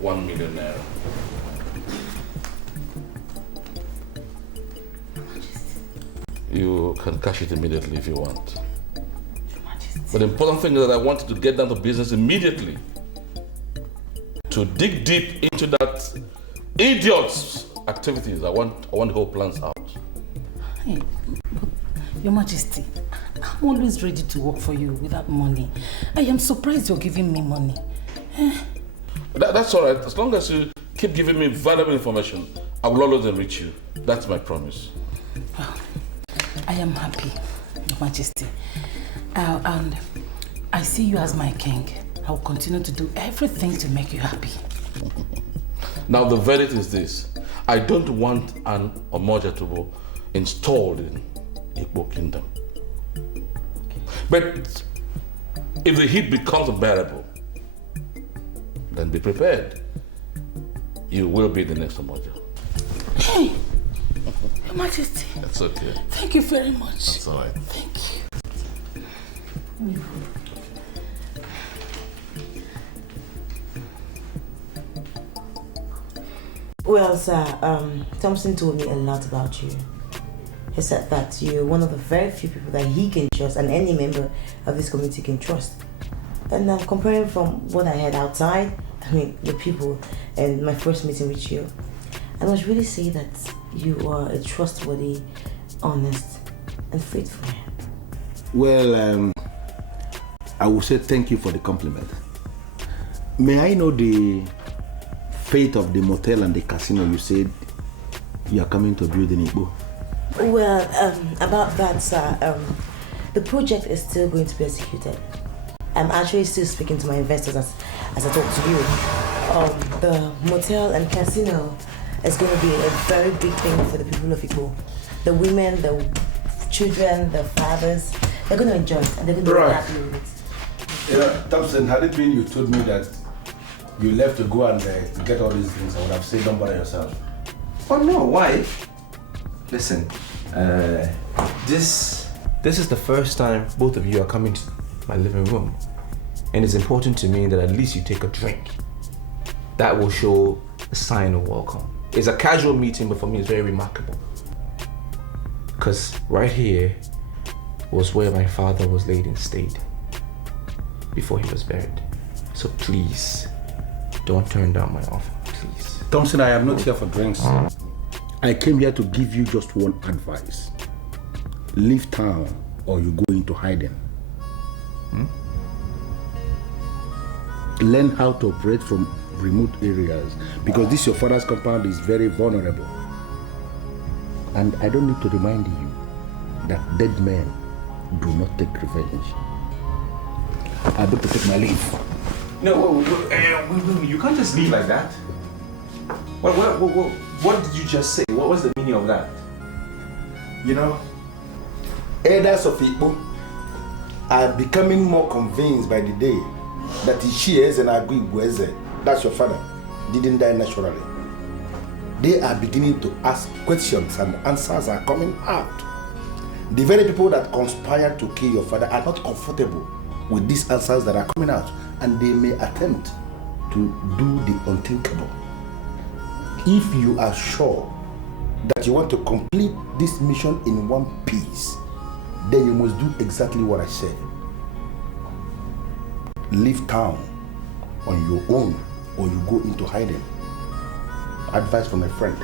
1 million naira. You can cash it immediately if you want. But the important thing is that I want you to get down to business immediately. To dig deep into that idiot's activities. I want the whole plans out. Hey, Your Majesty, I'm always ready to work for you without money. I am surprised you're giving me money. That's all right. As long as you keep giving me valuable information, I will always enrich you. That's my promise. Well, I am happy, Your Majesty. And I see you as my king. I will continue to do everything to make you happy. Now the verdict is this. I don't want an Omoa to be installed in Igbo Kingdom. But if the heat becomes unbearable, then be prepared. You will be the next Omoa. Hey, Your Majesty. That's okay. Thank you very much. That's all right. Thank you. Well, sir, Thompson told me a lot about you. He said that you're one of the very few people that he can trust and any member of this community can trust. And I'm comparing from what I heard outside, I mean, the people and my first meeting with you. I must really say that you are a trustworthy, honest, and faithful man. Well, I will say thank you for the compliment. May I know the fate of the motel and the casino you said you are coming to build in Igbo? Well, about that, sir, the project is still going to be executed. I'm actually still speaking to my investors as I talk to you. The motel and casino is going to be a very big thing for the people of Igbo. The women, the children, the fathers, they're going to enjoy it and they're going to be happy with it. Thompson, had it been you told me that you left to go and get all these things, I would have said don't bother yourself. Oh no, why? Listen, this is the first time both of you are coming to my living room. And it's important to me that at least you take a drink. That will show a sign of welcome. It's a casual meeting, but for me it's very remarkable. Because right here was where my father was laid in state before he was buried. So please, don't turn down my offer, please. Thompson, I am not here for drinks. I came here to give you just one advice. Leave town or you go into hiding. Learn how to operate from remote areas because this your father's compound is very vulnerable. And I don't need to remind you that dead men do not take revenge. I better take my leave. No, you can't just leave like that. What did you just say? What was the meaning of that? You know, elders of Igbo are becoming more convinced by the day that Ugezu.J.Ugezu, that's your father, didn't die naturally. They are beginning to ask questions and answers are coming out. The very people that conspired to kill your father are not comfortable with these answers that are coming out, and they may attempt to do the unthinkable. If you are sure that you want to complete this mission in one piece, then you must do exactly what I said. Leave town on your own or you go into hiding. Advice from a friend.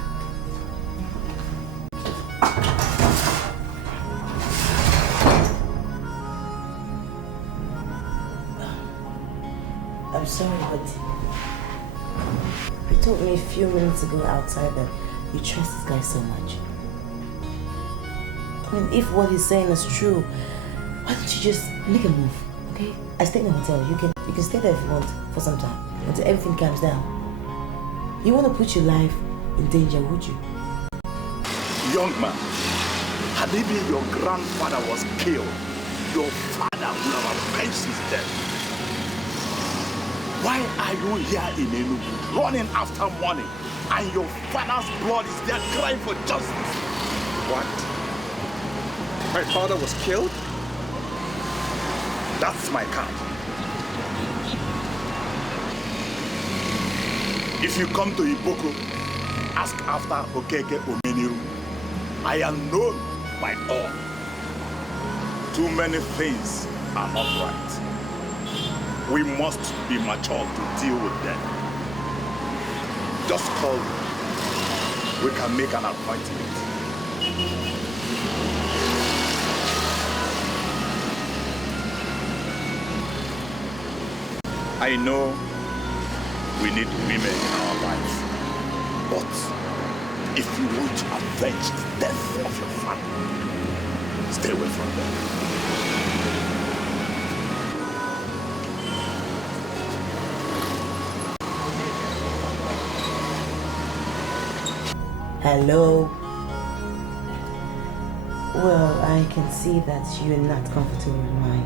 I'm sorry, but you told me a few minutes ago outside that you trust this guy so much. I mean, if what he's saying is true, why don't you just make a move, okay? I stay in the hotel. You can stay there if you want for some time until everything calms down. You want to put your life in danger, would you? Young man, had it been your grandfather was killed, your father would have avenged his death. Why are you here in Enugu, running after money, and your father's blood is there crying for justice? What? My father was killed? That's my count. If you come to Iboko, ask after Okeke Omeniru. I am known by all. Too many things are not right. We must be mature to deal with them. Just call me. We can make an appointment. I know we need women in our lives, but if you want to avenge the death of your family, stay away from them. Hello. Well, I can see that you're not comfortable with my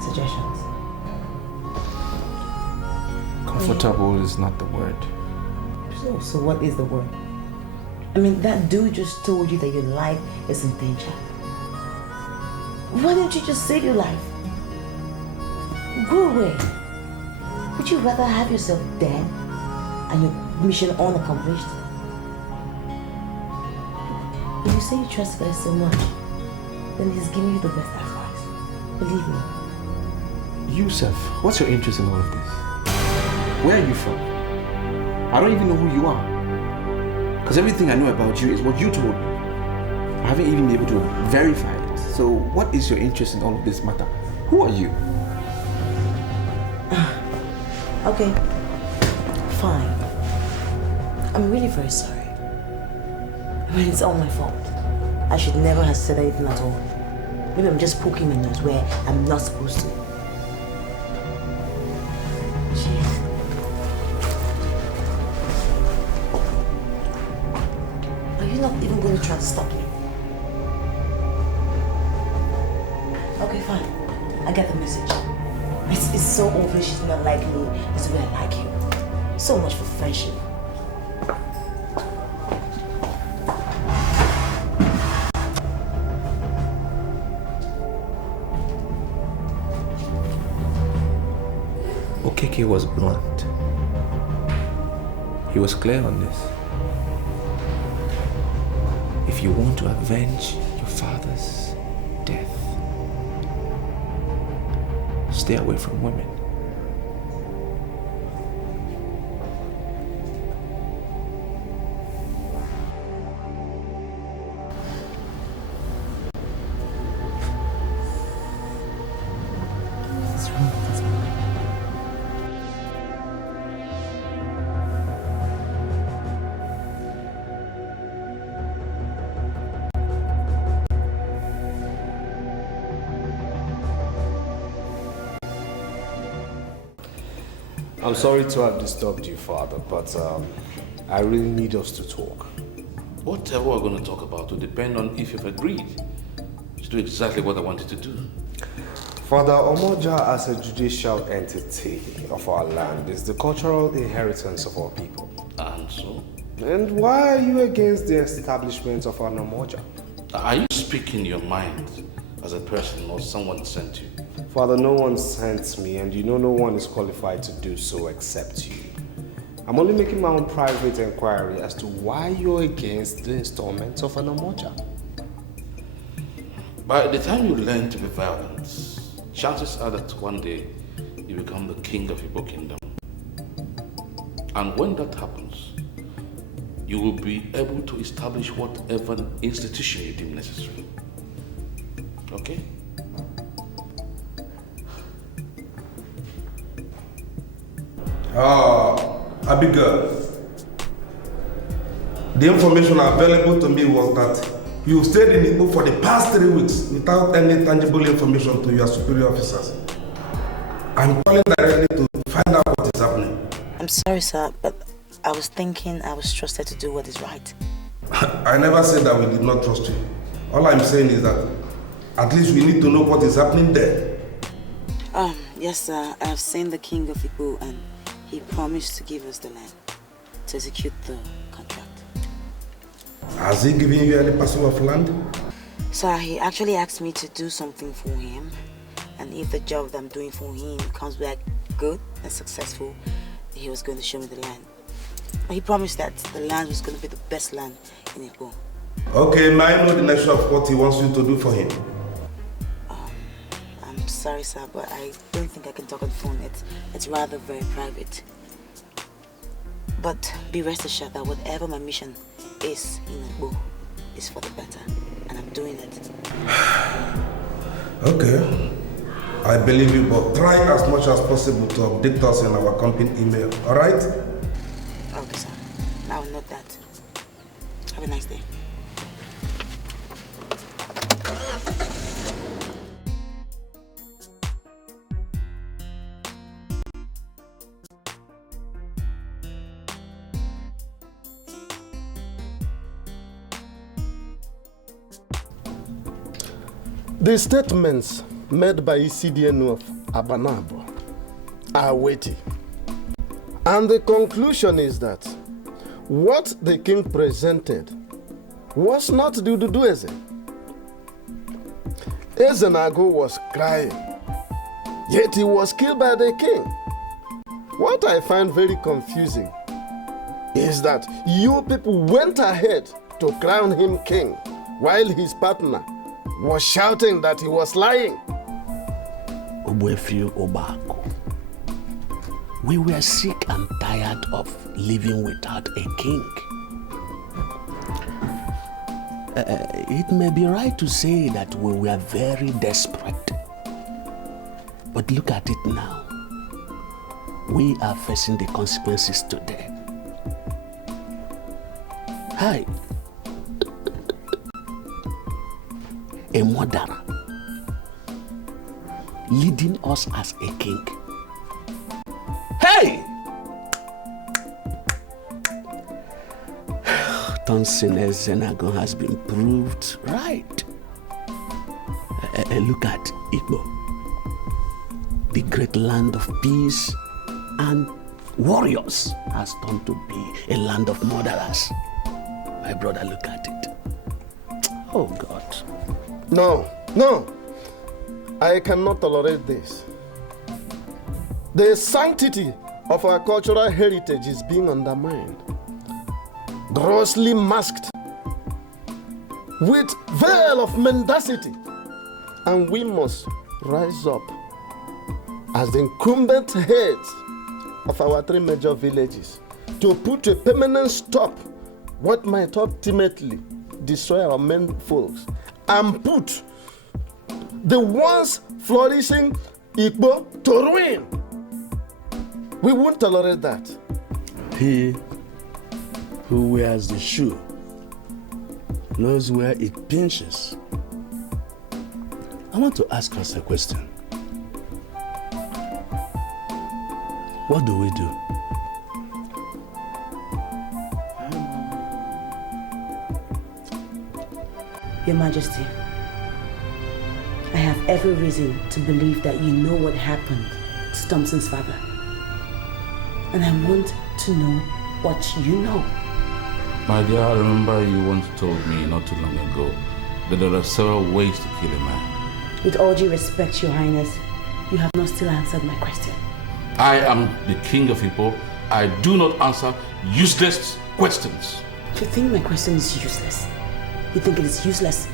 suggestions. Comfortable is not the word. So what is the word? I mean, that dude just told you that your life is in danger. Why don't you just save your life? Go away. Would you rather have yourself dead and your mission unaccomplished? If you say you trust God so much, then he's giving you the best advice. Believe me. Yusuf, what's your interest in all of this? Where are you from? I don't even know who you are. Because everything I know about you is what you told me. I haven't even been able to verify it. So what is your interest in all of this matter? Who are you? Okay, fine. I'm really very sorry. I mean, it's all my fault. I should never have said anything at all. Maybe I'm just poking my nose where I'm not supposed to. Jeez. Are you not even going to try to stop me? Okay, fine. I get the message. It's so obvious she's not like me. It's the way I like you. So much for friendship. Okeke was blunt. He was clear on this. If you want to avenge your father's death, stay away from women. I'm sorry to have disturbed you, Father, but I really need us to talk. Whatever we're going to talk about will depend on if you've agreed to do exactly what I wanted to do. Father, Omoja as a judicial entity of our land is the cultural inheritance of our people. And so? And why are you against the establishment of an Omoja? Are you speaking your mind as a person or someone sent you? Father, no one sent me, and you know no one is qualified to do so except you. I'm only making my own private inquiry as to why you're against the installment of an Omoja. By the time you learn to be violent, chances are that one day you become the king of Igbo kingdom. And when that happens, you will be able to establish whatever institution you deem necessary. Okay? Abigail, the information available to me was that you stayed in Igbo for the past 3 weeks without any tangible information to your superior officers. I'm calling directly to find out what is happening. I'm sorry, sir, but I was thinking I was trusted to do what is right. I never said that we did not trust you. All I'm saying is that at least we need to know what is happening there. Yes, sir. I have seen the king of Igbo and he promised to give us the land to execute the contract. Has he given you any parcel of land? Sir, he actually asked me to do something for him. And if the job that I'm doing for him comes back good and successful, he was going to show me the land. But he promised that the land was going to be the best land in Igbo. Okay, may I know the nature of what he wants you to do for him? I'm sorry, sir, but I don't think I can talk on the phone. It's rather very private. But be rest assured that whatever my mission is in Igbo is for the better, and I'm doing it. Okay. I believe you, but try as much as possible to update us in our company email, alright? Okay, sir. I will note that. Have a nice day. The statements made by CDNO of Abanabo are weighty. And the conclusion is that what the king presented was not due to Eze. Ezenago was crying, yet he was killed by the king. What I find very confusing is that you people went ahead to crown him king while his partner was shouting that he was lying. We were sick and tired of living without a king. It may be right to say that we were very desperate. But look at it now. We are facing the consequences today. Hi. A murderer leading us as a king. Hey! Thompson Ezenago has been proved right. Look at Igbo, the great land of peace and warriors has turned to be a land of murderers. My brother, look at it. Oh God. No. I cannot tolerate this. The sanctity of our cultural heritage is being undermined, grossly masked with veil of mendacity, and we must rise up as the incumbent heads of our three major villages to put a permanent stop what might ultimately destroy our men folks and put the once flourishing Igbo to ruin. We won't tolerate that. He who wears the shoe knows where it pinches. I want to ask us a question. What do we do? Your Majesty, I have every reason to believe that you know what happened to Thompson's father. And I want to know what you know. My dear, I remember you once told me not too long ago that there are several ways to kill a man. With all due respect, Your Highness, you have not still answered my question. I am the king of Igbo. I do not answer useless questions. If you think my question is useless, you think it is useless?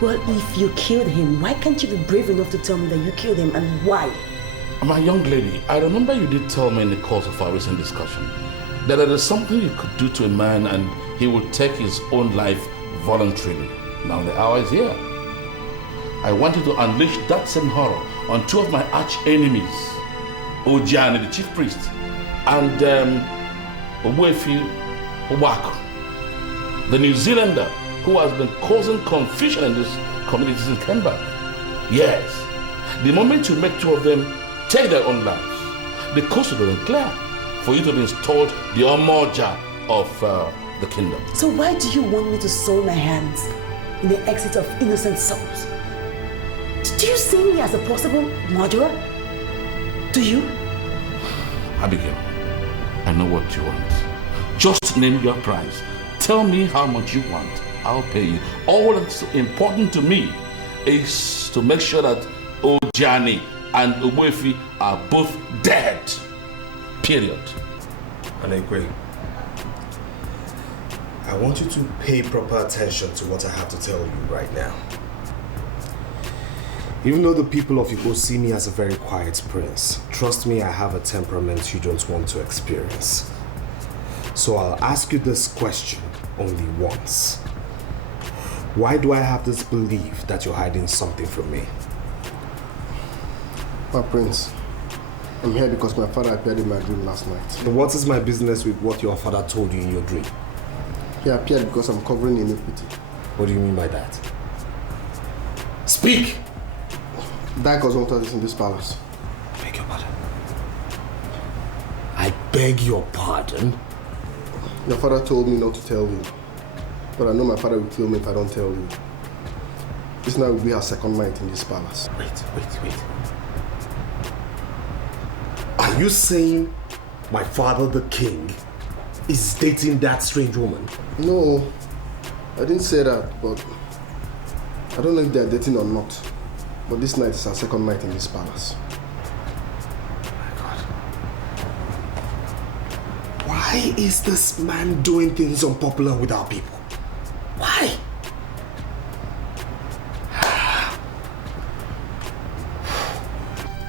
Well, if you killed him, why can't you be brave enough to tell me that you killed him and why? My young lady, I remember you did tell me in the course of our recent discussion that there is something you could do to a man and he would take his own life voluntarily. Now the hour is here. I wanted to unleash that same horror on two of my arch enemies, Ojani, the chief priest, and Obuefi Obako, the New Zealander who has been causing confusion in this community in Kenberg. Yes, the moment you make two of them take their own lives, the coast will be clear for you to be installed the Omoa of the kingdom. So why do you want me to soil my hands in the exit of innocent souls? Do you see me as a possible murderer? Do you? Abigail, I know what you want. Just name your price. Tell me how much you want. I'll pay you. All that's important to me is to make sure that Ojani and Ogbuefi are both dead. Period. And I agree. I want you to pay proper attention to what I have to tell you right now. Even though the people of Igbo see me as a very quiet prince, trust me, I have a temperament you don't want to experience. So I'll ask you this question only once. Why do I have this belief that you're hiding something from me? My prince, I'm here because my father appeared in my dream last night. But what is my business with what your father told you in your dream? He appeared because I'm covering iniquity. What do you mean by that? Speak! That was wanted us in this palace. Beg your pardon. I beg your pardon? Your father told me not to tell you. But I know my father will kill me if I don't tell you. This night will be our second night in this palace. Wait. Are you saying my father, the king, is dating that strange woman? No, I didn't say that, but I don't know if they're dating or not. But this night is our second night in this palace. My God. Why is this man doing things unpopular with our people? Why?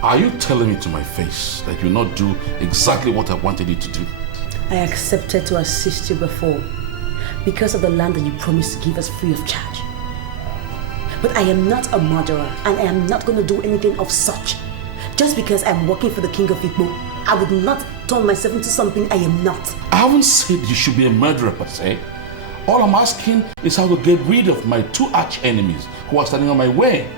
Are you telling me to my face that you will not do exactly what I wanted you to do? I accepted to assist you before because of the land that you promised to give us free of charge. But I am not a murderer and I am not going to do anything of such. Just because I'm working for the king of Igbo, I would not turn myself into something I am not. I haven't said you should be a murderer per se. All I'm asking is how to get rid of my two arch enemies who are standing on my way.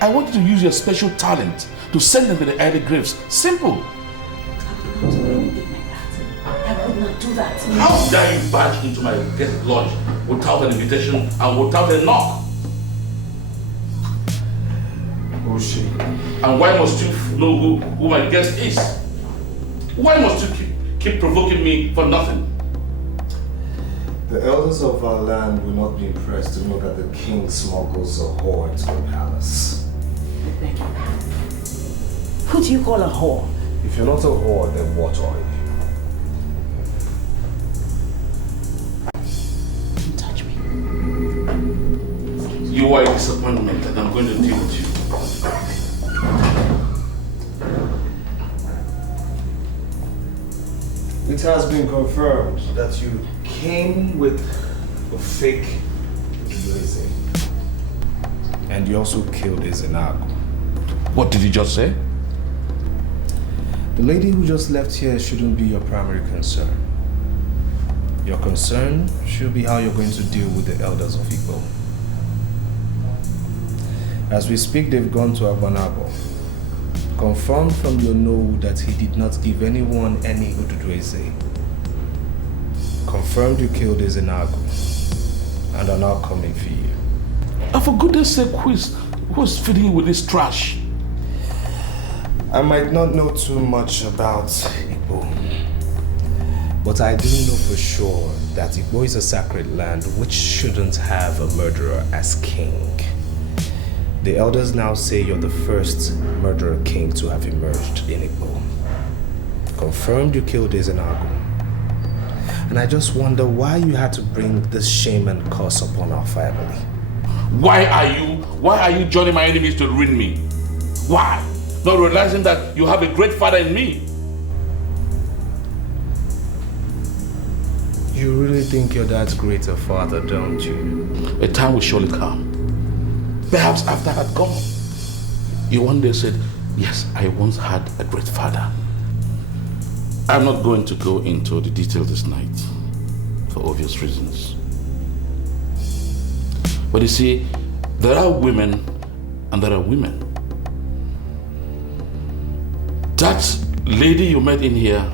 I want you to use your special talent to send them to the early graves. Simple. I would not do anything like that. I would not do that. How dare you barge into my guest lodge without an invitation and without a knock? Oh shit. And why must you know who my guest is? Why must you keep provoking me for nothing? The elders of our land will not be impressed to know that the king smuggles a whore into the palace. Who do you call a whore? If you're not a whore, then what are you? Don't touch me. You are a disappointment and I'm going to deal with you. It has been confirmed that you came with a fake Ugezu. And you also killed Ezuruonye. What did you just say? The lady who just left here shouldn't be your primary concern. Your concern should be how you're going to deal with the elders of Igbo. As we speak, they've gone to Abanabo. Confirmed from your know that he did not give anyone any Ugezu. Confirmed you killed Ezuruonye and are now coming for you. And for goodness sake, who's feeding you with this trash? I might not know too much about Igbo, but I do know for sure that Igbo is a sacred land which shouldn't have a murderer as king. The elders now say you're the first murderer king to have emerged in Igbo. Confirmed you killed Ezuruonye. And I just wonder why you had to bring this shame and curse upon our family. Why are you joining my enemies to ruin me? Why? Not realizing that you have a great father in me. You really think your dad's greater father, don't you? A time will surely come. Perhaps after I had gone, you one day said, yes, I once had a great father. I'm not going to go into the details this night for obvious reasons. But you see, there are women and there are women. That lady you met in here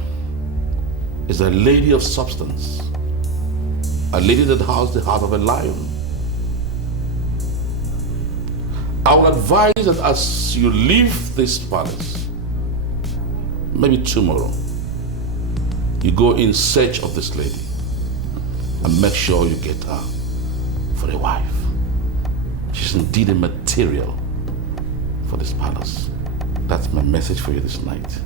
is a lady of substance. a lady that has the heart of a lion. I would advise that as you leave this palace, maybe tomorrow, you go in search of this lady and make sure you get her for a wife. She's indeed a material for this palace. That's my message for you this night.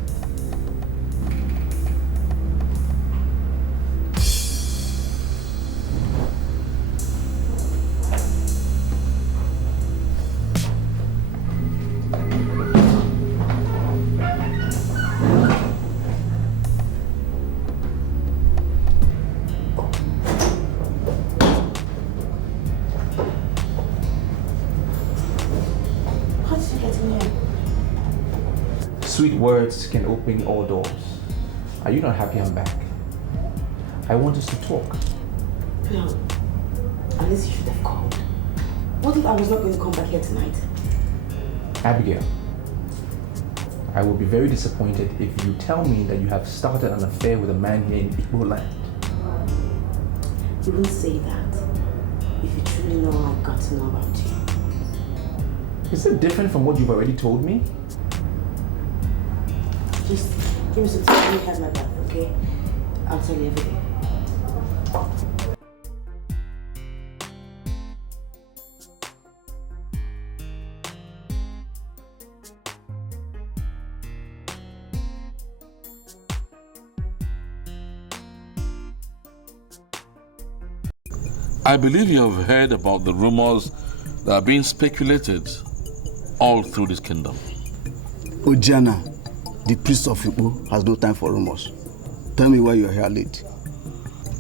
Sweet words can open all doors. Are you not happy I'm back? I want us to talk. No. At least you should have called. What if I was not going to come back here tonight? Abigail, I will be very disappointed if you tell me that you have started an affair with a man here in Igbo land. You won't say that if you truly know all I got to know about you. Is it different from what you've already told me? Just give me some time. Let me catch my breath, okay? I'll tell you everything. I believe you have heard about the rumors that are being speculated all through this kingdom. Ojana, the priest of Igbo, has no time for rumors. Tell me why you're here late.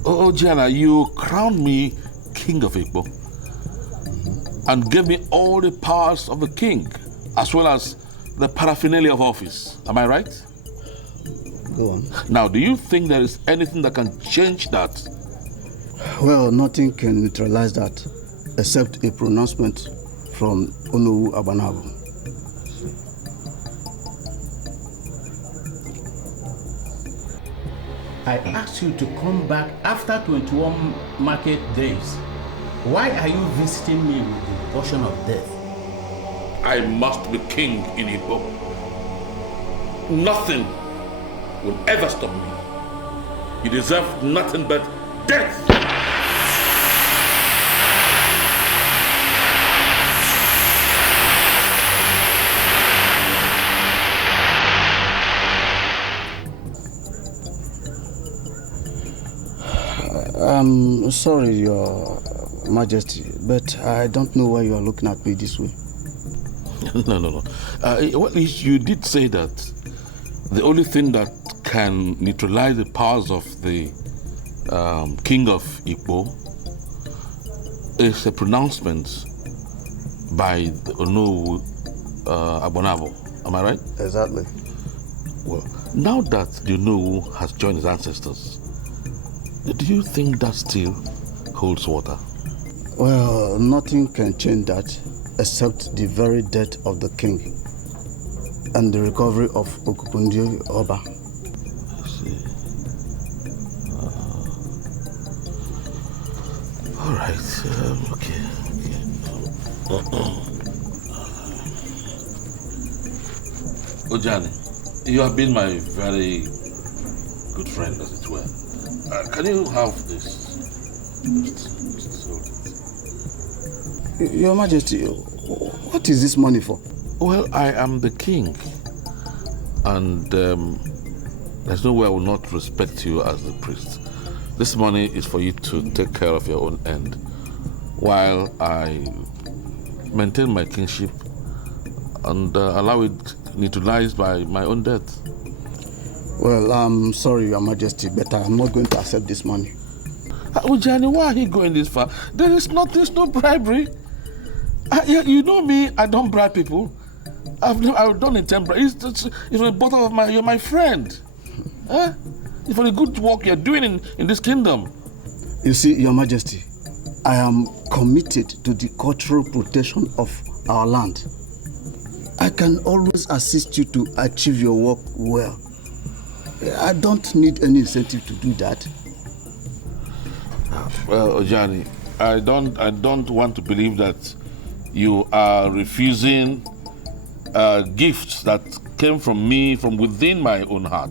Oh, Ojana, you crowned me king of Igbo and gave me all the powers of the king, as well as the paraphernalia of office. Am I right? Go on. Now, do you think there is anything that can change that? Well, nothing can neutralize that except a pronouncement from Onowu Abanabo. I asked you to come back after 21 market days. Why are you visiting me with the portion of death? I must be king in Igbo. Nothing will ever stop me. You deserve nothing but death. I'm sorry, Your Majesty, but I don't know why you are looking at me this way. No. Well, you did say that the only thing that can neutralize the powers of the king of Igbo is a pronouncement by the Onowu Abanabo. Am I right? Exactly. Well, now that the Onowu has joined his ancestors, do you think that still holds water? Well, nothing can change that except the very death of the king and the recovery of Okupundio Oba. I see. All right. Okay. Ojani, you have been my very good friend, as it were. Can you have this? Your Majesty, what is this money for? Well, I am the king, and there's no way I will not respect you as the priest. This money is for you to take care of your own end, while I maintain my kingship and allow it neutralized by my own death. Well, I'm sorry, Your Majesty, but I'm not going to accept this money. Ojani, why are you going this far? There's no bribery. You know me, I don't bribe people. I've done it temporarily. It's for the bottom of you're my friend. It's for the good work you're doing in this kingdom. You see, Your Majesty, I am committed to the cultural protection of our land. I can always assist you to achieve your work well. I don't need any incentive to do that. Well, Ojani, I don't want to believe that you are refusing gifts that came from me from within my own heart.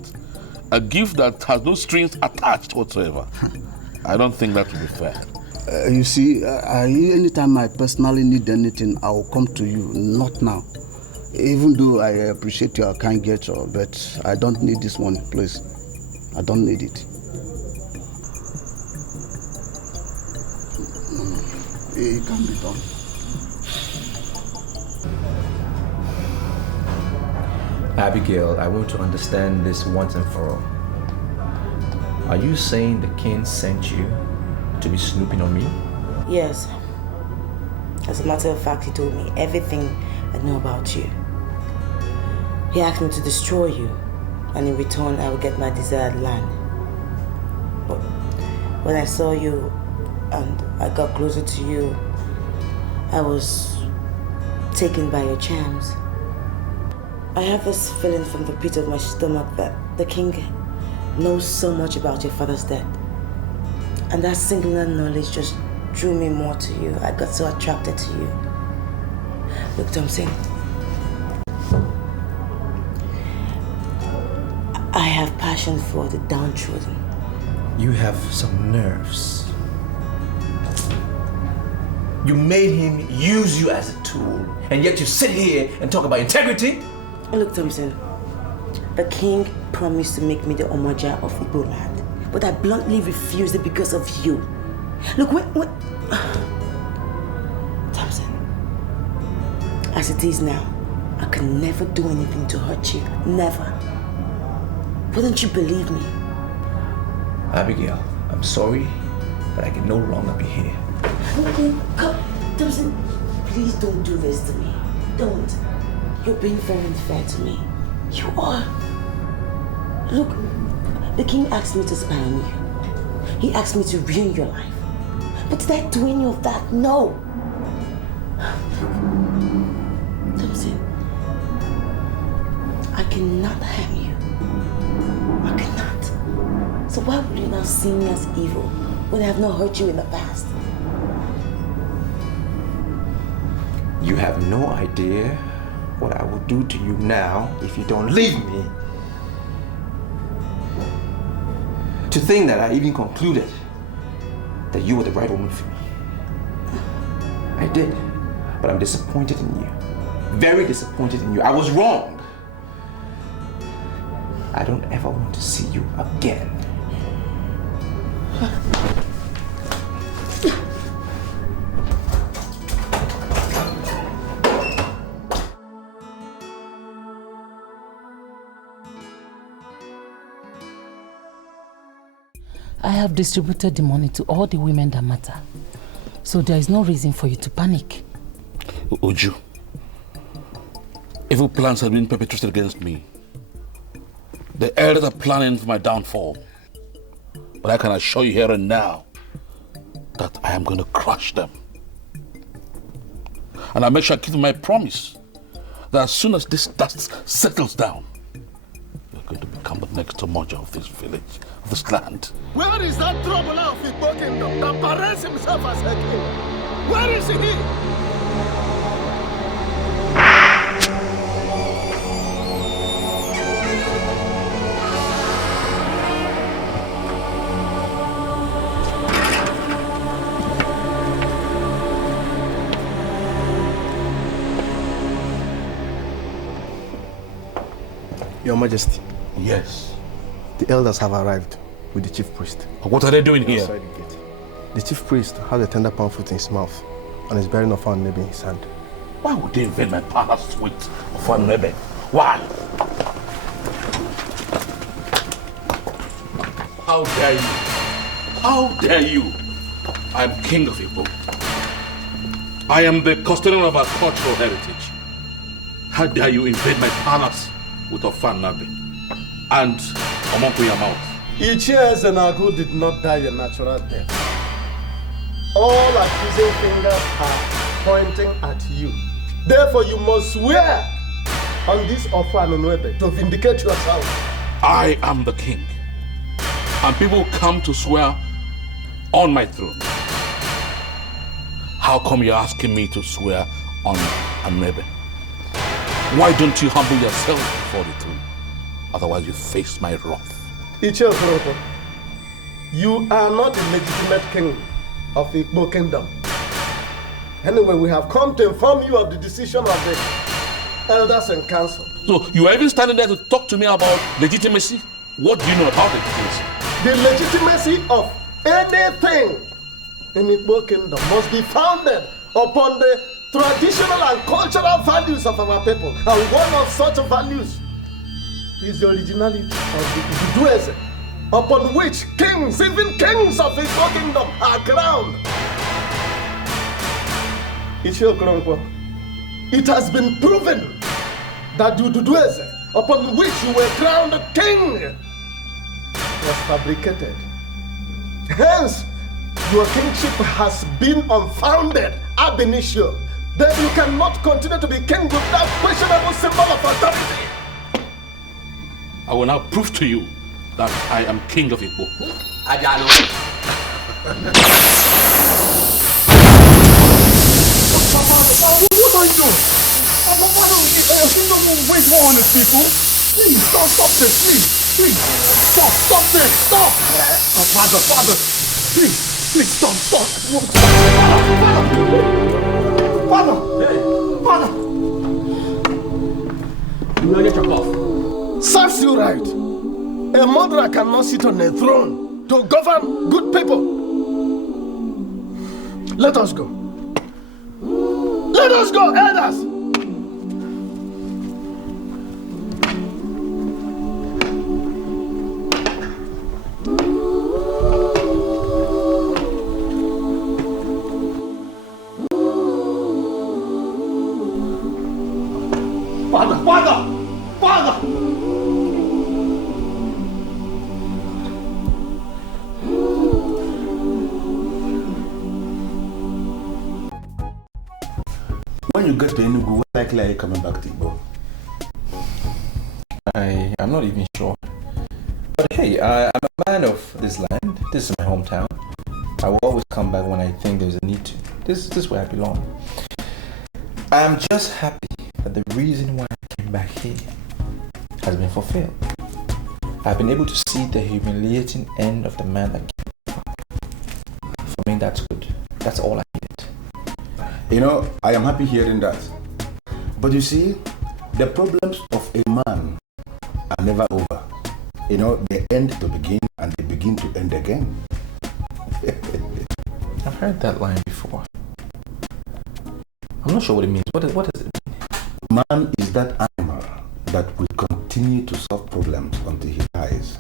A gift that has no strings attached whatsoever. I don't think that would be fair. You see, anytime I personally need anything, I will come to you, not now. Even though I appreciate your kind gesture, but I don't need this money, please. I don't need it. It can be done. Abigail, I want to understand this once and for all. Are you saying the king sent you to be snooping on me? Yes. As a matter of fact, he told me everything I know about you. He asked me to destroy you, and in return, I will get my desired land. But when I saw you and I got closer to you, I was taken by your charms. I have this feeling from the pit of my stomach that the king knows so much about your father's death. And that singular knowledge just drew me more to you. I got so attracted to you. Look, Thompson, I have passion for the downtrodden. You have some nerves. You made him use you as a tool, and yet you sit here and talk about integrity? Look, Thompson, the king promised to make me the Omoa of Igbo land, but I bluntly refused it because of you. Look, when Thompson, as it is now, I can never do anything to hurt you. Never. Wouldn't you believe me? Abigail, I'm sorry, but I can no longer be here. Come, Thompson, please don't do this to me. Don't. You're being very unfair to me. You are. Look, the king asked me to spy on you. He asked me to ruin your life. But did I do any of that? No. Thompson, I cannot harm you. I cannot. So why would you now see me as evil when I have not hurt you in the past? You have no idea what I will do to you now if you don't leave me. To think that I even concluded that you were the right woman for me. I did, but I'm disappointed in you. Very disappointed in you. I was wrong. I don't ever want to see you again. I have distributed the money to all the women that matter. So there is no reason for you to panic. Uju, evil plans have been perpetrated against me. The elders are planning for my downfall. But I can assure you here and now that I am going to crush them. And I'll make sure I keep my promise that as soon as this dust settles down, you're going to become the next Tomago of this village, of this land. Where is that trouble of Igbo kingdom that parades himself as a king? Where is he? Your Majesty. Yes. The elders have arrived with the chief priest. What are they doing here? Outside the gate. The chief priest has a tender palm fruit in his mouth and is bearing a fan nebe in his hand. Why would they invade my palace with a fan nebe? Why? How dare you? How dare you? I am king of Igbo. I am the custodian of our cultural heritage. How dare you invade my palace with a fan nebe and Omoa your mouth? Ichie Ezenagu did not die a natural death. All accusing fingers are pointing at you. Therefore, you must swear on this offer to vindicate yourself. I am the king. And people come to swear on my throne. How come you're asking me to swear on Amebe? Why don't you humble yourself before the throne? Otherwise you face my wrath. Ichiokoroko, you are not the legitimate king of Igbo kingdom. Anyway, we have come to inform you of the decision of the elders and council. So you are even standing there to talk to me about legitimacy? What do you know about legitimacy? The legitimacy of anything in Igbo kingdom must be founded upon the traditional and cultural values of our people. And one of such values is the originality of the Ugezu, upon which kings, even kings of Igbo kingdom, are crowned. It has been proven that the Ugezu, upon which you were crowned king, was fabricated. Hence, your kingship has been unfounded ab initio. Then you cannot continue to be king without questionable symbol of authority. I will now prove to you that I am king of Igbo. Ajano. What are you doing? Kingdom will wage war on his people. Please, stop this, please. Stop this, stop. Father, please, stop. Father. You know, get your cough. Serves you right. A murderer cannot sit on a throne to govern good people. Let us go. Let us go, elders. Father! When you get to Enugu, what likely are you coming back to Igbo? I'm not even sure. But hey, I'm a man of this land. This is my hometown. I will always come back when I think there's a need to. This is where I belong. I'm just happy that the reason why I came back here has been fulfilled. I've been able to see the humiliating end of the man that came before. For me, that's good. That's all I needed. You know, I am happy hearing that. But you see, the problems of a man are never over. You know, they end to begin and they begin to end again. I've heard that line before. I'm not sure what it means. What does it mean? Man is that animal that will continue to solve problems until he dies.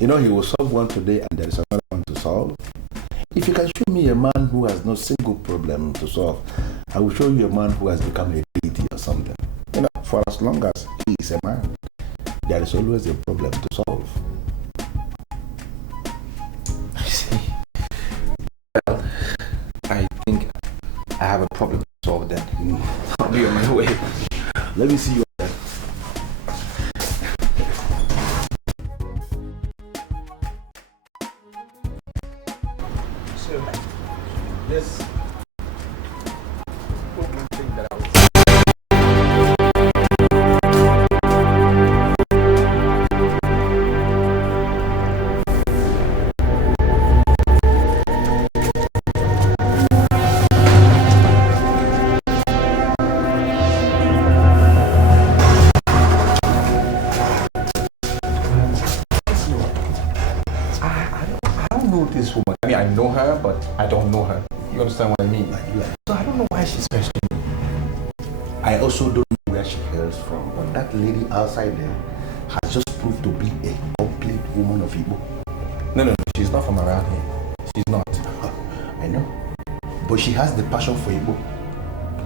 You know, he will solve one today and there is another one to solve. If you can show me a man who has no single problem to solve, I will show you a man who has become a deity or something. You know, for as long as he is a man, there is always a problem to solve. I see. Well, I think I have a problem to solve then. I'll be on my way. Let me see you there. So, this problem thing that I was this woman. I mean, I know her, but I don't know her. You understand what I mean? So I don't know why she's special. I also don't know where she hails from, but that lady outside there has just proved to be a complete woman of Igbo. No, she's not from around here. She's not. I know. But she has the passion for Igbo.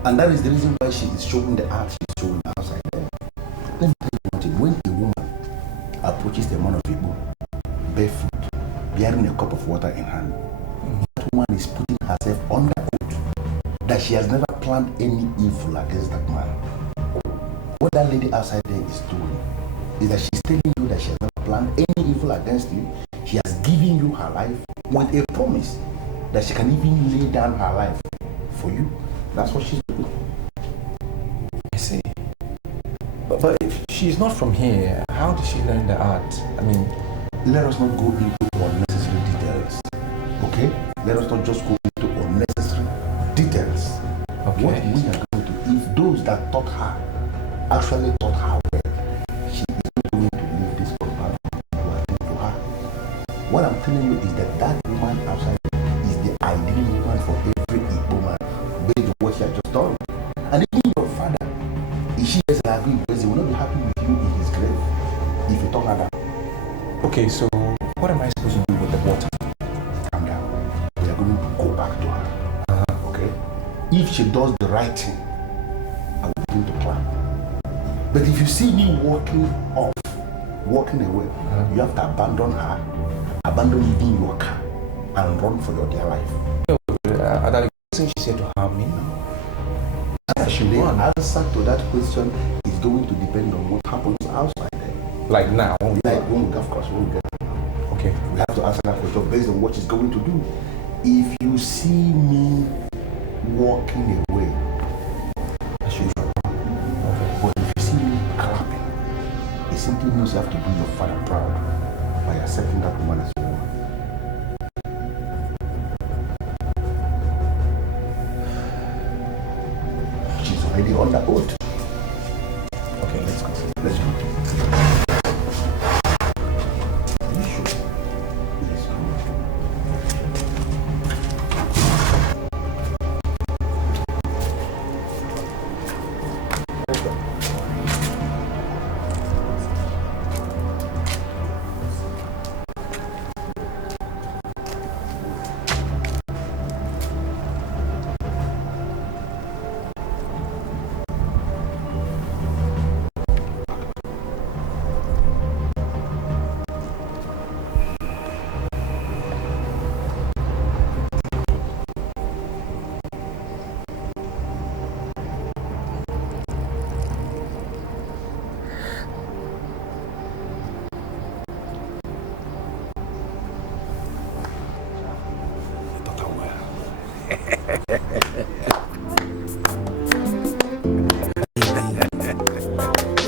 And that is the reason why she is showing the art she's showing outside there. Let me tell you one thing. When a woman approaches the man of Igbo, barefoot, bearing a cup of water in hand, that woman is putting herself under oath that she has never planned any evil against that man. What that lady outside there is doing is that she's telling you that she has never planned any evil against you. She has given you her life with a promise that she can even lay down her life for you. That's what she's doing. I see. But if she's not from here, how did she learn the art? I mean, let us not go into unnecessary details. Okay? Let us not just go into unnecessary details. Okay. What we are going to, if those that taught her actually taught her well, she is not going to leave this compound to attend to her. What I'm telling you is that that woman outside is the ideal woman for every Igbo man, based on what she has just done. And even your father, if she doesn't agree with you, he will not be happy with you in his grave if you taught her that. Okay, so what am I supposed to do with the water? Calm down. We are going to go back to her. Okay? If she does the right thing, I will begin to clap. But if you see me walking off, walking away, you have to abandon her, abandon even your car, and run for your dear life. That question she said to harm me. Actually, the answer to that question is going to depend on what happens outside there. Like now? When we of course, when we get there. Okay. We have to answer that question based on what she's going to do. If you see me walking away, I should run. Okay. But if you see me clapping, it simply means you have to do your father proud by accepting that woman as your wife. She's already on the boat. Okay, let's go. Let's go.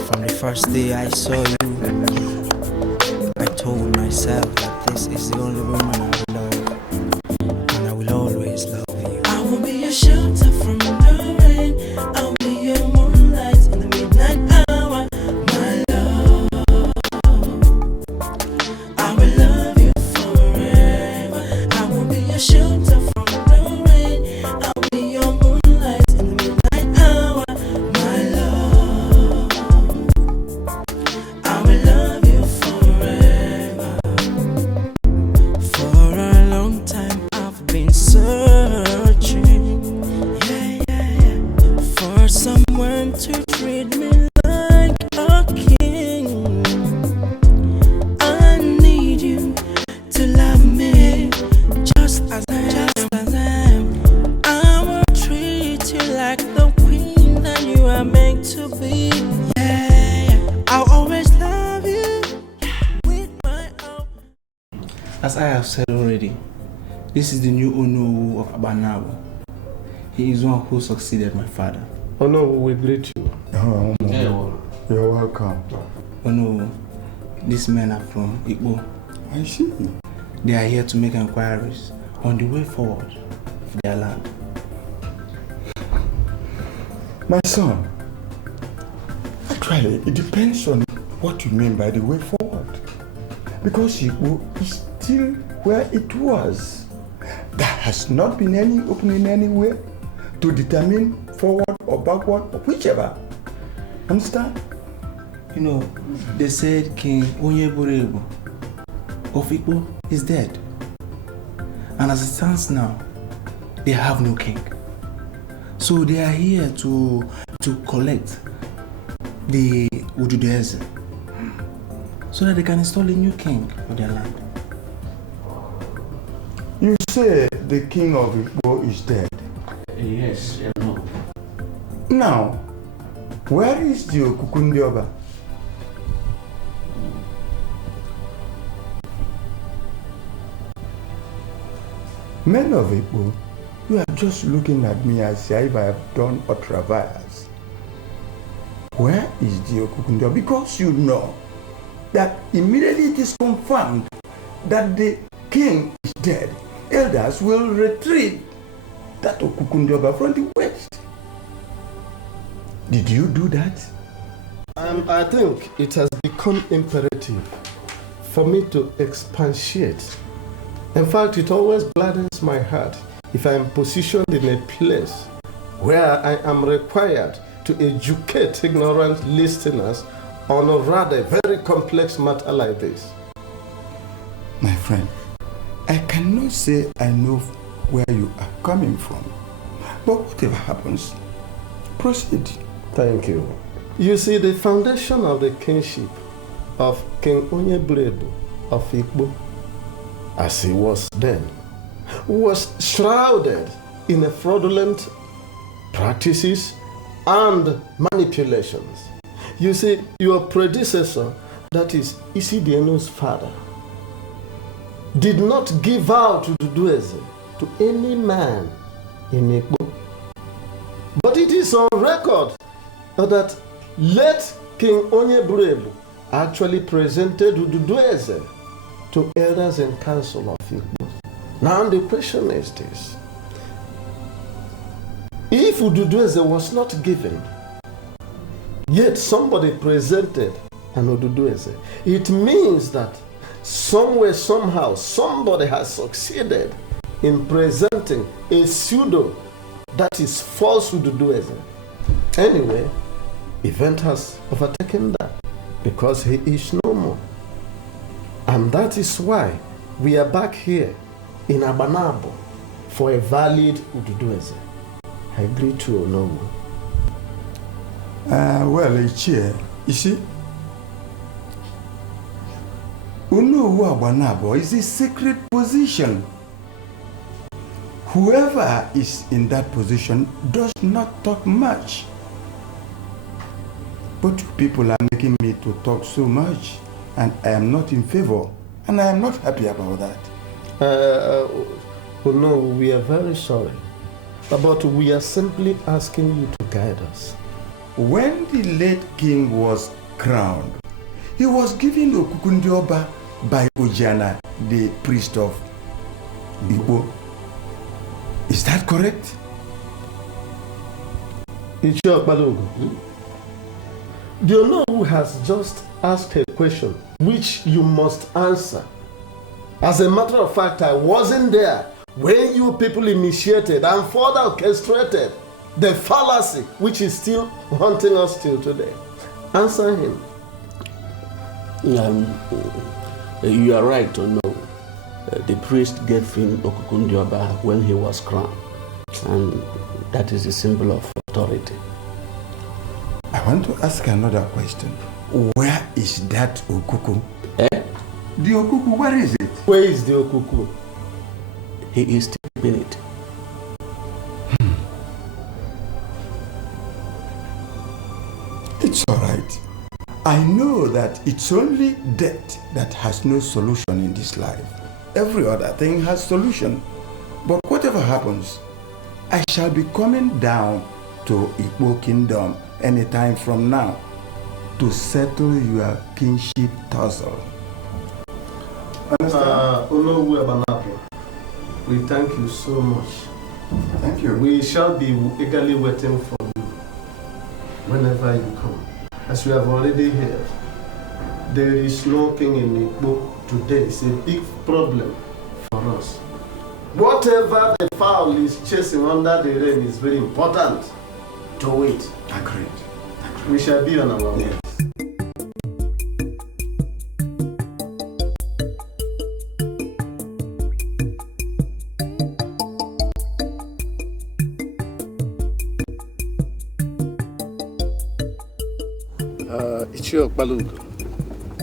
From the first day I saw you, I told myself that this is the only woman I will love, and I will always love you. I will be your shelter from the rain. I'll be your moonlight in the midnight hour, my love. I will love you forever. I will be your shelter from the rain. I'll be your moonlight in the midnight hour, my love. I will love you forever. For a long time I've been searching, for someone to treat me like a king. I need you to love me just as I am. I will treat you like the queen that you are meant to be. I'll always love you with my own. As I have said already, this is the new Omoa of Abanabo. He is one who succeeded my father. Oh no, we greet you. Oh, no. Yeah. You're welcome. Oh no, these men are from Igbo. I see. They are here to make inquiries on the way forward for their land. My son, actually, it depends on what you mean by the way forward. Because Igbo is still where it was. There has not been any opening anywhere to determine forward or backward or whichever. Understand? You know, they said King Onyeborebo of Igbo is dead. And as it stands now, they have no king. So they are here to collect the Ugezu.J.Ugezu so that they can install a new king for their land. You say the king of Igbo is dead. Yes, no. Now, where is the Okukundioba? Men of Igbo, you are just looking at me as if I have done ultraviolence. Where is the Okukundioba? Because you know that immediately it is confirmed that the king is dead, elders will retrieve that Okukundioba from the west. Did you do that? I think it has become imperative for me to expatiate. In fact, it always gladdens my heart if I am positioned in a place where I am required to educate ignorant listeners on a rather very complex matter like this. My friend, I cannot say I know where you are coming from, but whatever happens, proceed. Thank you. You see, the foundation of the kingship of King Onyeburebu of Igbo, as he was then, was shrouded in a fraudulent practices and manipulations. You see, your predecessor, that is Isidieno's father, did not give out Ugezu to any man in Igbo. But it is on record that late King Onyeburebu actually presented Ugezu to elders and council of Igbo. Now the question is this: if Ugezu was not given, yet somebody presented an Ugezu, it means that somewhere, somehow, somebody has succeeded in presenting a pseudo that is false Ugezu. Anyway, event has overtaken that because he is no more. And that is why we are back here in Abanabo for a valid Ugezu. I agree to Onowu. Well, Ichie, you see, Onowu Abanabo is a sacred position. Whoever is in that position does not talk much. But you people are making me to talk so much, and I am not in favor, and I am not happy about that. No, we are very sorry, but we are simply asking you to guide us. When the late king was crowned, he was given Okukundioba by Ojana, the priest of Igbo. Is that correct? It's your Balogo. The Onowu has just asked a question which you must answer. As a matter of fact, I wasn't there when you people initiated and further orchestrated the fallacy which is still haunting us till today. Answer him. You are right, Onowu. The priest gave him Okukundioba when he was crowned, and that is a symbol of authority. I want to ask another question. Where is that Okuku? The Okuku, where is it? Where is the Okuku? He is still in it. It's all right. I know that it's only death that has no solution in this life. Every other thing has solution. But whatever happens, I shall be coming down to Igbo Kingdom anytime from now to settle your kinship tussle. Onowu Abanabo, we thank you so much. Thank you. We shall be eagerly waiting for you whenever you come. As we have already heard, there is no king in Igbo today. It's a big problem for us. Whatever the fowl is chasing under the rain is very important to wait. Agreed. We shall be on our way.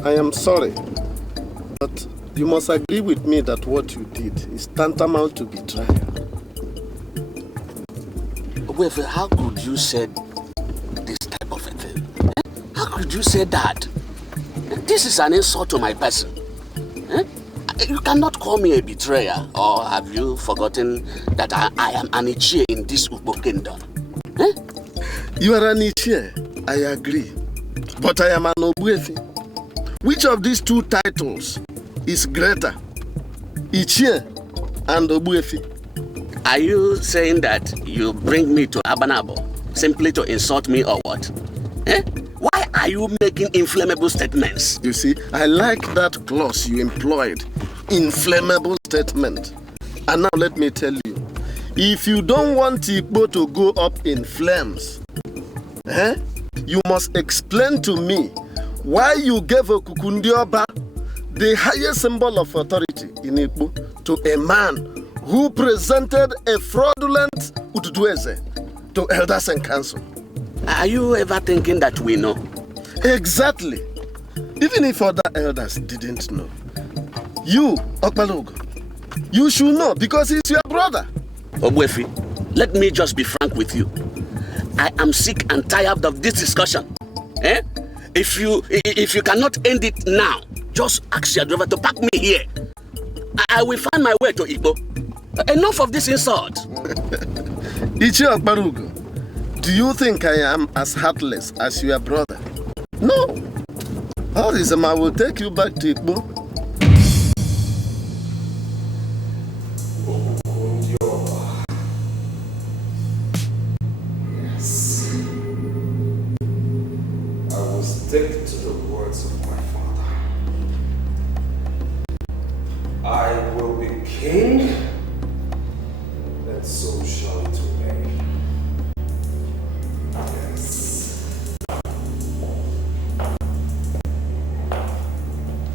I am sorry, but you must agree with me that what you did is tantamount to betrayal. Well, how could you say this type of a thing? How could you say that? This is an insult to my person. You cannot call me a betrayer, or have you forgotten that I am an Ichie in this Ugbo kingdom? Eh? You are an Ichie, I agree. But I am an Ogbuefi. Which of these two titles is greater? Ichie and Ogbuefi. Are you saying that you bring me to Abanabo simply to insult me or what? Eh? Why are you making inflammable statements? You see, I like that clause you employed. Inflammable statement. And now let me tell you, if you don't want Igbo to go up in flames, you must explain to me why you gave Okukundioba, the highest symbol of authority in Igbo, to a man who presented a fraudulent Ututueze to elders and council. Are you ever thinking that we know? Exactly. Even if other elders didn't know. You, Okpalogo, you should know because he's your brother. Ogbuefi, let me just be frank with you. I am sick and tired of this discussion. Eh? If you cannot end it now, just ask your driver to park me here. I will find my way to Igbo. Enough of this insult. Ichi Okparugo, do you think I am as heartless as your brother? No. All this I will take you back to Igbo. Yes. I will stick to the words of my father. I will be king, and so shall it remain. Yes.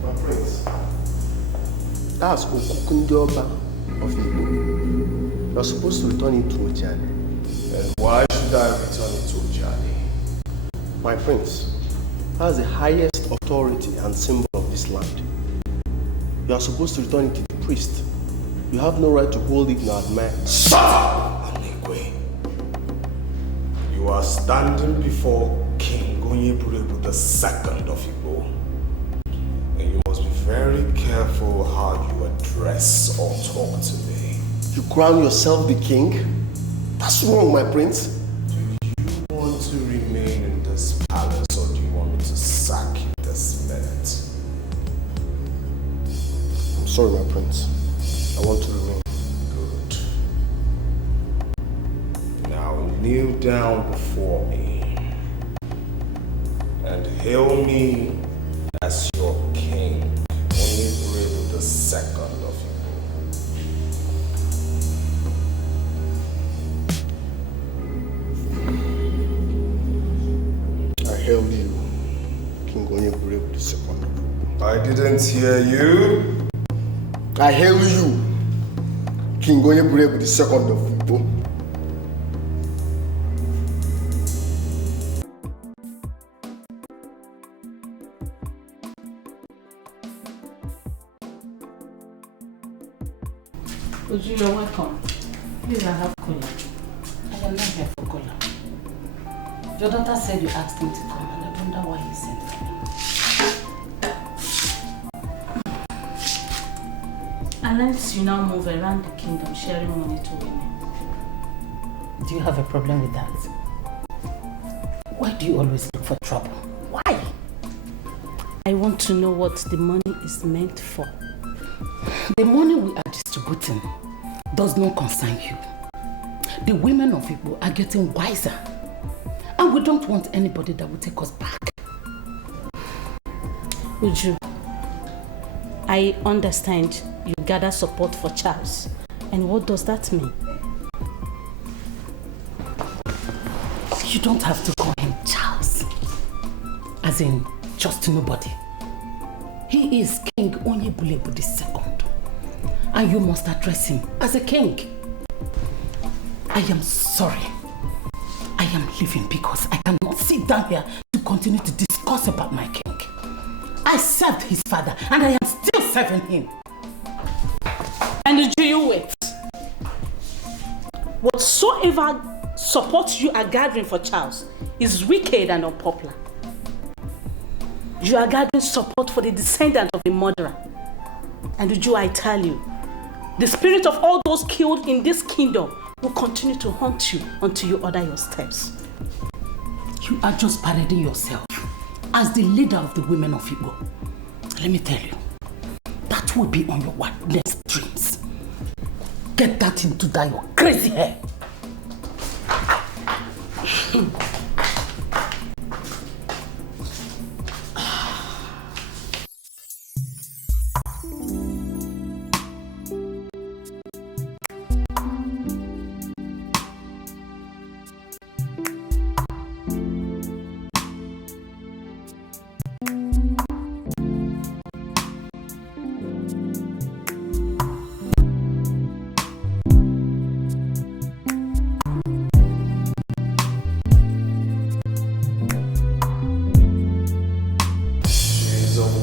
My prince, that's Okukundioba of Igbo. You're supposed to return it to Ojani. And why should I return it to Ojani? My prince, that's the highest authority and symbol of this land. You are supposed to return it to the priest. You have no right to hold it in your hand. Shut up, Anekwe. You are standing before King Onyeburebu II of Igbo. And you must be very careful how you address or talk to me. You crown yourself the king? That's wrong, my prince. Do you want to remain in this palace or do you want me to sack you this minute? I'm sorry, my prince. I want to remain. Good. Now kneel down before me and hail me as your king, Onyeburebu II of Igbo. I hail you, King Onyeburebu II. I didn't hear you. I hail you, King Onyeburebu II of Igbo. Uju, you're welcome. Please, I have cola. I am not here for cola. Your daughter said you asked him to come, and I wonder why he sent for you. Unless you now move around the kingdom sharing money to women. Do you have a problem with that? Why do you always look for trouble? Why? I want to know what the money is meant for. The money we are distributing does not concern you. The women of Igbo are getting wiser. And we don't want anybody that will take us back. Uju, I understand you gather support for Charles. And what does that mean? You don't have to call him Charles. As in, just nobody. He is King Onyebulebu II. And you must address him as a king. I am sorry. I am leaving because I cannot sit down here to continue to discuss about my king. I served his father and I am still serving him. And do you wait? Whatsoever support you are gathering for Charles is wicked and unpopular. You are gathering support for the descendant of a murderer. And Uju, I tell you, the spirit of all those killed in this kingdom will continue to haunt you until you order your steps. You are just parading yourself as the leader of the women of Igbo. Let me tell you, that will be on your wildest dreams. Get that into that your crazy hair.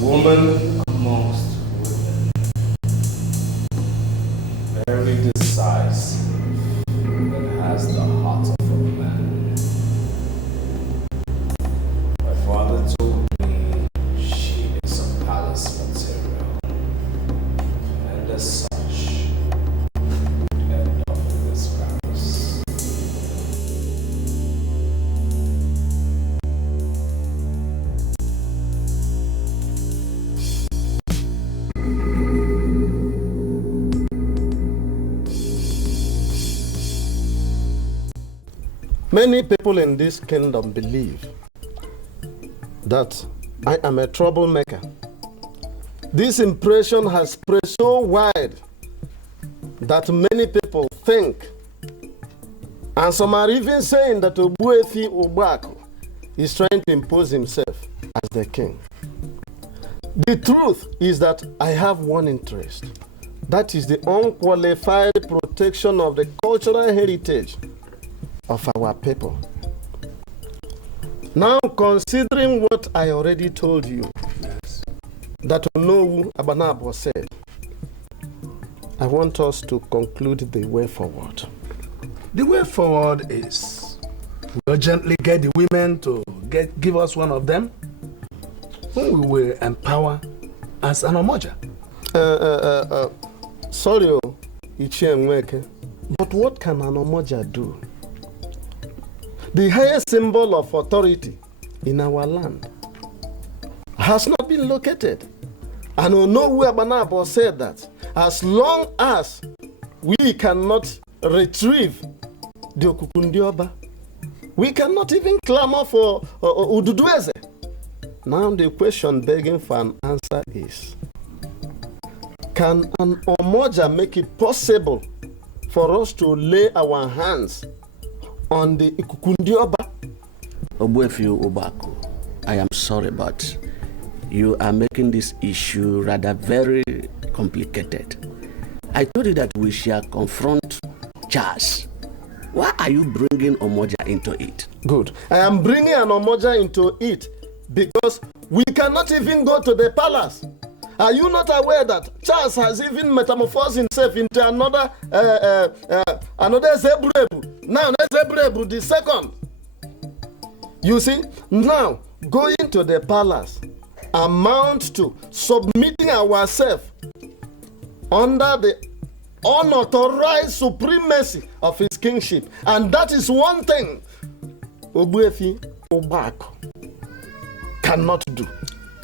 Woman amongst women, very decisive and has the heart of a man. My father told me she is a palace material, and as such, end of this palace. Many people in this kingdom believe that I am a troublemaker. This impression has spread so wide that many people think, and some are even saying that Ogbuefi Ogbuaku is trying to impose himself as the king. The truth is that I have one interest. That is the unqualified protection of the cultural heritage of our people. Now, considering what I already told you, that Onowu Abanabo said, I want us to conclude the way forward. The way forward is we urgently get the women to give us one of them, whom we will empower as an Omoja. Sorry, Ichie Nweke, but what can an Omoja do? The highest symbol of authority in our land has not been located. And Onowu Abanabo said that as long as we cannot retrieve the Okukundioba, we cannot even clamor for Ududueze. Now the question begging for an answer is, can an Omoja make it possible for us to lay our hands on the Ikukundioba? Ogbuefi Ogbuaku, I am sorry, but you are making this issue rather very complicated. I told you that we shall confront Charles. Why are you bringing Omoja into it? Good. I am bringing an Omoja into it because we cannot even go to the palace. Are you not aware that Charles has even metamorphosed himself into another Zebrebu? Now Zebrebu the second. You see, now going to the palace amounts to submitting ourselves under the unauthorized supremacy of his kingship. And that is one thing Ogbuefi Ogbuaku cannot do.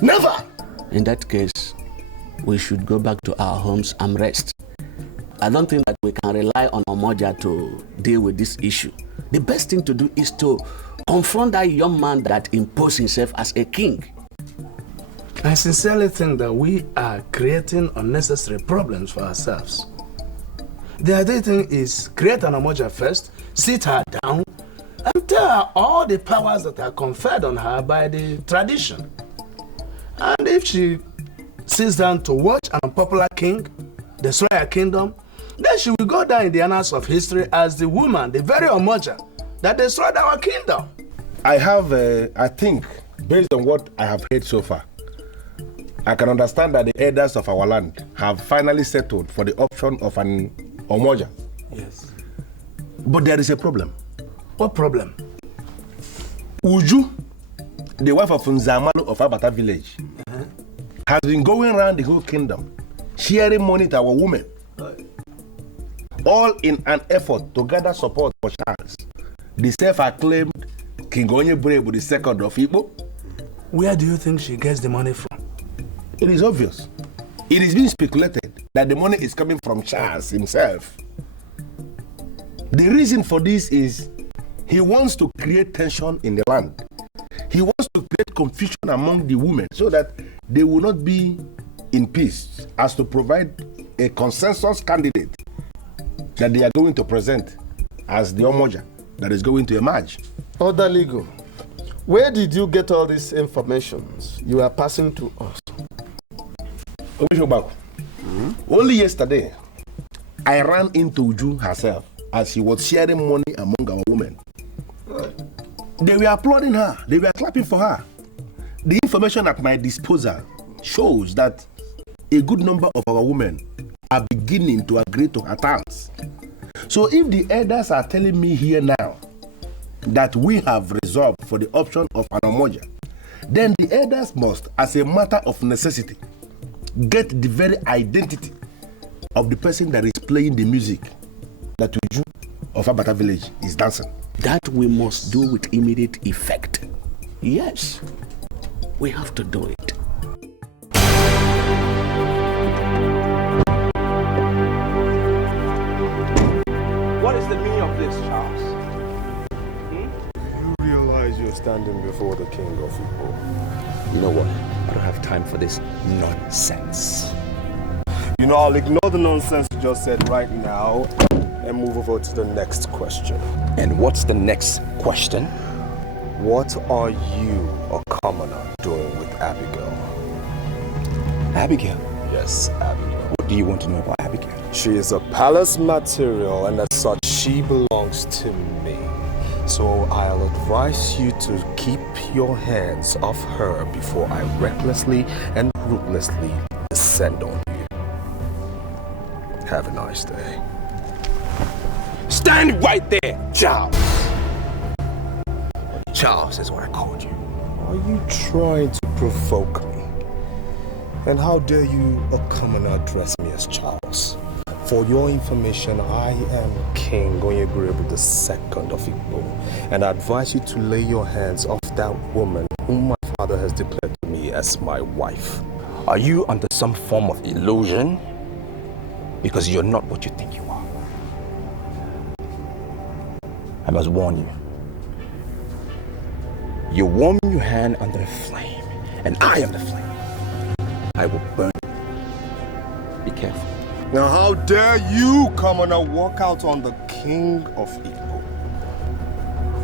Never! In that case, we should go back to our homes and rest. I don't think that we can rely on Omoja to deal with this issue. The best thing to do is to confront that young man that imposed himself as a king. I sincerely think that we are creating unnecessary problems for ourselves. The idea thing is create an Omoja first, sit her down, and tell her all the powers that are conferred on her by the tradition. And if she sits down to watch an unpopular king destroy her kingdom, then she will go down in the annals of history as the woman, the very Omoja, that destroyed our kingdom. I think, based on what I have heard so far, I can understand that the elders of our land have finally settled for the option of an Omoja. Yes. But there is a problem. What problem? Uju, the wife of Nzamalo of Abata village, has been going around the whole kingdom sharing money to our women. All in an effort to gather support for Charles, the self-acclaimed King Onyeburebu II of Igbo. Where do you think she gets the money from? It is obvious. It is being speculated that the money is coming from Charles himself. The reason for this is he wants to create tension in the land. He wants to create confusion among the women so that they will not be in peace, as to provide a consensus candidate that they are going to present as the Omoja that is going to emerge. Odaligo, where did you get all these informations you are passing to us? Only yesterday, I ran into Uju herself as she was sharing money among our women. They were applauding her, they were clapping for her. The information at my disposal shows that a good number of our women are beginning to agree to her terms. So if the elders are telling me here now that we have resolved for the option of an Omoja, then the elders must, as a matter of necessity, get the very identity of the person that is playing the music that Uju of Abata village is dancing. That we must do with immediate effect. Yes, we have to do it. What is the meaning of this, Charles? You realize you're standing before the king of Igbo. You know what? I don't have time for this nonsense. You know, I'll ignore the nonsense you just said right now and move over to the next question. And what's the next question? What are you, a commoner, doing with Abigail? Abigail? Yes, Abigail. What do you want to know about Abigail? She is a palace material, and as such, she belongs to me. So I'll advise you to keep your hands off her before I recklessly and ruthlessly descend on you. Have a nice day. Stand right there, Charles! Charles is what I called you. Are you trying to provoke me? And how dare you, a commoner, address me as Charles? For your information, I am King Onyeburebu II of Igbo, and I advise you to lay your hands off that woman whom my father has declared to me as my wife. Are you under some form of illusion? Because you're not what you think you are. I must warn you. You warm your hand under the flame, and I am the flame. I will burn you. Be careful. Now how dare you, commoner, walk out on the king of Igbo?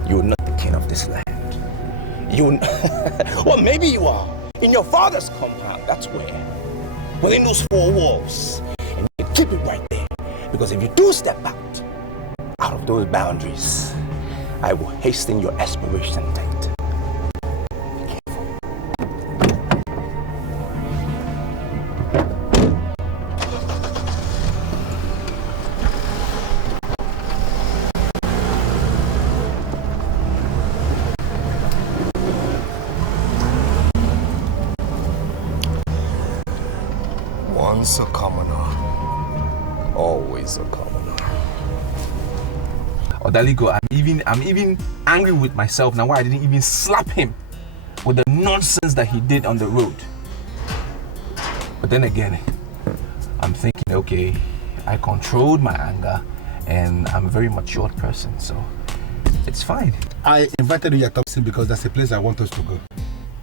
You're not the king of this land. You, well, maybe you are. In your father's compound, that's where. Within those four walls. And you keep it right there. Because if you do step out of those boundaries, I will hasten your expiration date. Once a commoner, always a commoner. Odaligo, I'm even angry with myself now why I didn't even slap him with the nonsense that he did on the road. But then again, I'm thinking, okay, I controlled my anger and I'm a very matured person, so it's fine. I invited you at Thompson because that's a place I want us to go.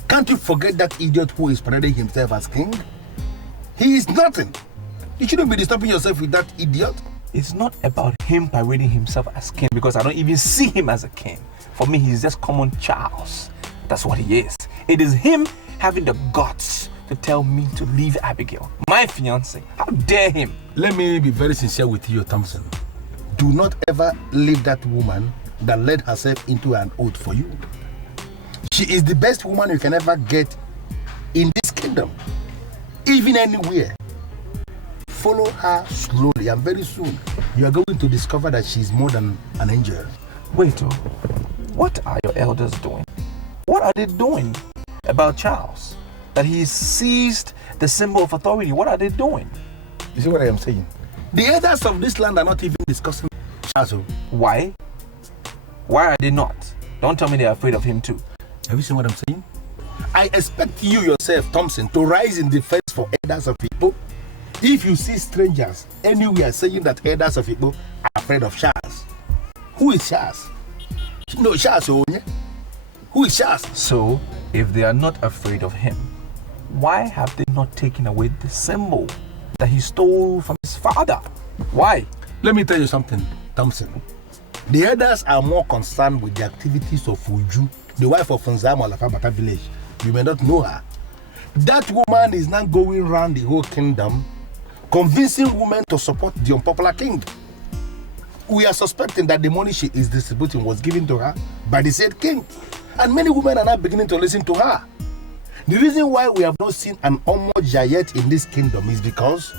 Can't you forget that idiot who is parading himself as king? He is nothing. You shouldn't be disturbing yourself with that idiot. It's not about him parading himself as king because I don't even see him as a king. For me, he's just common Charles. That's what he is. It is him having the guts to tell me to leave Abigail, my fiancée. How dare him? Let me be very sincere with you, Thompson. Do not ever leave that woman that led herself into an oath for you. She is the best woman you can ever get in this kingdom, even anywhere. Follow her slowly, and very soon you are going to discover that she is more than an angel. Wait, what are your elders doing? What are they doing about Charles? That he seized the symbol of authority. What are they doing? You see what I am saying? The elders of this land are not even discussing Shazo. Why? Why are they not? Don't tell me they're afraid of him too. Have you seen what I'm saying? I expect you yourself, Thompson, to rise in defense for elders of people. If you see strangers anywhere saying that elders of people are afraid of Shaz, who is Shaz? No, Shaz. Who is Shaz? So, if they are not afraid of him, why have they not taken away the symbol that he stole from his father? Why? Let me tell you something, Thompson. The elders are more concerned with the activities of Uju, the wife of Nzamo Alafabata village. You may not know her. That woman is now going around the whole kingdom, convincing women to support the unpopular king. We are suspecting that the money she is distributing was given to her by the said king. And many women are now beginning to listen to her. The reason why we have not seen an Omoa yet in this kingdom is because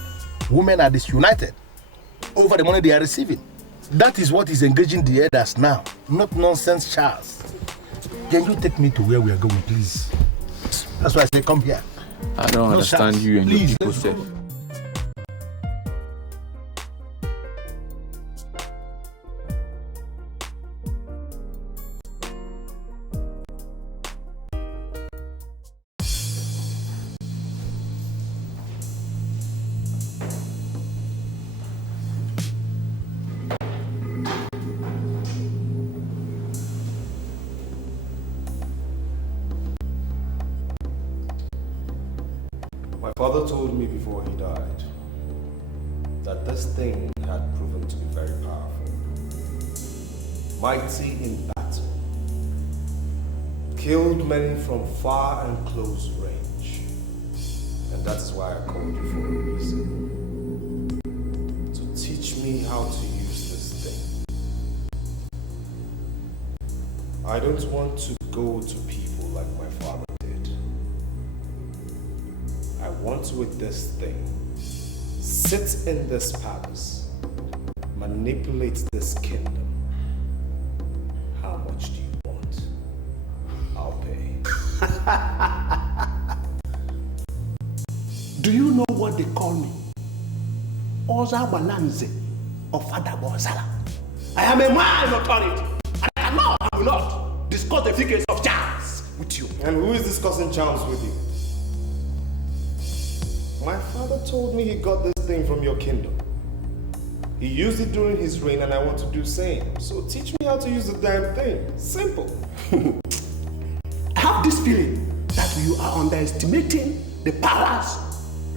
women are disunited over the money they are receiving. That is what is engaging the elders now, not nonsense Charles. Can you take me to where we are going, please? That's why I say come here. I don't understand Charles. you and Please, your people, let's go. sir. My father told me before he died that this thing had proven to be very powerful, mighty in battle, killed many from far and close range, and that is why I called you for a reason. To teach me how to use this thing. I don't want to go to people like my father did. I want to, with this thing, sit in this palace, manipulate this kingdom. How much do you want? I'll pay. Do you know what they call me? Oza Balanze of Father Bozala. I am a man in authority, and I will not discuss the figures of charms with you. And who is discussing charms with you? My father told me he got this thing from your kingdom. He used it during his reign and I want to do same. So teach me how to use the damn thing. Simple. I have this feeling that you are underestimating the powers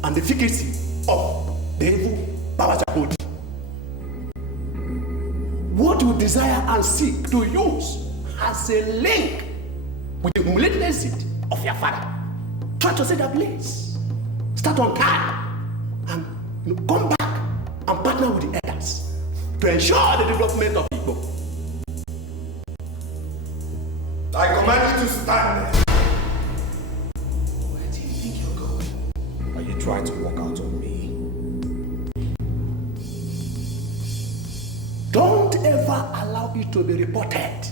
and the efficacy of the evil Babajabodi. What you desire and seek to use as a link with the humiliating exit of your father. Try to set a place. Start on time and come back and partner with the elders to ensure the development of people. I command you to stand there. Where do you think you're going? Are you trying to walk out on me? Don't ever allow it to be reported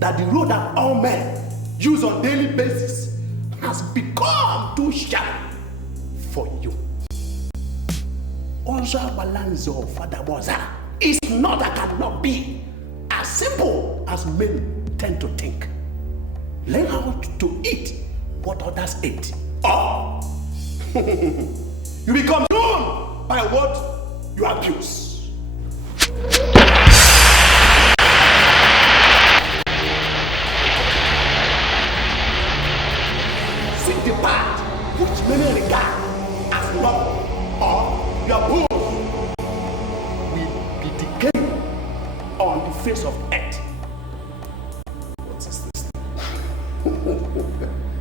that the road that all men use on daily basis has become too sharp for you. Oza Balanzo Father Boza is not and cannot be as simple as men tend to think. Learn how to eat what others eat. Or you become known by what you abuse. Seek the path which many regard as love, or your bones will be decaying on the face of earth. What is this?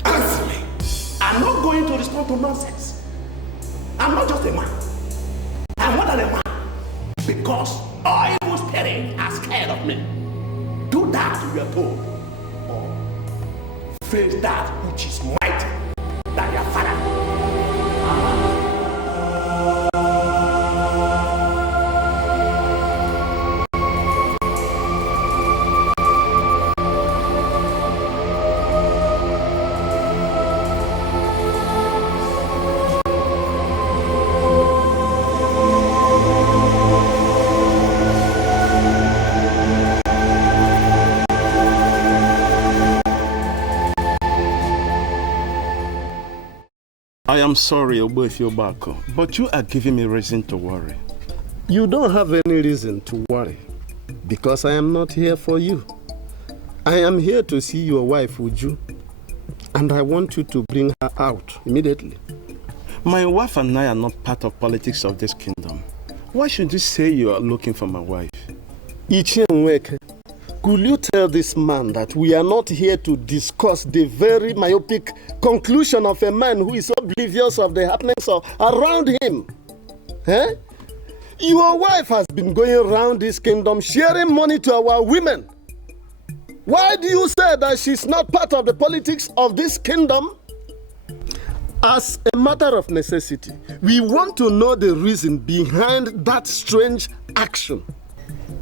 Answer me. I'm not going to respond to nonsense. I'm not just a man. I'm more than a man. Because all evil spirits are scared of me. Do that, you are told. Or face that which is mighty than your father. am sorry, Ogbefio, but you are giving me reason to worry. You don't have any reason to worry, because I am not here for you. I am here to see your wife, Uju, and I want you to bring her out immediately. My wife and I are not part of politics of this kingdom. Why should you say you are looking for my wife? Ichienweke, could you tell this man that we are not here to discuss the very myopic conclusion of a man who is oblivious of the happenings around him? Eh? Your wife has been going around this kingdom sharing money to our women. Why do you say that she's not part of the politics of this kingdom? As a matter of necessity, we want to know the reason behind that strange action.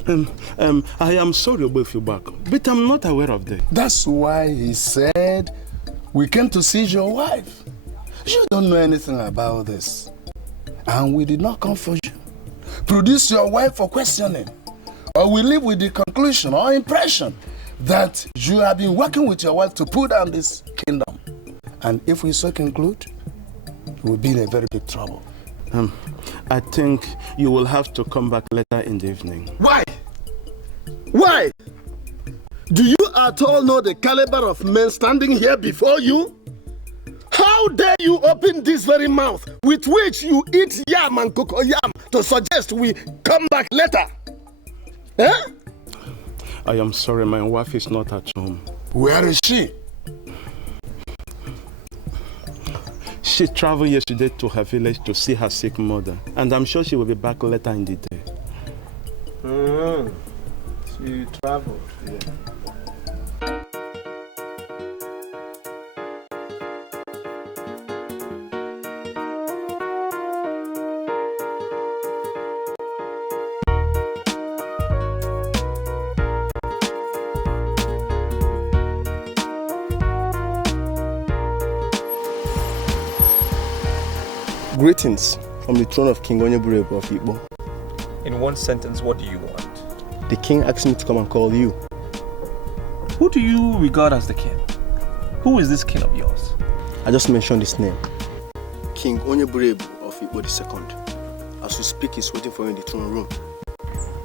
I am sorry, Ogbefio, but I'm not aware of that. That's why he said we came to see your wife. You don't know anything about this. And we did not come for you. Produce your wife for questioning. Or we live with the conclusion or impression that you have been working with your wife to pull down this kingdom. And if we so conclude, we'll be in a very big trouble. I think you will have to come back later in the evening. Why? Why? Do you at all know the caliber of men standing here before you? How dare you open this very mouth with which you eat yam and cocoyam to suggest we come back later? Eh? I am sorry, my wife is not at home. Where is she? She traveled yesterday to her village to see her sick mother, and I'm sure she will be back later in the day. She traveled, yeah. Greetings from the throne of King Onyeburebu of Igbo. In one sentence, what do you want? The king asked me to come and call you. Who do you regard as the king? Who is this king of yours? I just mentioned his name. King Onyeburebu of Igbo II. As we speak, he's waiting for you in the throne room.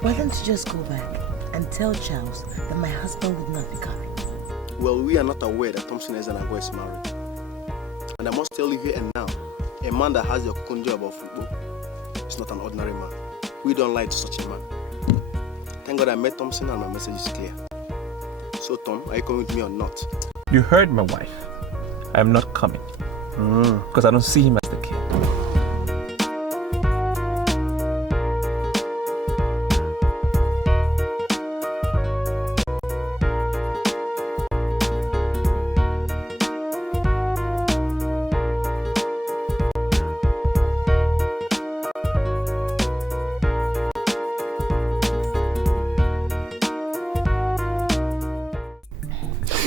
Why don't you just go back and tell Charles that my husband would not be coming? Well, we are not aware that Thompson Ezenago is married. And I must tell you here and now, a man that has the okukunjo about football is not an ordinary man. We don't lie to such a man. Thank God I met Thompson and my message is clear. So Tom, are you coming with me or not? You heard my wife. I am not coming. Because I don't see him as the king.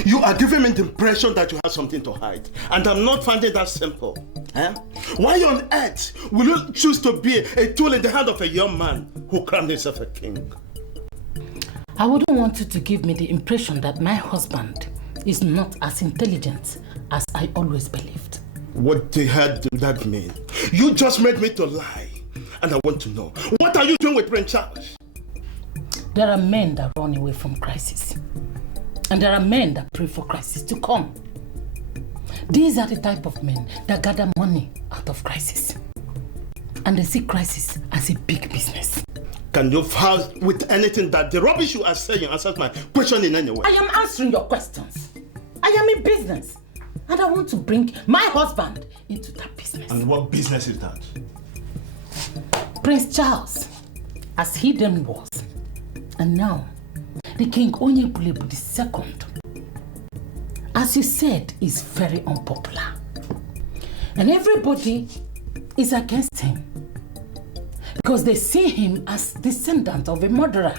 You are giving me the impression that you have something to hide, and I'm not finding that simple. Eh? Why on earth will you choose to be a tool in the hand of a young man who crowned himself a king? I wouldn't want you to give me the impression that my husband is not as intelligent as I always believed. What the hell did that mean? You just made me to lie, and I want to know, what are you doing with Prince Charles? There are men that run away from crisis. And there are men that pray for crisis to come. These are the type of men that gather money out of crisis. And they see crisis as a big business. Can you vouch with anything that the rubbish you are saying answers my question in any way? I am answering your questions. I am in business. And I want to bring my husband into that business. And what business is that? Prince Charles, as he then was, and now, the King Onyebulebu II, as you said, is very unpopular. And everybody is against him because they see him as descendant of a murderer.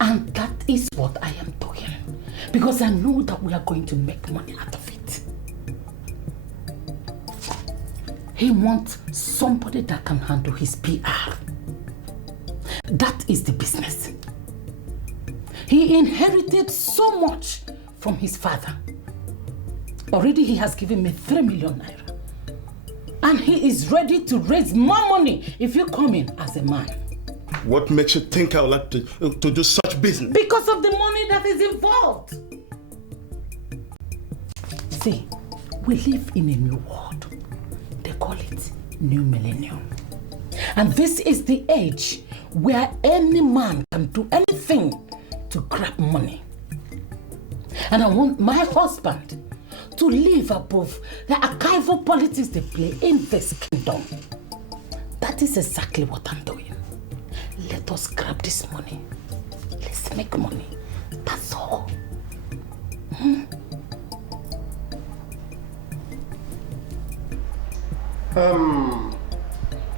And that is what I am doing because I know that we are going to make money out of it. He wants somebody that can handle his PR. That is the business. He inherited so much from his father. Already he has given me 3 million naira. And he is ready to raise more money if you come in as a man. What makes you think I would like to do such business? Because of the money that is involved. See, we live in a new world. They call it New Millennium. And this is the age where any man can do anything to grab money. And I want my husband to live above the archival politics they play in this kingdom. That is exactly what I'm doing. Let us grab this money. Let's make money. That's all.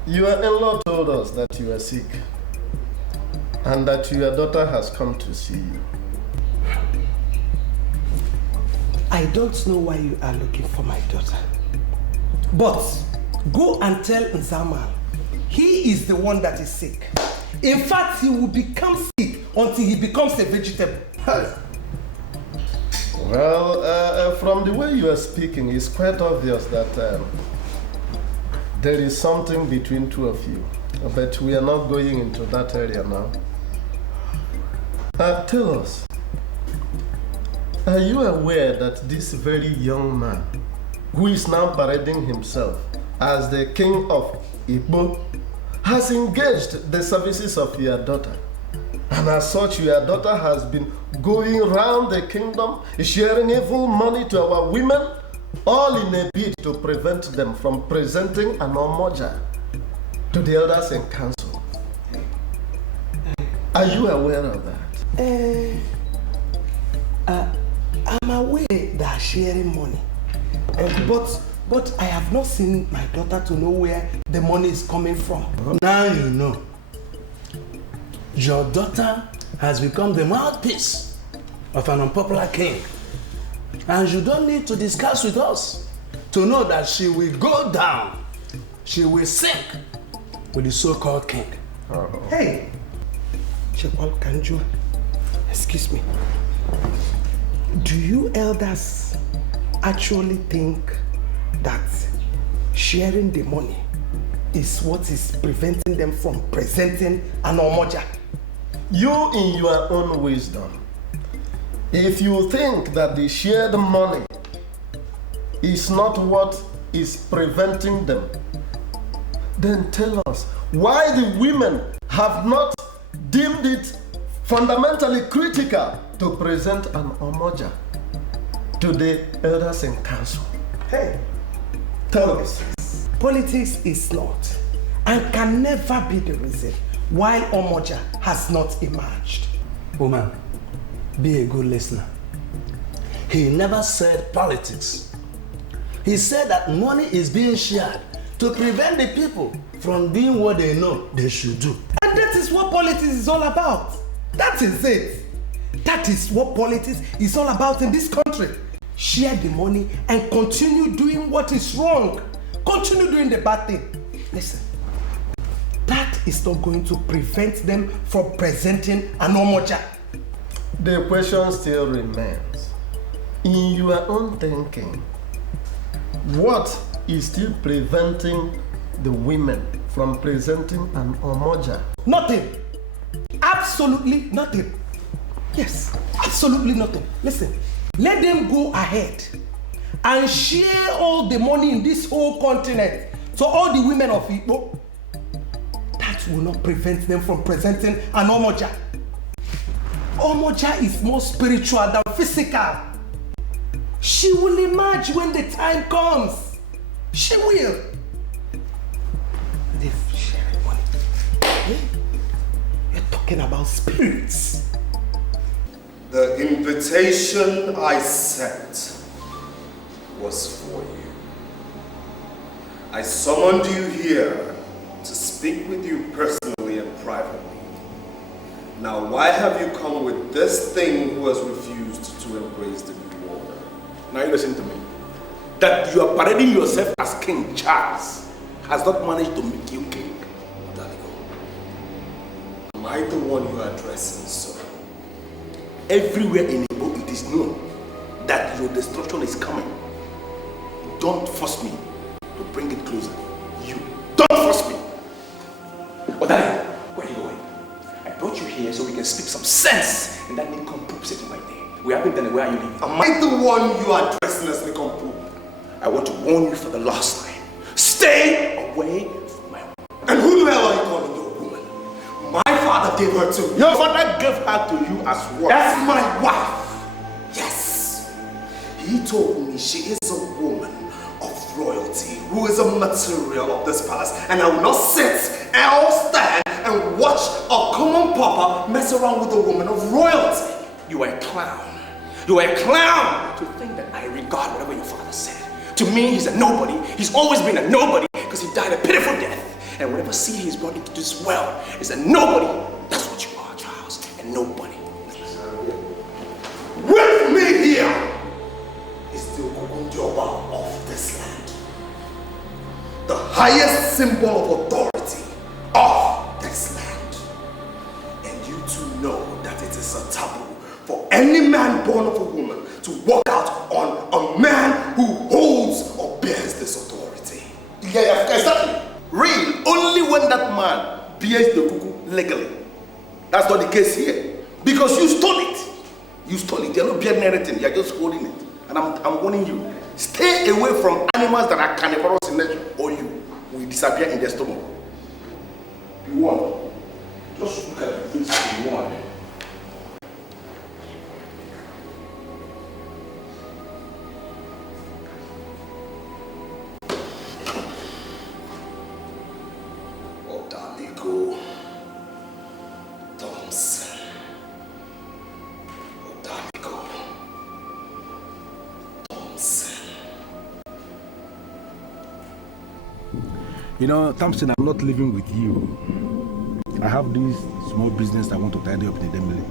Your in-law told us that you are sick and that your daughter has come to see you. I don't know why you are looking for my daughter. But go and tell Nzamal he is the one that is sick. In fact, he will become sick until he becomes a vegetable. Well, from the way you are speaking, it's quite obvious that there is something between two of you. But we are not going into that area now. Tell us, are you aware that this very young man, who is now parading himself as the king of Igbo, has engaged the services of your daughter? And as such, your daughter has been going around the kingdom, sharing evil money to our women, all in a bid to prevent them from presenting an omoja to the elders in council. Are you aware of that? I'm aware that sharing money, but I have not seen my daughter to know where the money is coming from. Now you know. Your daughter has become the mouthpiece of an unpopular king. And you don't need to discuss with us to know that she will go down. She will sink with the so-called king. Hey, Shekwal Kanju, excuse me. Do you elders actually think that sharing the money is what is preventing them from presenting an omoja? You, in your own wisdom, if you think that the shared money is not what is preventing them, then tell us why the women have not deemed it fundamentally critical to present an omoja to the elders in council. Hey, tell us. Politics is not and can never be the reason why omoja has not emerged. Woman, be a good listener. He never said politics. He said that money is being shared to prevent the people from doing what they know they should do. And that is what politics is all about. That is it. That is what politics is all about in this country. Share the money and continue doing what is wrong. Continue doing the bad thing. Listen, that is not going to prevent them from presenting an omoja. The question still remains. In your own thinking, what is still preventing the women from presenting an omoja? Nothing. Absolutely nothing. Yes, absolutely nothing. Listen, let them go ahead and share all the money in this whole continent to all the women of Igbo. That will not prevent them from presenting an omoja. Omoja is more spiritual than physical. She will emerge when the time comes. She will. They've shared money. You're talking about spirits. The invitation I sent was for you. I summoned you here to speak with you personally and privately. Now, why have you come with this thing who has refused to embrace the new order? Now you listen to me. That you are parading yourself as King Charles has not managed to make you king. Am I the one you are addressing, sir? Everywhere in Igbo it is known that your destruction is coming. don't force me to bring it closer. You don't force me. Oh, Daddy, where are you going? I brought you here so we can speak some sense in that nincompoop sitting right there. We haven't done it. Where are you leaving? Am I the one you are addressing as nincompoop? I want to warn you for the last time. Stay away from my woman. And who the hell are you calling your woman? My father gave her to me. Your father gave her to you as what? That's my wife. Yes. He told me she is a woman of royalty who is a material of this palace, and I will not sit or stand and watch a common pauper mess around with a woman of royalty. You are a clown. You are a clown to think that I regard whatever your father said. To me, he's a nobody. He's always been a nobody because he died a pitiful death. And whatever seed he's brought into this world is a nobody. That's what you are, Charles. A nobody. With me here is the Ogundioba of this land. The highest symbol of authority of this land. And you two know that it is a taboo for any man born of a woman to walk out on a man who holds or bears this authority. Yeah, exactly. Real, only when that man bears the cuckoo legally. That's not the case here. Because you stole it. You stole it. You're not bearing anything. You're just holding it. And I'm warning you. Stay away from animals that are carnivorous in nature, or you will disappear in their stomach. You want? Just look at the face you want. Odaliko Thompson. Odaliko Thompson. You know, Thompson, I'm not living with you. I have this small business I want to tidy up in Demile.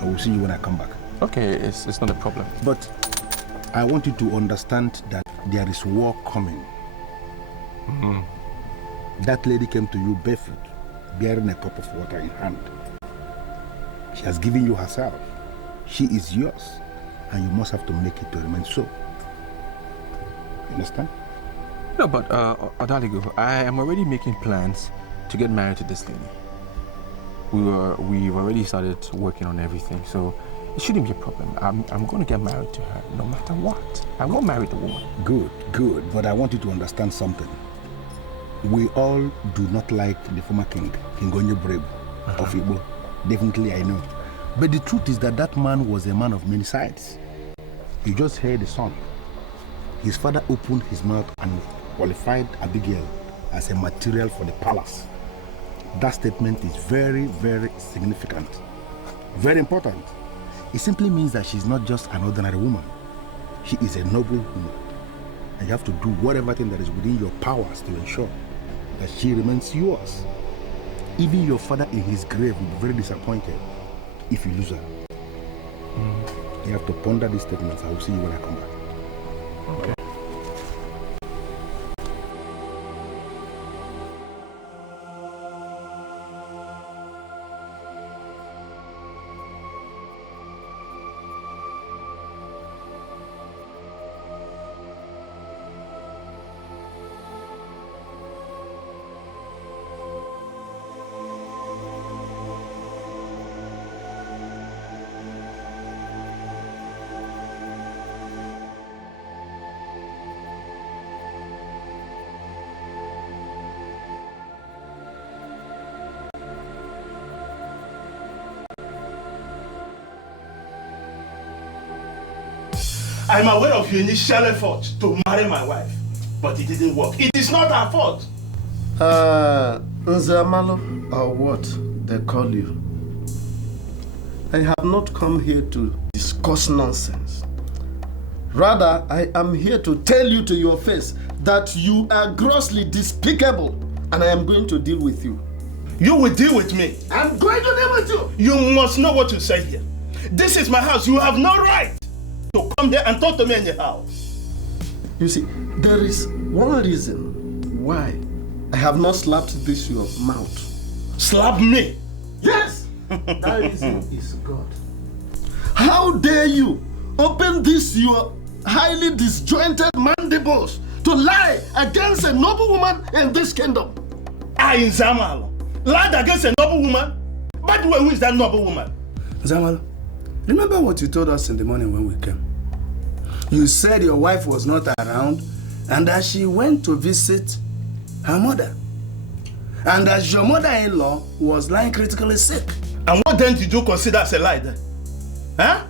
I will see you when I come back. Okay, it's not a problem. But I want you to understand that there is war coming. That lady came to you barefoot, bearing a cup of water in hand. She has given you herself. She is yours, and you must have to make it to remain so. You understand? No, but Odaligo, I am already making plans to get married to this lady. We've already started working on everything, so it shouldn't be a problem. I'm going to get married to her no matter what. I won't marry the woman. Good, good. But I want you to understand something. We all do not like the former king, King Onyebrebe of Igbo. Definitely, I know. But the truth is that that man was a man of many sides. You just heard the song. His father opened his mouth and qualified Abigail as a material for the palace. That statement is very, very significant. Very important. It simply means that she's not just an ordinary woman. She is a noble woman. And you have to do whatever thing that is within your powers to ensure that she remains yours. Even your father in his grave will be very disappointed if you lose her. You have to ponder these statements. I will see you when I come back. Okay. I'm aware of your initial effort to marry my wife, but it didn't work. It is not our fault. Nzamalo, or what they call you. I have not come here to discuss nonsense. Rather, I am here to tell you to your face that you are grossly despicable, and I am going to deal with you. You will deal with me. I'm going to deal with you. You must know what you said here. This is my house. You have no right to come there and talk to me in your house. You see, there is one reason why I have not slapped this your mouth. Slap me? Yes! That reason is God. How dare you open this your highly disjointed mandibles to lie against a noble woman in this kingdom? I, Nzamalo, lied against a noble woman? By the way, who is that noble woman? Nzamalo, remember what you told us in the morning when we came? You said your wife was not around and that she went to visit her mother. And that your mother-in-law was lying critically sick. And what then did you consider as a lie then? Huh?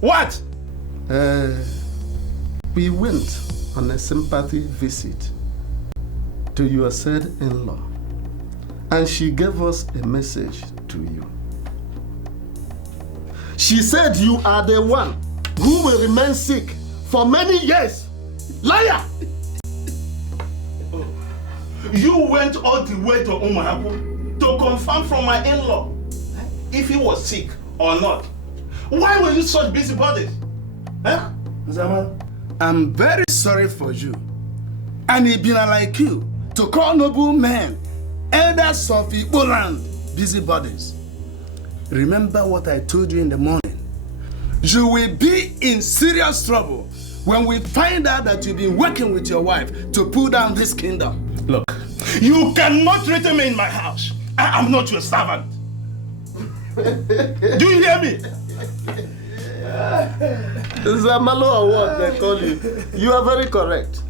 What? We went on a sympathy visit to your said in-law, and she gave us a message to you. She said you are the one who will remain sick for many years. Liar! You went all the way to Omoa to confirm from my in-law if he was sick or not. Why were you such busybodies? Huh? Nzamalo, I'm very sorry for you. And it been like you to call noble men, elders of Igbo land, busybodies. Remember what I told you in the morning. You will be in serious trouble when we find out that you've been working with your wife to pull down this kingdom. Look, you cannot threaten me in my house. I am not your servant. Do you hear me? Nzamalo or what they call you. You are very correct.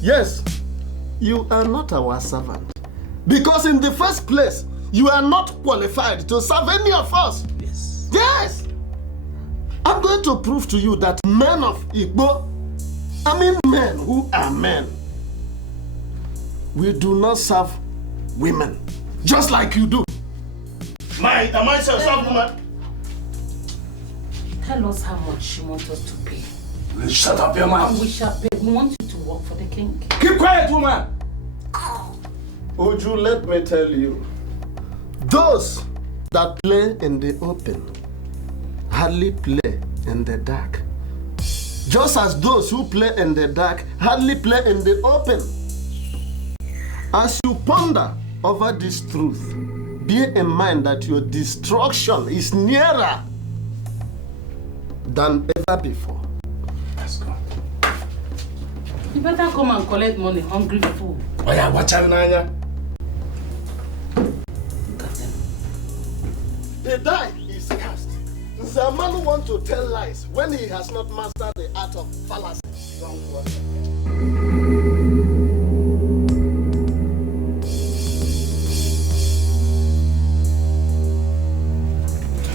Yes, you are not our servant. Because in the first place, you are not qualified to serve any of us. Yes. Yes! I'm going to prove to you that men of Igbo, men who are men, we do not serve women, just like you do. Am I serve woman? Tell us how much you want us to pay. Shut up your mouth. And we shall pay. We want you to work for the king. Keep quiet, woman. Uju, let me tell you, those that play in the open hardly play in the dark. Just as those who play in the dark hardly play in the open. As you ponder over this truth, bear in mind that your destruction is nearer than ever before. Let's go. You better come and collect money, hungry fool. Oh yeah, watch out, Nanya. The die is cast. Nzamalo wants to tell lies when he has not mastered the art of fallacy.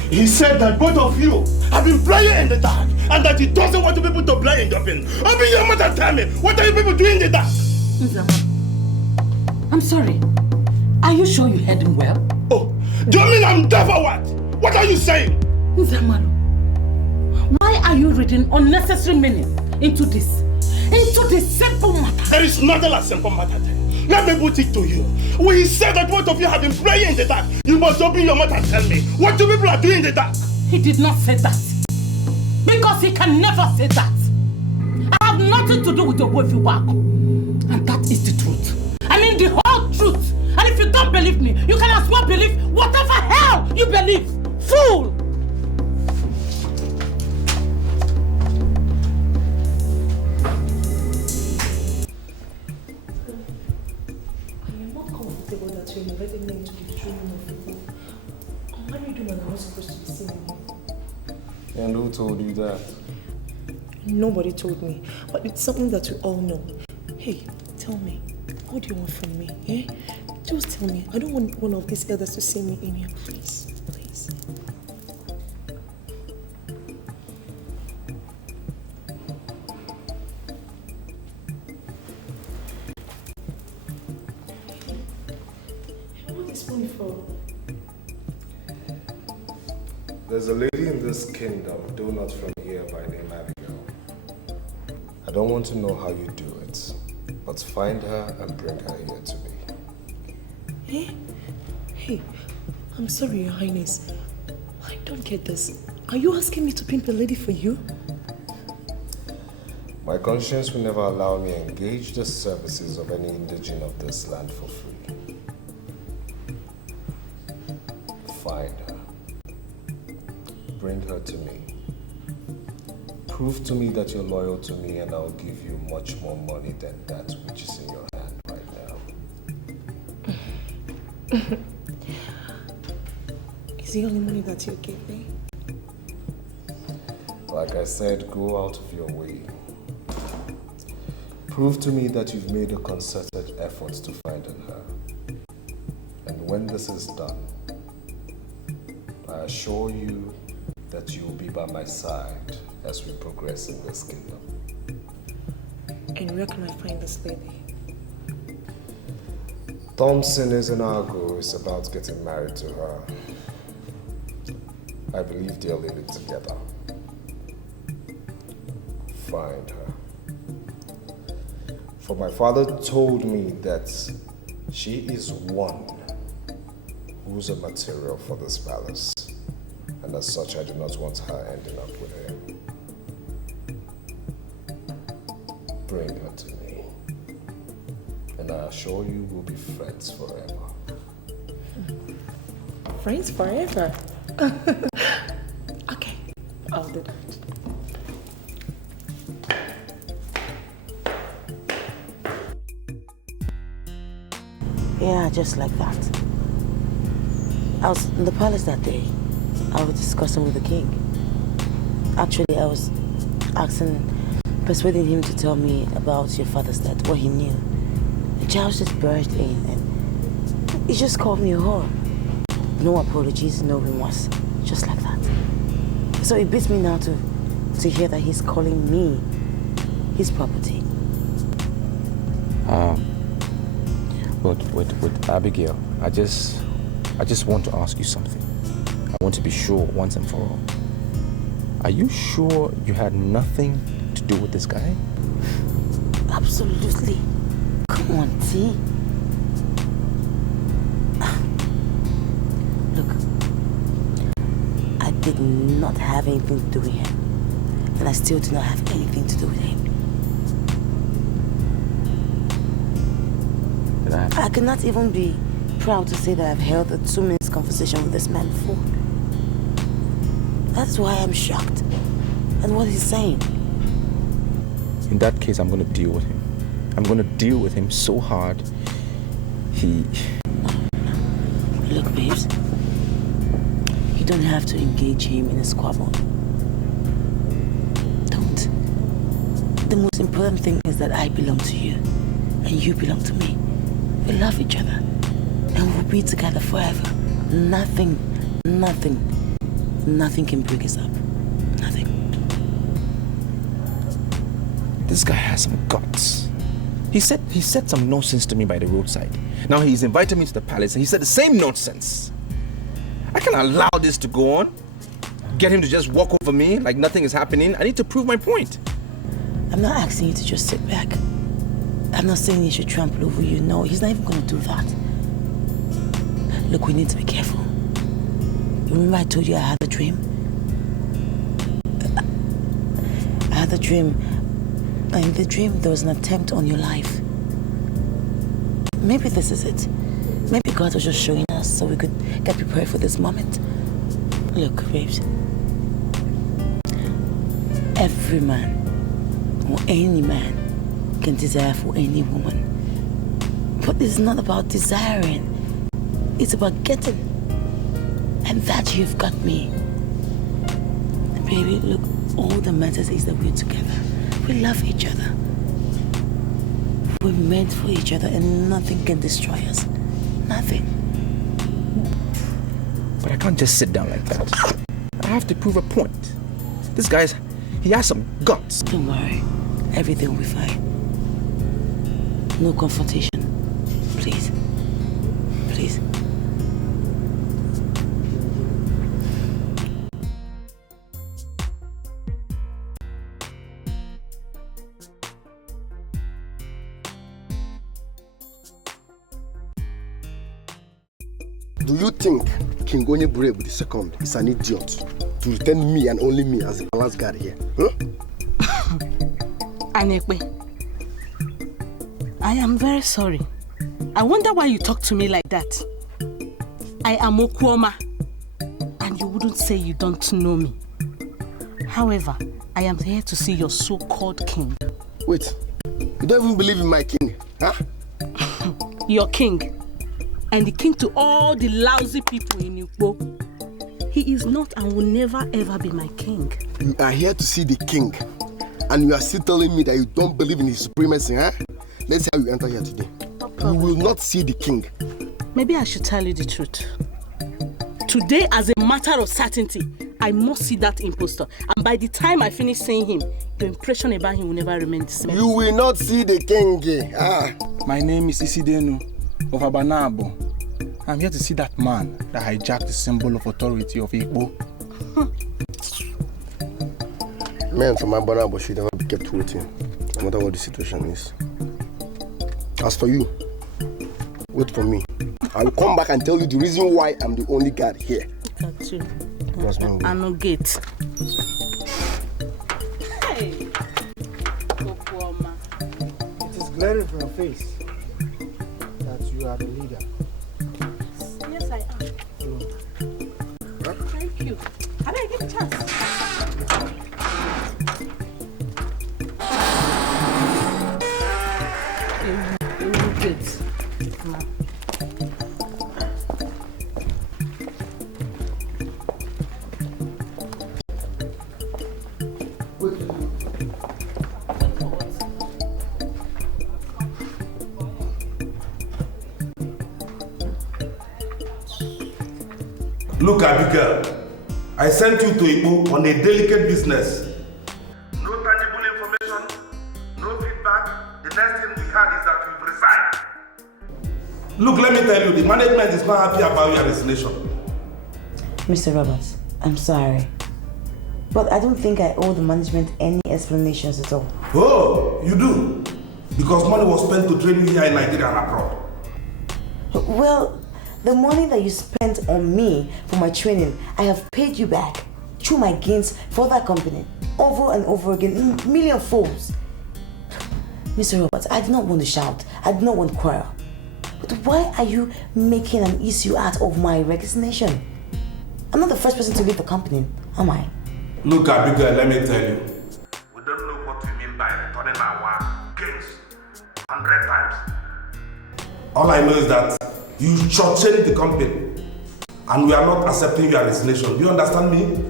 He said that both of you have been playing in the dark and that he doesn't want people to play in the open. Open your mouth and tell me, what are you people doing in the dark? Nzamalo, I'm sorry. Are you sure you heard him well? Oh, do you mean I'm deaf or what? What are you saying? Nzamalo, why are you reading unnecessary meaning into this simple matter? There is nothing like simple matter there. Let me put it to you. We said that both of you have been playing in the dark. You must open your mouth and tell me what you people are doing in the dark. He did not say that. Because he can never say that. I have nothing to do with your wife, and that is the truth. I mean the whole truth. And if you don't believe me, you can as well believe whatever hell you believe. Fool! And who told you that? Nobody told me, but it's something that we all know. Hey, tell me, what do you want from me? Eh? Just tell me. I don't want one of these elders to see me in here, please. Please. What is money for? There's a lady in this kingdom, though not from here, by name Abigail. I don't want to know how you do it, but find her and bring her here to me. Eh? Hey, I'm sorry, Your Highness. I don't get this. Are you asking me to pimp a lady for you? My conscience will never allow me to engage the services of any indigene of this land for free. Find her. Bring her to me. Prove to me that you're loyal to me and I'll give you much more money than that which is in your hand right now. Is the only money that you give me? Like I said, go out of your way. Prove to me that you've made a concerted effort to find her. And when this is done, I assure you that you'll be by my side as we progress in this kingdom. And where can I find this lady? Thompson Ezuruonye is about getting married to her. I believe they're living together. Find her. For my father told me that she is one who's a material for this palace. And as such, I do not want her ending up with him. Bring her to me. And I assure you we'll be friends forever. Friends forever? Okay, I'll do that. Yeah, just like that. I was in the palace that day. I was discussing with the king. Actually, I was persuading him to tell me about your father's death, what he knew. The child just burst in and he just called me a whore. No apologies, no remorse, just like that. So it beats me now to hear that he's calling me his property. With Abigail, I just want to ask you something. I want to be sure once and for all. Are you sure you had nothing to do with this guy? Absolutely. Come on, T. Look, I did not have anything to do with him. And I still do not have anything to do with him. I cannot even be proud to say that I've held a 2-minute conversation with this man before. That's why I'm shocked at what he's saying. In that case, I'm going to deal with him. I'm going to deal with him so hard. Look, babes. You don't have to engage him in a squabble. Don't. The most important thing is that I belong to you and you belong to me. We love each other and we'll be together forever. Nothing can break us up. Nothing. This guy has some guts. He said some nonsense to me by the roadside. Now he's invited me to the palace and he said the same nonsense. I can't allow this to go on. Get him to just walk over me like nothing is happening. I need to prove my point. I'm not asking you to just sit back. I'm not saying he should trample over you. No, he's not even going to do that. Look, we need to be careful. Remember I told you I had a dream? I had a dream. And in the dream, there was an attempt on your life. Maybe this is it. Maybe God was just showing us so we could get prepared for this moment. Look, babes. Every man, or any man, can desire for any woman. But it's not about desiring. It's about getting. And that you've got me. Baby, look, all that matters is that we're together. We love each other. We're meant for each other and nothing can destroy us. Nothing. But I can't just sit down like that. I have to prove a point. This guy's, he has some guts. Don't worry. Everything will be fine. No confrontation. Please. Please. Do you think King Onyeburebu II is an idiot to retain me and only me as the palace guard here? Huh? Anekwe, I am very sorry. I wonder why you talk to me like that. I am Okwoma, and you wouldn't say you don't know me. However, I am here to see your so-called king. Wait, you don't even believe in my king, huh? Your king. And the king to all the lousy people in Igbo. He is not and will never ever be my king. You are here to see the king. And you are still telling me that you don't believe in his supremacy, huh? Let's see how you enter here today. You will not see the king. Maybe I should tell you the truth. Today, as a matter of certainty, I must see that impostor. And by the time I finish seeing him, your impression about him will never remain the same. You will not see the king. My name is Isidenu of Abanabo. I'm here to see that man that hijacked the symbol of authority of Igbo. Men from Abanabo should never be kept waiting, no matter what the situation is. As for you, wait for me. I will come back and tell you the reason why I'm the only guard here. Look at you. I no gate. Hey! It is glaring from your face that you are the leader. Yes, I am. Thank you. How do I get a chance? Look, Abigail, I sent you to Igbo on a delicate business. No tangible information, no feedback. The next thing we had is that you've resigned. Look, let me tell you, the management is not happy about your resignation. Mr. Roberts, I'm sorry. But I don't think I owe the management any explanations at all. Oh, you do? Because money was spent to train you here in Nigeria and abroad. Well, the money that you spent on me for my training, I have paid you back through my gains for that company over and over again in million folds. Mr. Roberts, I did not want to shout. I did not want to quarrel. But why are you making an issue out of my resignation? I'm not the first person to leave the company, am I? Look, Abigail, let me tell you. We don't know what you mean by returning our gains 100 times. All I know is that you shortchanged the company and we are not accepting your resignation. Do you understand me?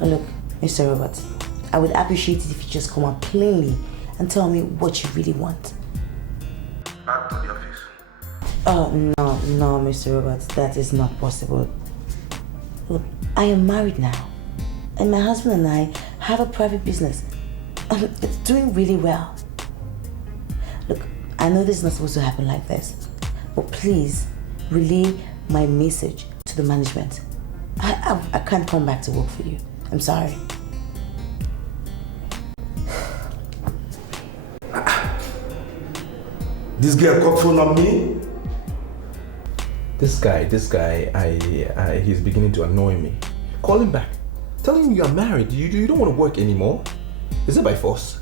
Oh, look, Mr. Roberts, I would appreciate it if you just come out plainly and tell me what you really want. Back to the office. Oh, no, Mr. Roberts, that is not possible. Look, I am married now, and my husband and I have a private business. It's doing really well. Look, I know this is not supposed to happen like this, but please relay my message to the management. I can't come back to work for you. I'm sorry. This girl got phone on me? This guy, he's beginning to annoy me. Call him back. Tell him you are married. You don't want to work anymore. Is it by force?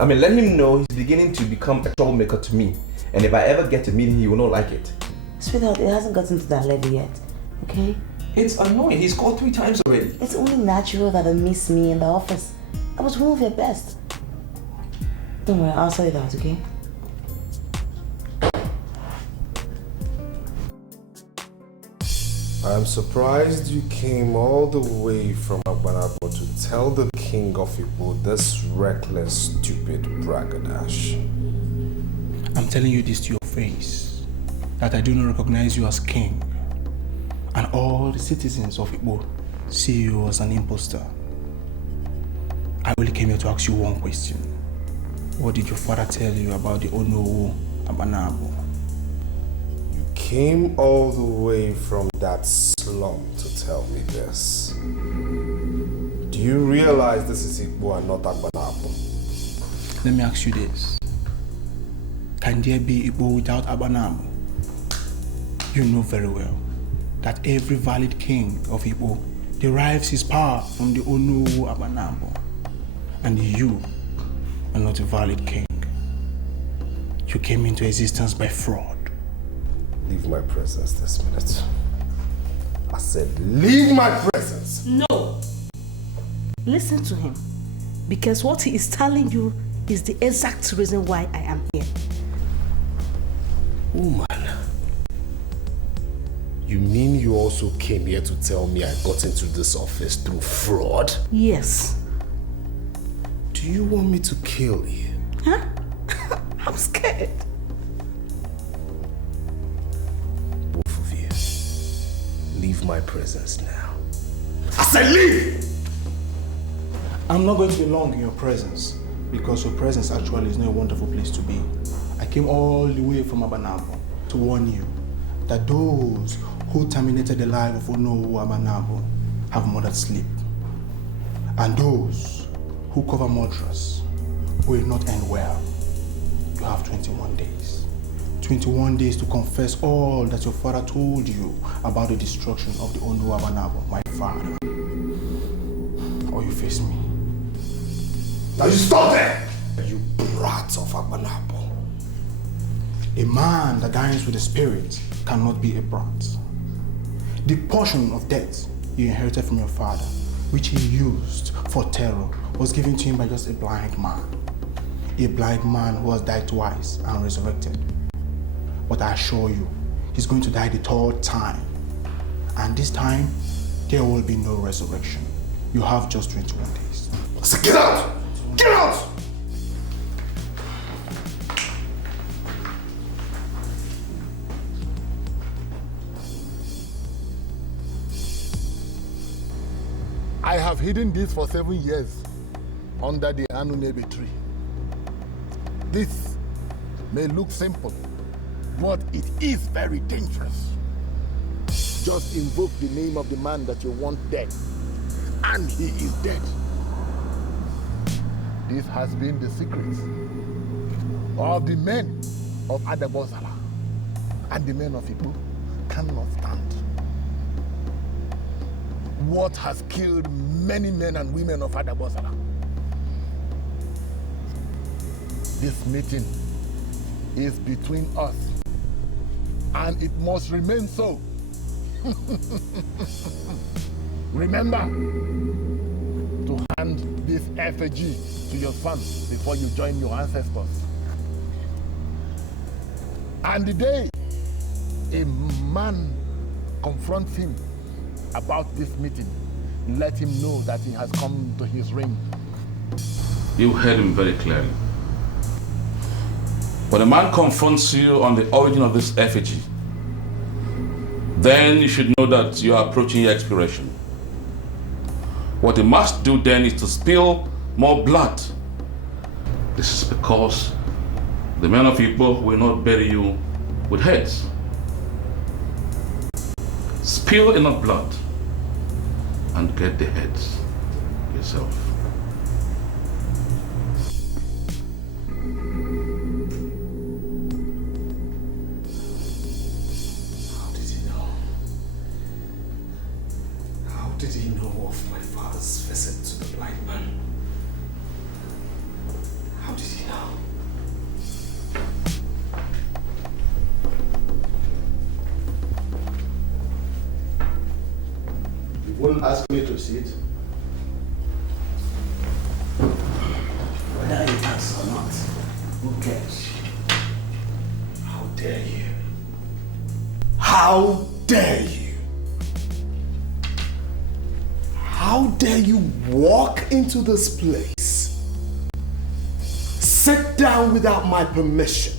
I mean, let him know he's beginning to become a troublemaker to me. And if I ever get to meet him, he will not like it. Sweetheart, it hasn't gotten to that level yet, okay? It's annoying. He's called 3 times already. It's only natural that they miss me in the office. I was one of their best. Don't worry, I'll sort it out, okay? I'm surprised you came all the way from Abanabo to tell the king of Igbo this reckless, stupid bragadash. I'm telling you this to your face, that I do not recognize you as king, and all the citizens of Igbo see you as an imposter. I only came here to ask you one question. What did your father tell you about the Omoa Abanabo? Came all the way from that slum to tell me this. Do you realize this is Igbo and not Abanabo? Let me ask you this. Can there be Igbo without Abanabo? You know very well that every valid king of Igbo derives his power from the Omoa Abanabo. And you are not a valid king. You came into existence by fraud. Leave my presence this minute. I said, leave my presence. No. Listen to him. Because what he is telling you is the exact reason why I am here. Woman, you mean you also came here to tell me I got into this office through fraud? Yes. Do you want me to kill you? Huh? I'm scared. Both of you, leave my presence now. I said leave! I'm not going to be long in your presence because your presence actually is not a wonderful place to be. I came all the way from Abanabo to warn you that those who terminated the life of Omoa Abanabo have murdered sleep. And those who cover murderers will not end well. You have 21 days. 21 days to confess all that your father told you about the destruction of the Omoa Abanabo, my father. Or you face me. Now you stop there! You brat of Abanabo. A man that dines with the spirit cannot be a brat. The portion of death you inherited from your father, which he used for terror, was given to him by just a blind man. A blind man who has died twice and resurrected. But I assure you, he's going to die the third time. And this time, there will be no resurrection. You have just 21 days. So get out! Get out! I have hidden this for 7 years under the Anunebe tree. This may look simple, but it is very dangerous. Just invoke the name of the man that you want dead, and he is dead. This has been the secret of the men of Adabozala, and the men of Igbo cannot stand. What has killed many men and women of Adabozala? This meeting is between us, and it must remain so. Remember to hand this effigy to your son before you join your ancestors. And the day a man confronts him about this meeting, let him know that he has come to his ring. You heard him very clearly. When a man confronts you on the origin of this effigy, then you should know that you are approaching your expiration. What he must do then is to spill more blood. This is because the men of Igbo will not bury you with heads. Spill enough blood and get the heads yourself. Did he know of my father's visit to the blind man? How did he know? You won't ask me to sit? Whether he asks or not, who cares? How dare you? How dare you? How dare you walk into this place, sit down without my permission,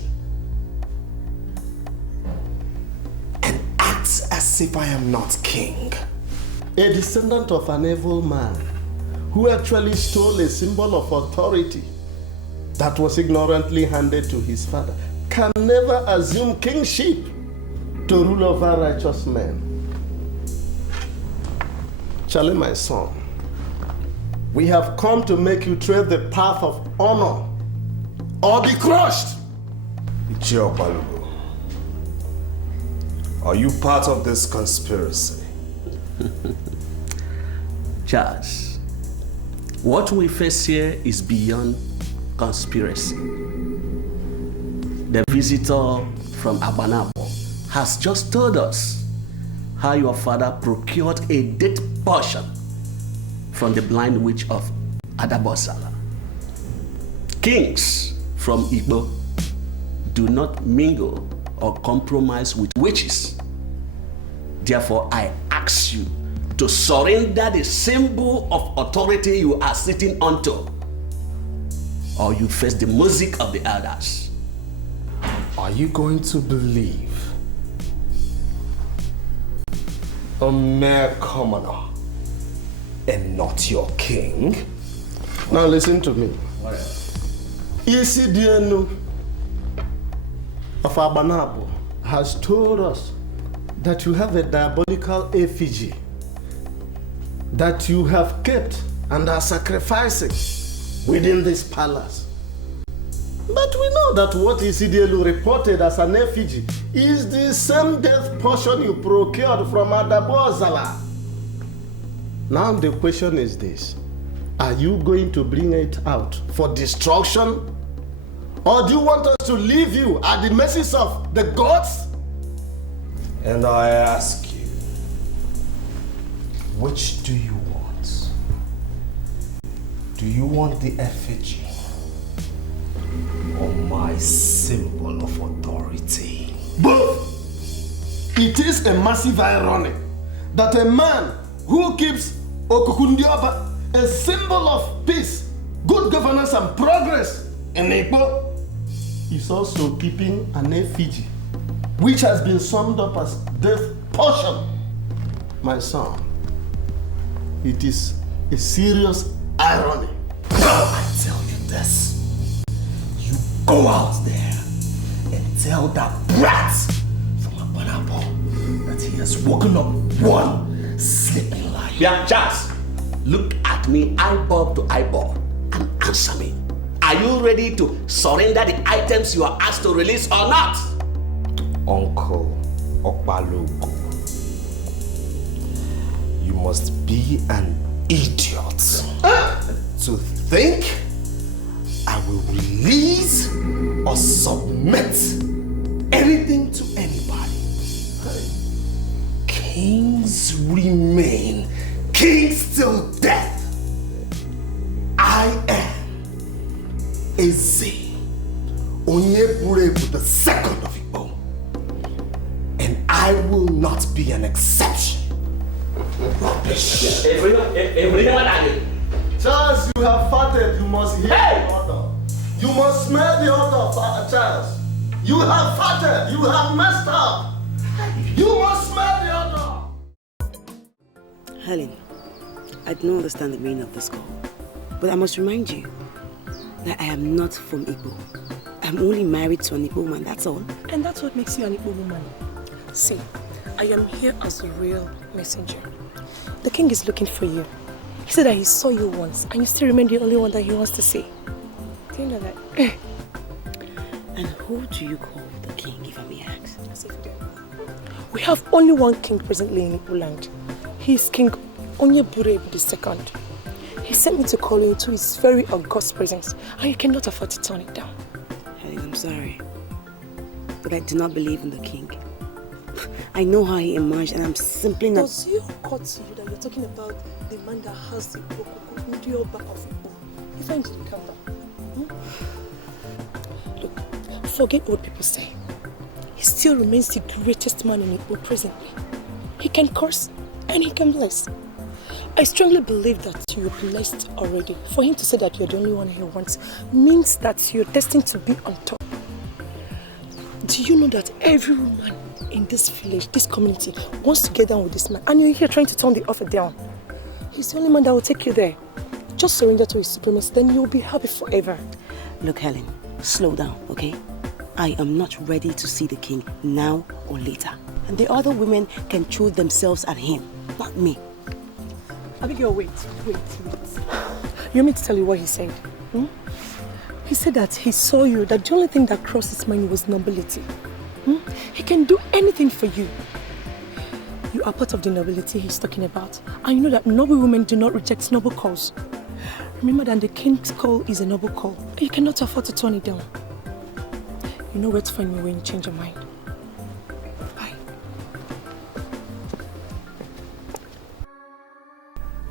and act as if I am not king? A descendant of an evil man who actually stole a symbol of authority that was ignorantly handed to his father can never assume kingship to rule over righteous men. Charlie, my son, we have come to make you tread the path of honor or be crushed. Ichio Balugo, are you part of this conspiracy? Charles, what we face here is beyond conspiracy. The visitor from Abanabo has just told us how your father procured a death portion from the blind witch of Adabosala. Kings from Igbo do not mingle or compromise with witches. Therefore, I ask you to surrender the symbol of authority you are sitting onto, or you face the music of the elders. Are you going to believe a mere commoner and not your king? Now listen to me. Isidienu of Abanabo has told us that you have a diabolical effigy that you have kept and are sacrificing within this palace. But we know that what Isidielu reported as an effigy is the same death portion you procured from Adabozala. Now the question is this: are you going to bring it out for destruction? Or do you want us to leave you at the mercies of the gods? And I ask you, which do you want? Do you want the effigy or my symbol of authority? Both! It is a massive irony that a man who keeps Okukundioba, a symbol of peace, good governance and progress in Igbo, is also keeping an effigy which has been summed up as death portion. My son, it is a serious irony. I tell you this, you go out there and tell that brat from Abanabo that he has woken up one sleeping life. Yeah, Charles, look at me eyeball to eyeball and answer me. Are you ready to surrender the items you are asked to release or not? Uncle Okbalogo, you must be an idiot to think I will release or submit anything to anybody. Kings remain kings till death. I am Ezuruonye the second of Igbo, and I will not be an exception. Rubbish. Charles, you have farted. You must hear the order. You must smell the order, Charles. You have farted. You have messed up. You must smell the order. Helen, I do not understand the meaning of this call, but I must remind you that I am not from Igbo. I'm only married to an Igbo woman, that's all. And that's what makes you an Igbo woman. See, I am here as a real messenger. The king is looking for you. He said that he saw you once, and you still remain the only one that he wants to see. Do you know that? And who do you call the king, if I may ask? We have only one king presently in Igbo land. He is King Onyeburebu II. He sent me to call you into his very august presence, and you cannot afford to turn it down. Helen, I'm sorry, but I do not believe in the king. I know how he emerged, and I'm simply not... Does it occur to you that you're talking about the man that has the Okukundioba of Igbo? You find it come down. Look, forget what people say. He still remains the greatest man in Igbo presently. He can curse and he can bless. I strongly believe that you're blessed already. For him to say that you're the only one he wants means that you're destined to be on top. Do you know that every woman in this village, this community, wants to get down with this man, and you're here trying to turn the offer down? He's the only man that will take you there. Just surrender to his supremacy, then you'll be happy forever. Look, Helen, slow down, okay? I am not ready to see the king now or later. And the other women can throw themselves at him, not me. Abigail, wait. You want me to tell you what he said? He said that he saw you, that the only thing that crossed his mind was nobility. He can do anything for you. You are part of the nobility he's talking about. And you know that noble women do not reject noble calls. Remember that the king's call is a noble call. You cannot afford to turn it down. You know where to find me when you change your mind.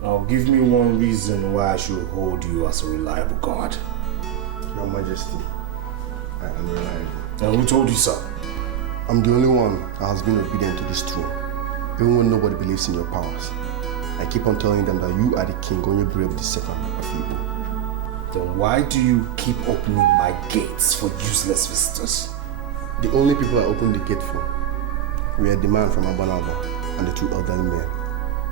Now Now, give me one reason why I should hold you as a reliable guard. Your Majesty, I am reliable. And who told you so? I'm the only one that has been obedient to this throne, even when nobody believes in your powers. I keep on telling them that you are the king, Onyeburebu II of Igbo. Then why do you keep opening my gates for useless visitors? The only people I opened the gate for were the man from Abanabo and the two elderly men,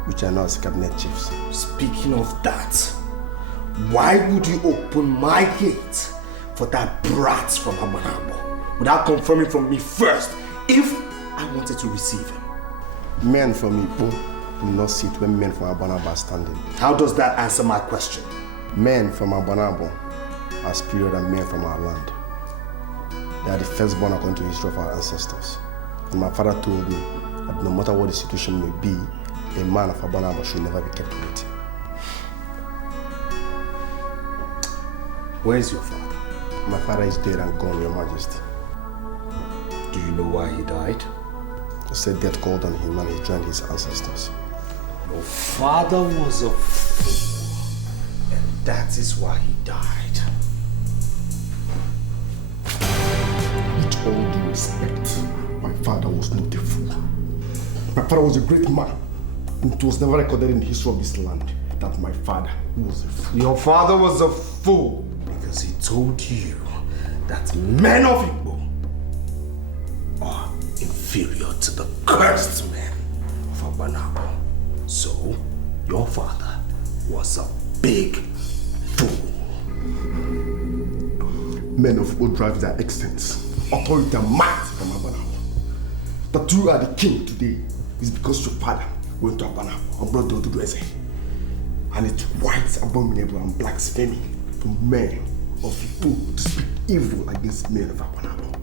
which are now as cabinet chiefs. Speaking of that, why would you open my gate for that brat from Abanabo without confirming from me first if I wanted to receive him? Men from Igbo will not sit when men from Abanabo are standing. How does that answer my question? Men from Abanabo are superior than men from our land. They are the firstborn according to the history of our ancestors. And my father told me that no matter what the situation may be, a man of Abanabo should never be kept waiting. Where is your father? My father is dead and gone, Your Majesty. Do you know why he died? He said death called on him and he joined his ancestors. Your father was a fool, and that is why he died. With all due respect, my father was not a fool. My father was a great man. It was never recorded in the history of this land that my father was a fool. Your father was a fool because he told you that men of Igbo are inferior to the cursed men of Abanabo. So, your father was a big fool. Men of Igbo drive their excellence, authority and might from Abanabo. That you are the king today is because your father went to Abanabo and brought the Ugezu. And it's white, abominable and blasphemy for men of Igbo to speak evil against men of Abanabo.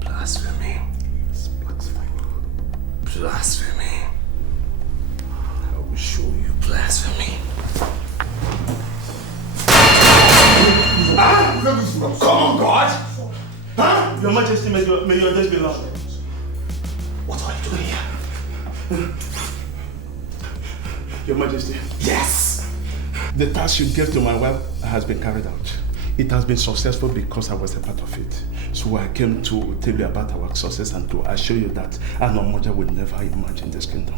Blasphemy. It's blasphemy. Blasphemy. I will show you blasphemy. Come on, God! Huh? Your Majesty, may your days be long. What are you doing here? Your Majesty. Yes! The task you gave to my wife has been carried out. It has been successful because I was a part of it. So I came to tell you about our success and to assure you that Anomoja will never emerge in this kingdom.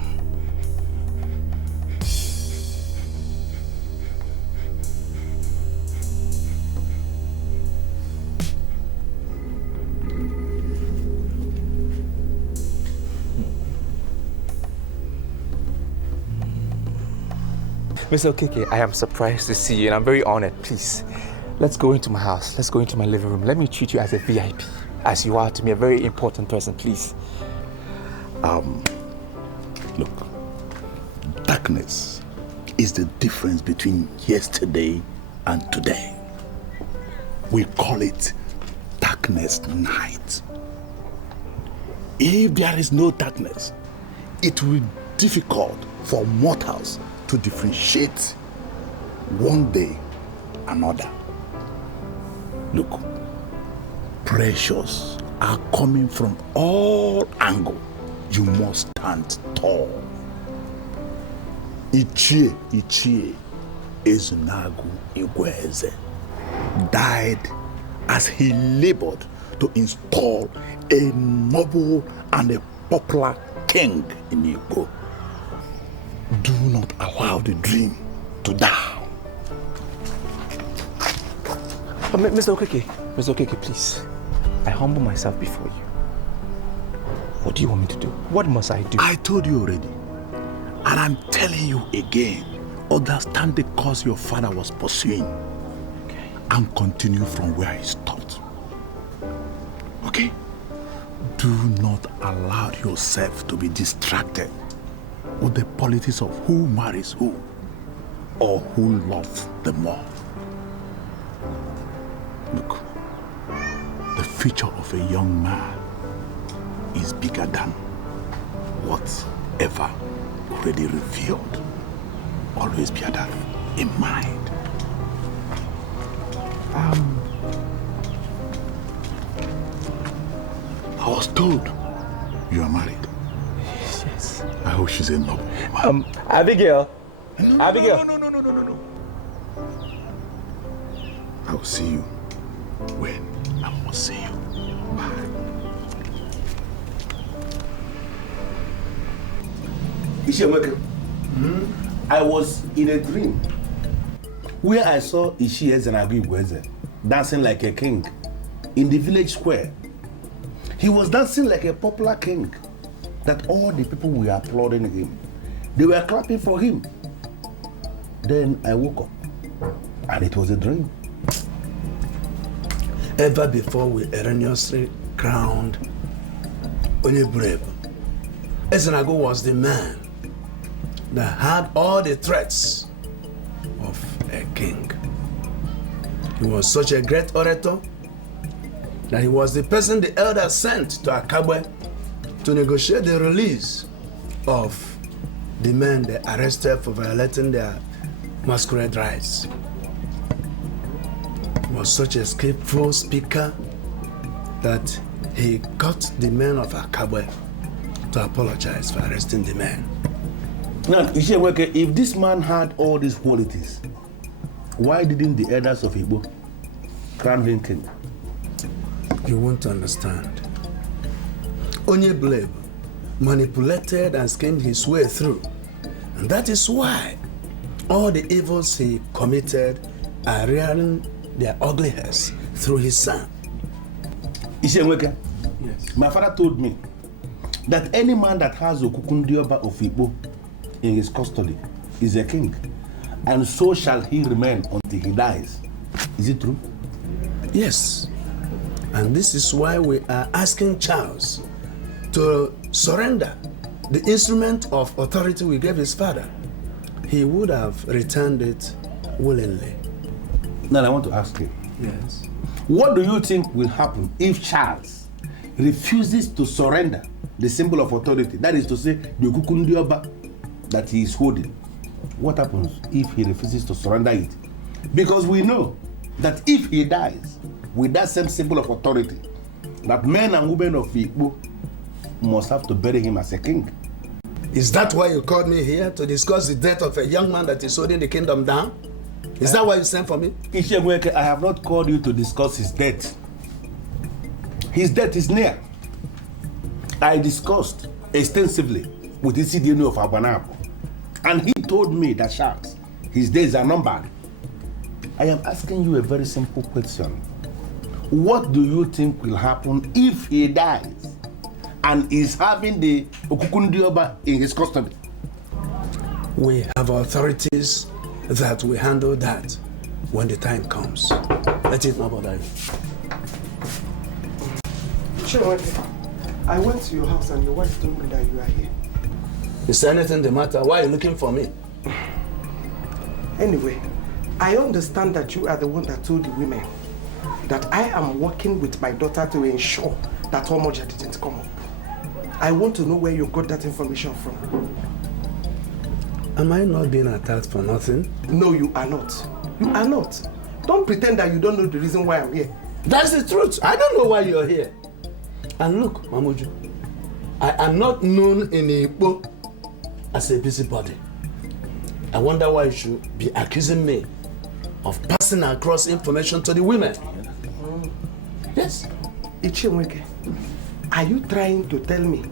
Mr. Okeke, I am surprised to see you and I'm very honored. Please, let's go into my house. Let's go into my living room. Let me treat you as a VIP, as you are to me, a very important person, please. Look, darkness is the difference between yesterday and today. We call it darkness night. If there is no darkness, it will be difficult for mortals to differentiate one day another. Look, pressures are coming from all angles. You must stand tall. Ichie Ezuruonye died as he labored to install a noble and a popular king in Igbo. Do not allow the dream to die. Mr. Okeke, please. I humble myself before you. What do you want me to do? What must I do? I told you already. And I'm telling you again. Understand the course your father was pursuing. Okay. And continue from where he stopped. Okay? Do not allow yourself to be distracted with the politics of who marries who or who loves the more. Look, the future of a young man is bigger than whatever already revealed. Always bear that in mind. I was told you are married. Yes. I hope she's a noble woman. Abigail. Abigail. No. I will see you when I must see you. Bye. Ishemeke, I was in a dream where I saw Ugezu dancing like a king in the village square. He was dancing like a popular king that all the people were applauding him. They were clapping for him. Then I woke up and it was a dream. Ever before we erroneously crowned Onyeburebu, Ezenago was the man that had all the threats of a king. He was such a great orator that he was the person the elders sent to Akabwe to negotiate the release of the men they arrested for violating their masquerade rights. He was such a skillful speaker that he got the men of Akabwe to apologize for arresting the men. Now, Isheweke, if this man had all these qualities, why didn't the elders of Igbo crown him king? You won't understand. Onyeburebu manipulated and schemed his way through. And that is why all the evils he committed are rearing their ugly heads through his son. Isheweke, yes. My father told me that any man that has Okukundioba of Igbo in his custody is a king, and so shall he remain until he dies. Is it true? Yes. And this is why we are asking Charles to surrender the instrument of authority we gave his father. He would have returned it willingly. Now I want to ask you. Yes. What do you think will happen if Charles refuses to surrender the symbol of authority? That is to say, the Okukundioba that he is holding. What happens if he refuses to surrender it? Because we know that if he dies with that same symbol of authority, that men and women of Igbo must have to bury him as a king. Is that why you called me here, to discuss the death of a young man that is holding the kingdom down? Is that why you sent for me? Isheweke, I have not called you to discuss his death. His death is near. I discussed extensively with the CDNO of Abanabo, and he told me that Charles, his days are numbered. I am asking you a very simple question. What do you think will happen if he dies and is having the Okukundioba in his custody? We have authorities that will handle that when the time comes. Let it not bother you. Sure, I went to your house and your wife told me that you are here. Is there anything the matter? Why are you looking for me? Anyway, I understand that you are the one that told the women that I am working with my daughter to ensure that Omoja didn't come up. I want to know where you got that information from. Am I not being attacked for nothing? No, you are not. You are not. Don't pretend that you don't know the reason why I'm here. That's the truth. I don't know why you're here. And look, Mamuju, I am not known in Igbo as a busybody. I wonder why you should be accusing me of passing across information to the women. Yes. Ichimweke, are you trying to tell me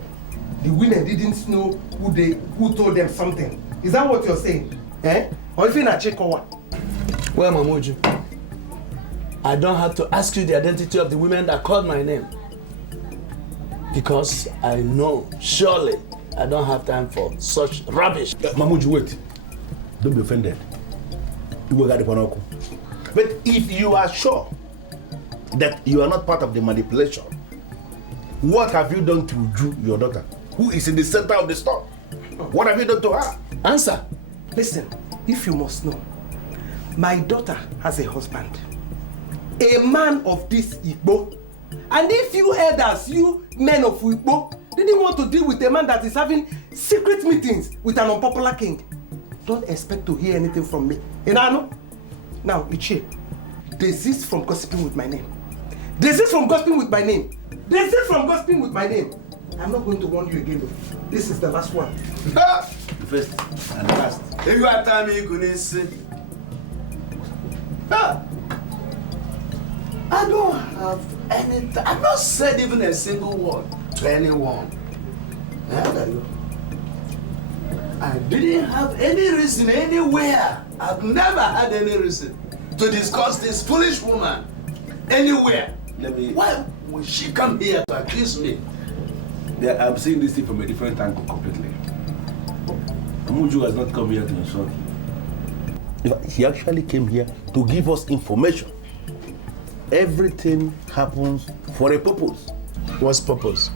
the women didn't know who told them something? Is that what you're saying? Eh? Or if you're not Chikowa? Well, Mamuju, I don't have to ask you the identity of the women that called my name. Because I know, surely, I don't have time for such rubbish. Mamuju, wait. Don't be offended. You will get the Panoko. But if you are sure that you are not part of the manipulation, what have you done to Uju, your daughter, who is in the center of the storm? What have you done to her? Answer. Listen, if you must know, my daughter has a husband, a man of this Igbo. And if you elders, you men of Igbo, didn't want to deal with a man that is having secret meetings with an unpopular king, don't expect to hear anything from me. Now, Ichie, desist from gossiping with my name. Desist from gossiping with my name. Desist from gossiping with my name. I'm not going to warn you again. This is the last one. first and last. If you are telling me you couldn't see. Ah! I don't have anything. I've not said even a single word to anyone. I didn't have any reason anywhere. I've never had any reason to discuss this foolish woman anywhere. Why would she come here to accuse me? I'm seeing this thing from a different angle completely. Amuju has not come here to insult you. He actually came here to give us information. Everything happens for a purpose. What's purpose?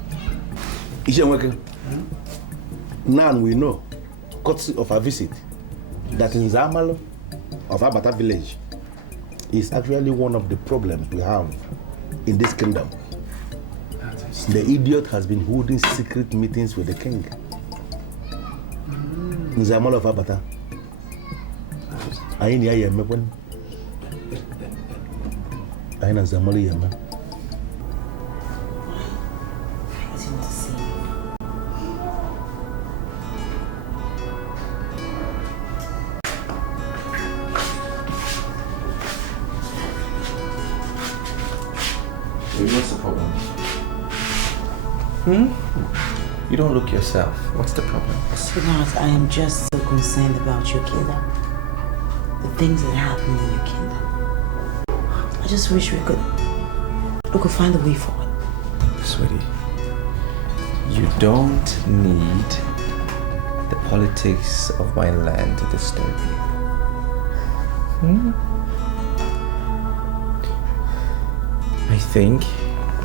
Now we know, courtesy of our visit, that in Zamalo of Abata village is actually one of the problems we have in this kingdom. The idiot has been holding secret meetings with the king. In Zamalo of Abata. I ain't here, man. I ain't Zamalo here, man. What's the problem? You don't look yourself. What's the problem? Sweetheart, I am just so concerned about your kingdom. The things that happen in your kingdom. I just wish we could find a way forward. Sweetie, you don't need the politics of my land to disturb you. I think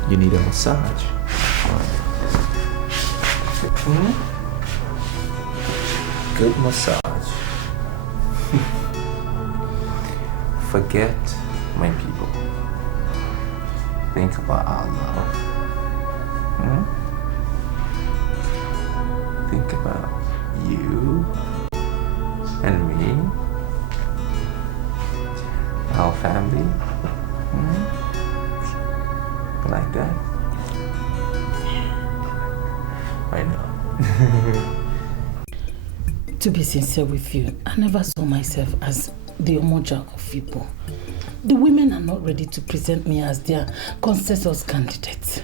you need a massage. Good massage. Forget my people. Think about our love. Think about you and me, our family. Like that? I know. To be sincere with you, I never saw myself as the Omoja of people. The women are not ready to present me as their consensus candidate.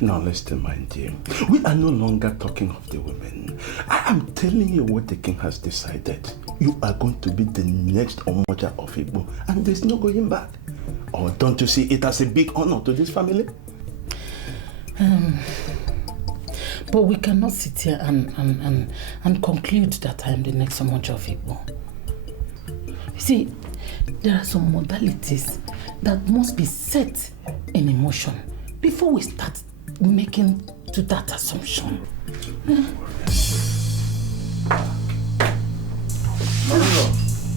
Now listen, my dear. We are no longer talking of the women. I am telling you what the king has decided. You are going to be the next Omoja of Igbo, and there's no going back. Or don't you see it as a big honor to this family? But we cannot sit here and conclude that I am the next Omoja of Igbo. You see, there are some modalities that must be set in emotion before we start making to that assumption.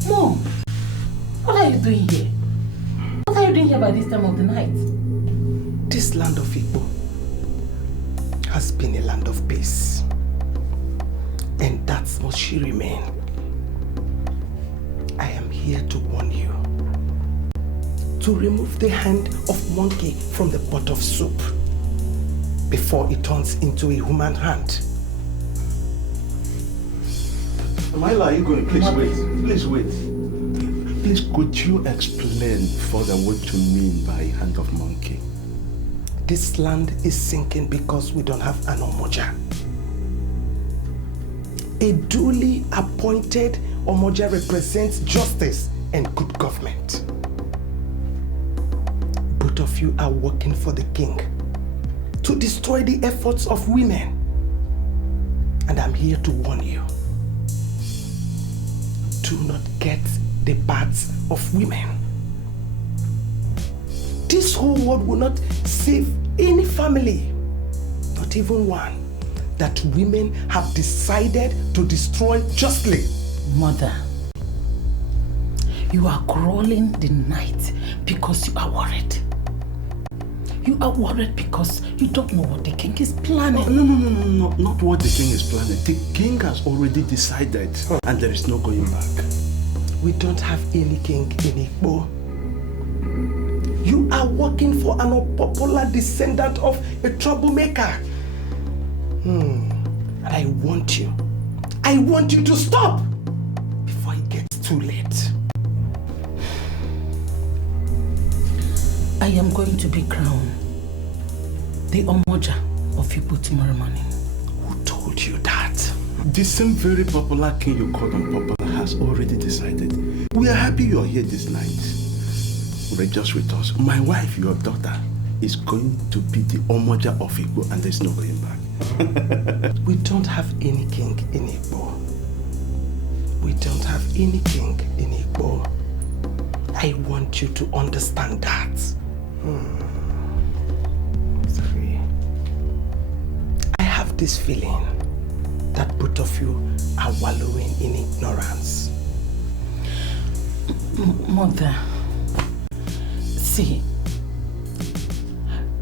Mom, what are you doing here? What are you doing here by this time of the night? This land of Igbo has been a land of peace. And that must she remain. I am here to warn you to remove the hand of monkey from the pot of soup before it turns into a human hand. Myla, are you going to please wait? Please wait. Please, could you explain further what you mean by hand of monkey? This land is sinking because we don't have an Omoja. A duly appointed Omoja represents justice and good government. Both of you are working for the king to destroy the efforts of women. And I'm here to warn you. Do not get the parts of women. This whole world will not save any family, not even one, that women have decided to destroy justly. Mother, you are crawling the night because you are worried. You are worried because you don't know what the king is planning. No, not what the king is planning. The king has already decided, and there is no going back. We don't have any king in Igbo. You are working for an unpopular descendant of a troublemaker. And I want you I want you to stop before it gets too late. I am going to be crowned the Omoja of Igbo tomorrow morning. Who told you that? The same very popular king you called unpopular has already decided. We are happy you are here this night. Rejoice with us. My wife, your daughter, is going to be the Omoja of Igbo and there's no going back. We don't have any king in Igbo. We don't have any king in Igbo. I want you to understand that. Sorry. I have this feeling that both of you are wallowing in ignorance. Mother, see,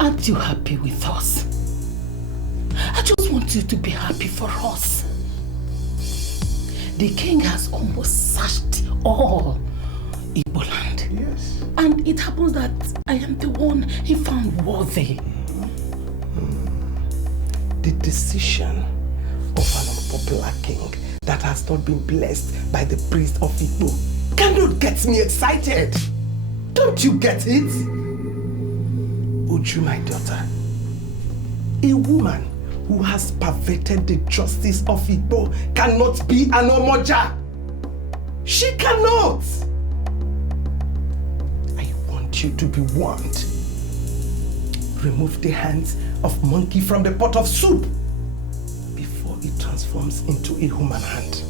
aren't you happy with us? I just want you to be happy for us. The king has almost searched all Igbo land. Yes. And it happens that I am the one he found worthy. The decision of an unpopular king that has not been blessed by the priest of Igbo cannot get me excited. Don't you get it? Uju, my daughter, a woman who has perverted the justice of Igbo cannot be an Omoja. She cannot. I want you to be warned. Remove the hands of monkey from the pot of soup before it transforms into a human hand.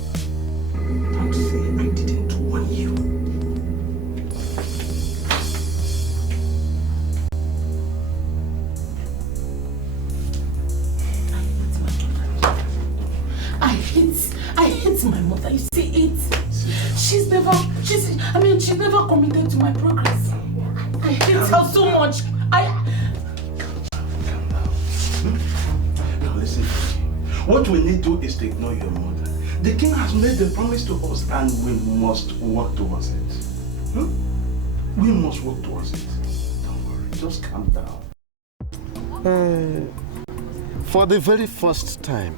Don't say I didn't warn you. I hate my mother. You see it? She's never committed to my progress. I hate her so much. Now listen, what we need to do is to ignore your mother. The king has made the promise to us and we must work towards it. We must work towards it. Don't worry, just calm down. For the very first time,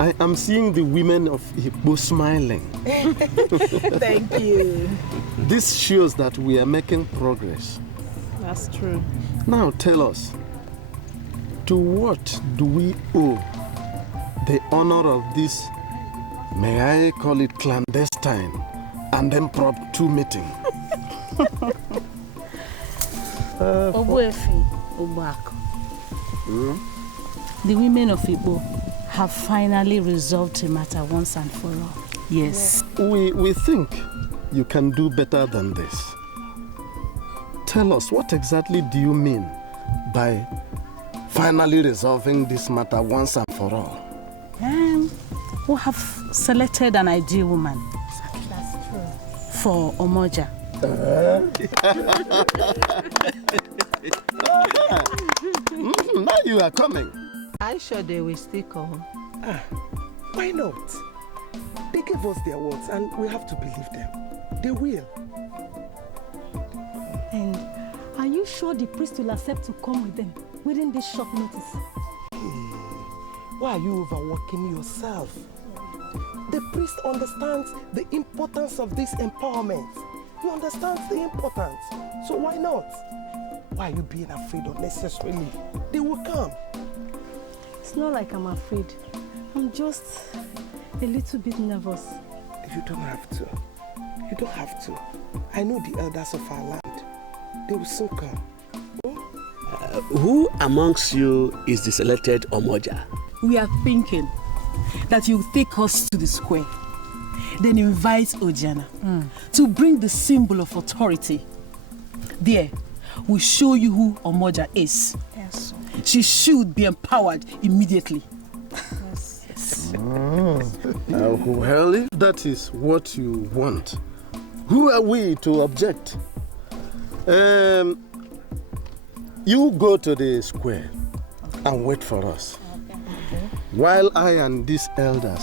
I am seeing the women of Igbo smiling. Thank you. This shows that we are making progress. That's true. Now tell us, to what do we owe the honor of this, may I call it clandestine, and impromptu meeting? Obuefi, Obuako. The women of Igbo have finally resolved the matter once and for all. Yes. We think you can do better than this. Tell us, what exactly do you mean by finally resolving this matter once and for all? We have selected an ideal woman. That's true. For Omoja. Now you are coming. I'm sure they will still come. Why not? They gave us their words and we have to believe them. They will. And are you sure the priest will accept to come with them within this short notice? Why are you overworking yourself? The priest understands the importance of this empowerment. He understands the importance. So why not? Why are you being afraid unnecessarily? They will come. It's not like I'm afraid. I'm just a little bit nervous. You don't have to. You don't have to. I know the elders of our land. They will soon come. Who amongst you is the selected Omoja? We are thinking that you take us to the square, then invite Ojana to bring the symbol of authority. There, we'll show you who Omoja is. Yes. She should be empowered immediately. Yes. Well, if that is what you want, who are we to object? You go to the square and wait for us. While I and these elders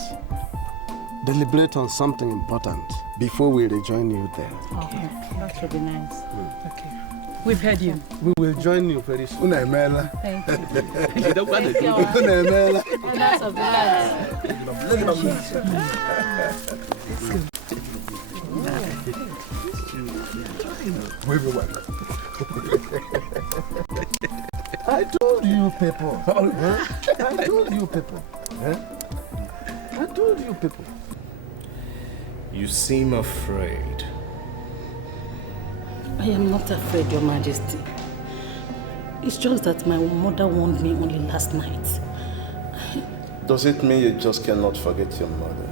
deliberate on something important before we rejoin you there. Okay. That should be nice. Okay. We've heard you. We will join you very soon. Thank you. Elders of the land. I told you people. I told you people. I told you people. You seem afraid. I am not afraid, Your Majesty. It's just that my mother warned me only last night. Does it mean you just cannot forget your mother?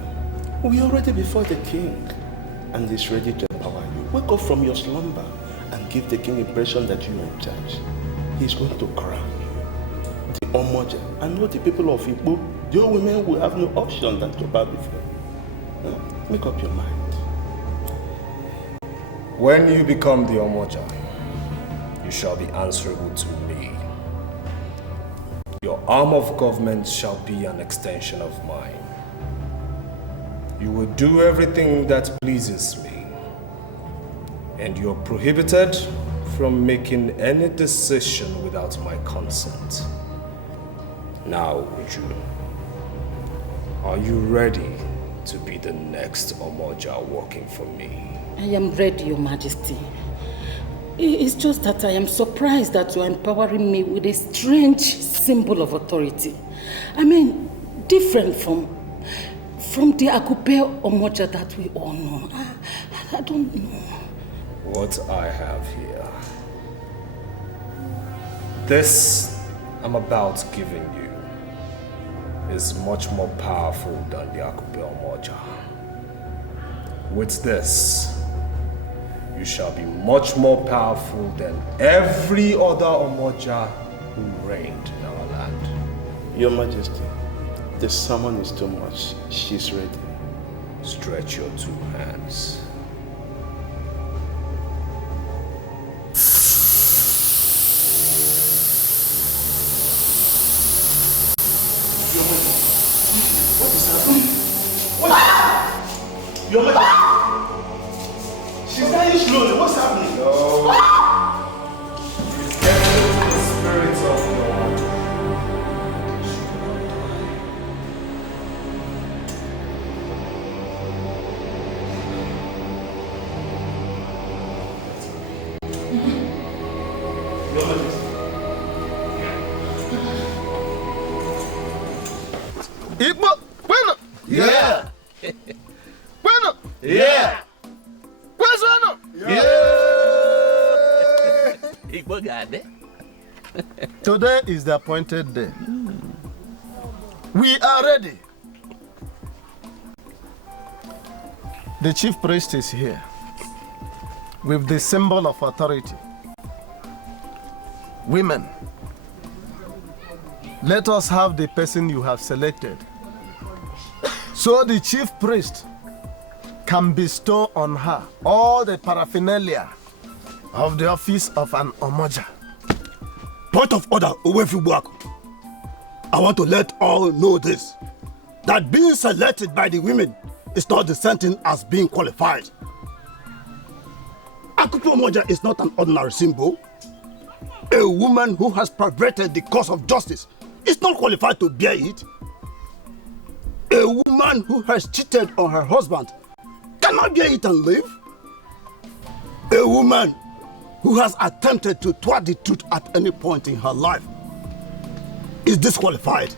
We are already before the king, and he's ready to empower you. Wake up from your slumber and give the king impression that you are in charge. He's going to crown you. The Omoja, and all the people of Igbo, the old women will have no option than to bow before you. Make up your mind. When you become the Omoja, you shall be answerable to me. Your arm of government shall be an extension of mine. You will do everything that pleases me. And you're prohibited from making any decision without my consent. Now, Uju, are you ready to be the next Omoja working for me? I am ready, Your Majesty. It's just that I am surprised that you are empowering me with a strange symbol of authority. I mean, different from the Akupe Omoja that we all know. I don't know. What I have here. This I'm about giving you is much more powerful than the Akupe Omoja. With this, you shall be much more powerful than every other Omoja who reigned in our land. Your Majesty, the summon is too much. She's ready. Stretch your two hands. What is happening? What? Your Majesty! She's dying slowly. What's happening? No. It's getting the spirits of your Your Majesty. Igbo, bueno. Yeah. Bueno. Yeah. Where's bueno? Igbo God, Today is the appointed day. We are ready. The chief priest is here with the symbol of authority. Women, let us have the person you have selected, so the chief priest can bestow on her all the paraphernalia of the office of an Omoja. Point of order, Uwefubuaku. I want to let all know this, that being selected by the women is not the same thing as being qualified. Akupe Omoja is not an ordinary symbol. A woman who has perverted the cause of justice is not qualified to bear it. A woman who has cheated on her husband cannot bear it and live. A woman who has attempted to thwart the truth at any point in her life is disqualified.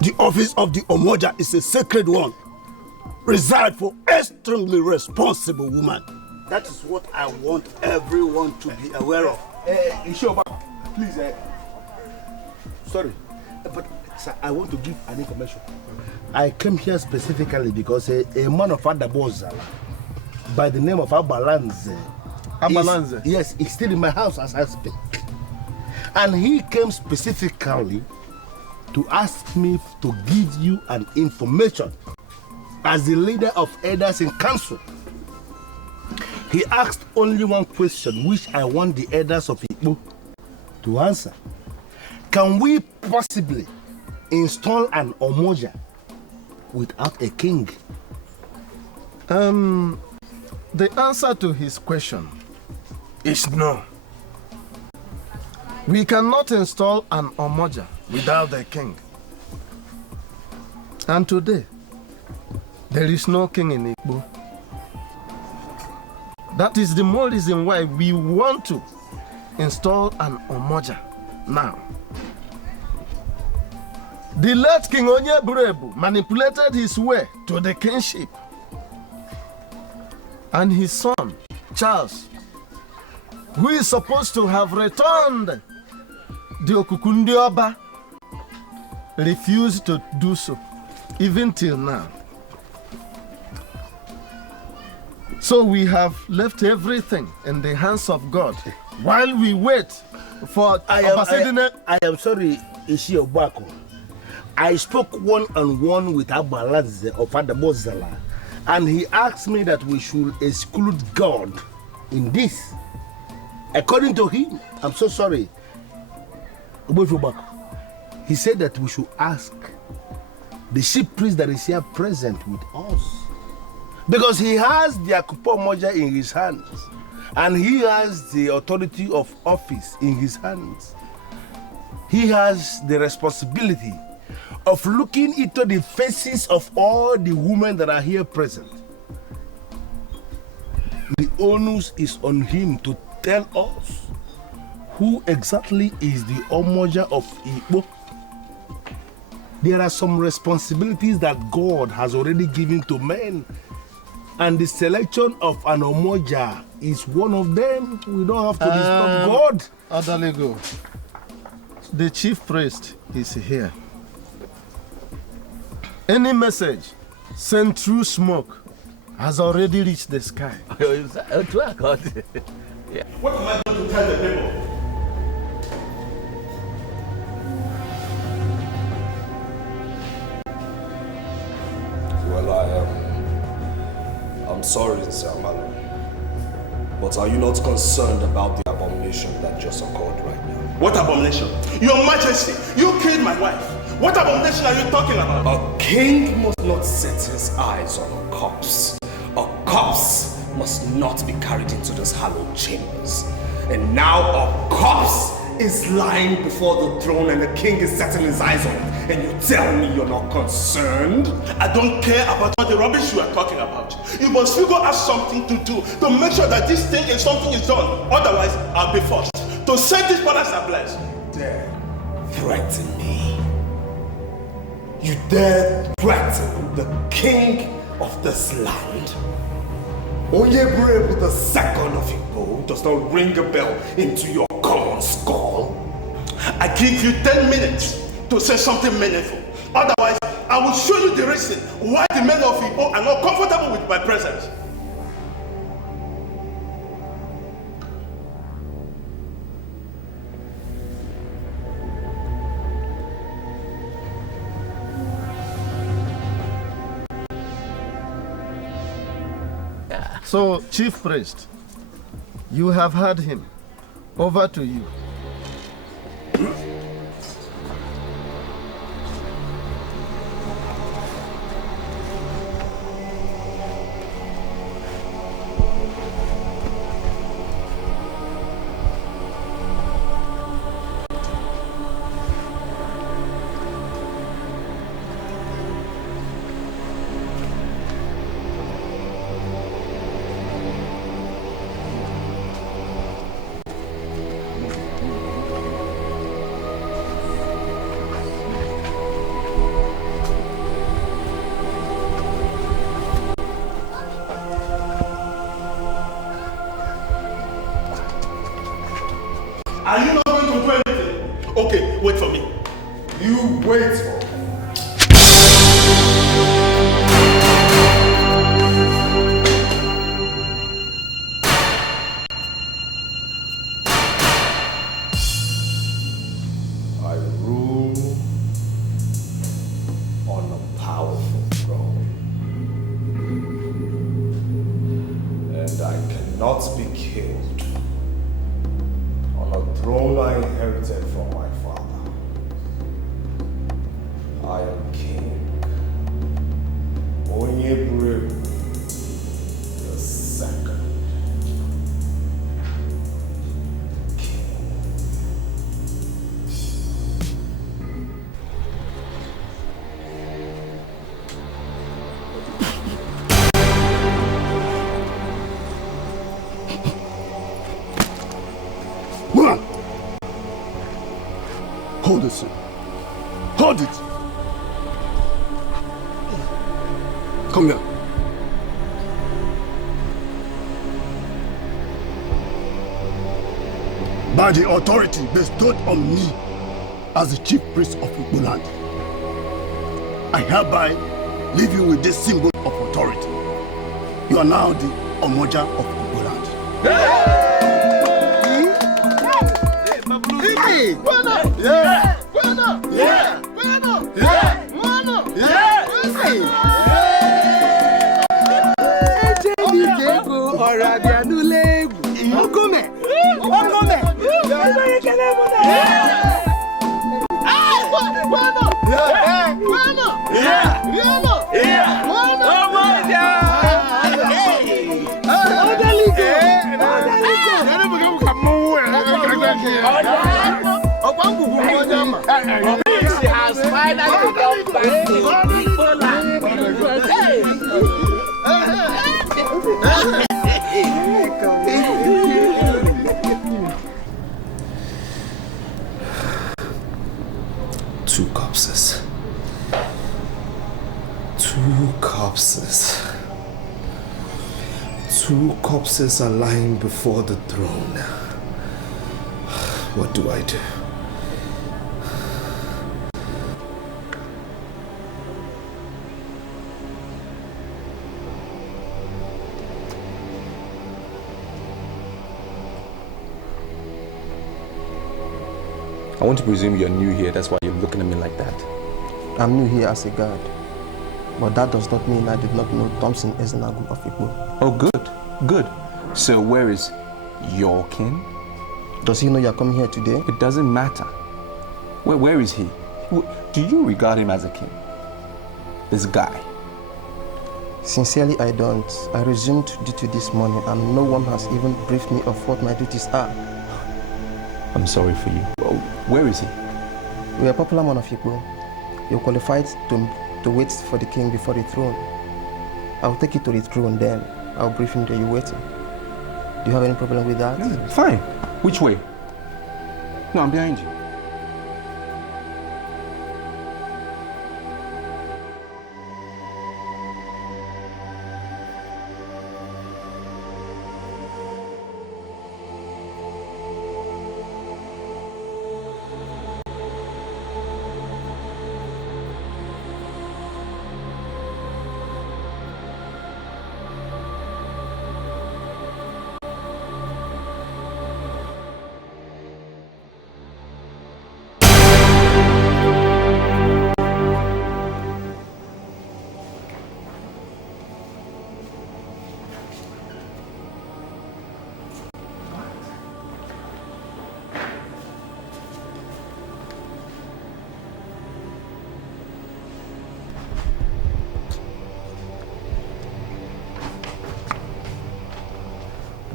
The office of the Omoja is a sacred one, reserved for extremely responsible women. That is what I want everyone to be aware of. Ishoba, please, sorry, but sir, I want to give an information. I came here specifically because a man of Adaboza by the name of Abalanze. Abalanze? Yes, he's still in my house as I speak. And he came specifically to ask me to give you an information as the leader of elders in council. He asked only one question which I want the elders of Igbo to answer. Can we possibly install an Omoja without a king? The answer to his question is no. We cannot install an Omoja without the king. And today, there is no king in Igbo. That is the more reason why we want to install an Omoja now. The late King Onyeburebu manipulated his way to the kingship. And his son, Charles, who is supposed to have returned the Okukundi Oba, refused to do so, even till now. So we have left everything in the hands of God while we wait for I am sorry, Ishi Obako. I spoke one-on-one with Abalanze of Adabozala, and he asked me that we should exclude God in this. According to him, I'm so sorry, he said that we should ask the chief priest that is here present with us, because he has the Akupo Moja in his hands, and he has the authority of office in his hands. He has the responsibility of looking into the faces of all the women that are here present. The onus is on him to tell us who exactly is the Omoja of Igbo. There are some responsibilities that God has already given to men, and the selection of an Omoja is one of them. We don't have to disturb God. Adalego, the chief priest is here. Any message sent through smoke has already reached the sky. Yeah. What am I going to tell the people? Well, I'm sorry, Amalu, but are you not concerned about the abomination that just occurred right now? What abomination? Your Majesty, you killed my wife. What abomination are you talking about? A king must not set his eyes on a corpse. A corpse must not be carried into those hallowed chambers. And now a corpse is lying before the throne and the king is setting his eyes on it. And you tell me you're not concerned? I don't care about all the rubbish you are talking about. You must figure out something to do to make sure that this thing is something is done. Otherwise, I'll be forced to set these brothers ablaze. You dare threaten me? You dare threaten the king of this land? Onyeburebu the second of Igbo does not ring a bell into your common skull. I give you 10 minutes to say something meaningful. Otherwise, I will show you the reason why the men of Igbo are not comfortable with my presence. So, chief priest, you have heard him. Over to you. Are you not going to do anything? Okay, wait for me. You wait for me. I rule on a powerful throne, and I cannot be killed on a throne I inherited from my father. I am King Onyeburebu the second. Listen. Hold it. Come here. By the authority bestowed on me as the chief priest of Igbo land, I hereby leave you with this symbol of authority. You are now the Omoja of Igbo land. Hey! Yeah! Yeah! She has finally gone back to Igbo land. Two corpses. Two corpses. Two corpses are lying before the throne. What do I do? I want to presume you're new here, that's why you're looking at me like that. I'm new here as a guard, but that does not mean I did not know Thompson Ezenagu of Igbo. Oh, good, good. So where is your kin? Does he know you're coming here today? It doesn't matter. Where is he? Do you regard him as a kin? This guy? Sincerely, I don't. I resumed duty this morning and no one has even briefed me of what my duties are. I'm sorry for you. Oh, where is he? We are a popular man of Igbo. You're qualified to wait for the king before the throne. I'll take you to the throne then. I'll brief him that you're waiting. Do you have any problem with that? Fine. Which way? No, I'm behind you.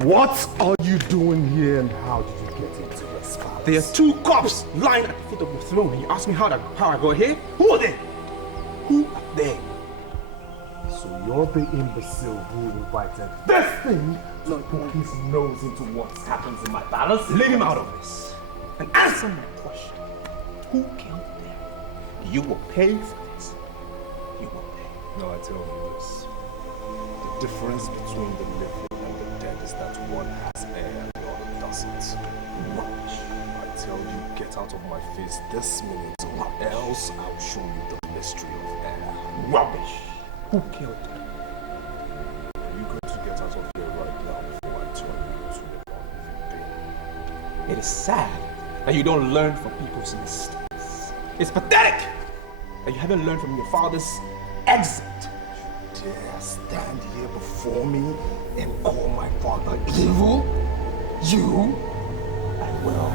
What are you doing here and how did you get into this palace? There are two cops lying at the foot of the throne and you ask me how I got here? Who are they? Who are they? So you're the imbecile who invited this thing to poke his nose into what happens in my palace? Leave him out of this and answer my question. Who killed them? You will pay for this. You will pay. No, I tell you this. The difference between the living and the dead is that one has air and the other doesn't. Rubbish. I tell you, get out of my face this minute, or else I'll show you the mystery of air. Rubbish. Who killed him? Are you going to get out of here right now before I turn you to the bottom? It is sad that you don't learn from people's mistakes. It's pathetic that you haven't learned from your father's exit. You dare stand here before me and call my father evil? You? I will.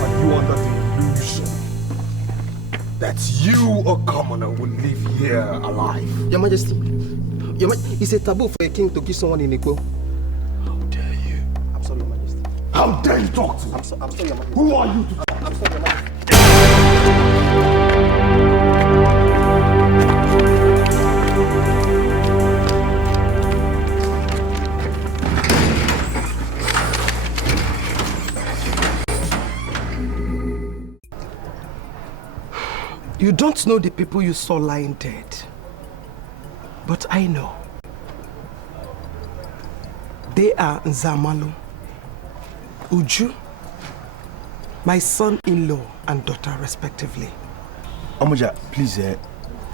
Are you under the illusion that you, a commoner, will live here alive? Your Majesty, it's a taboo for a king to kill someone in Igbo. How dare you? I'm sorry, Your Majesty. How dare you talk to me? I'm sorry, Your Majesty. Who are you to talk? I'm sorry, Your Majesty. You don't know the people you saw lying dead. But I know. They are Nzamalu, Uju, my son-in-law and daughter respectively. Omoja, please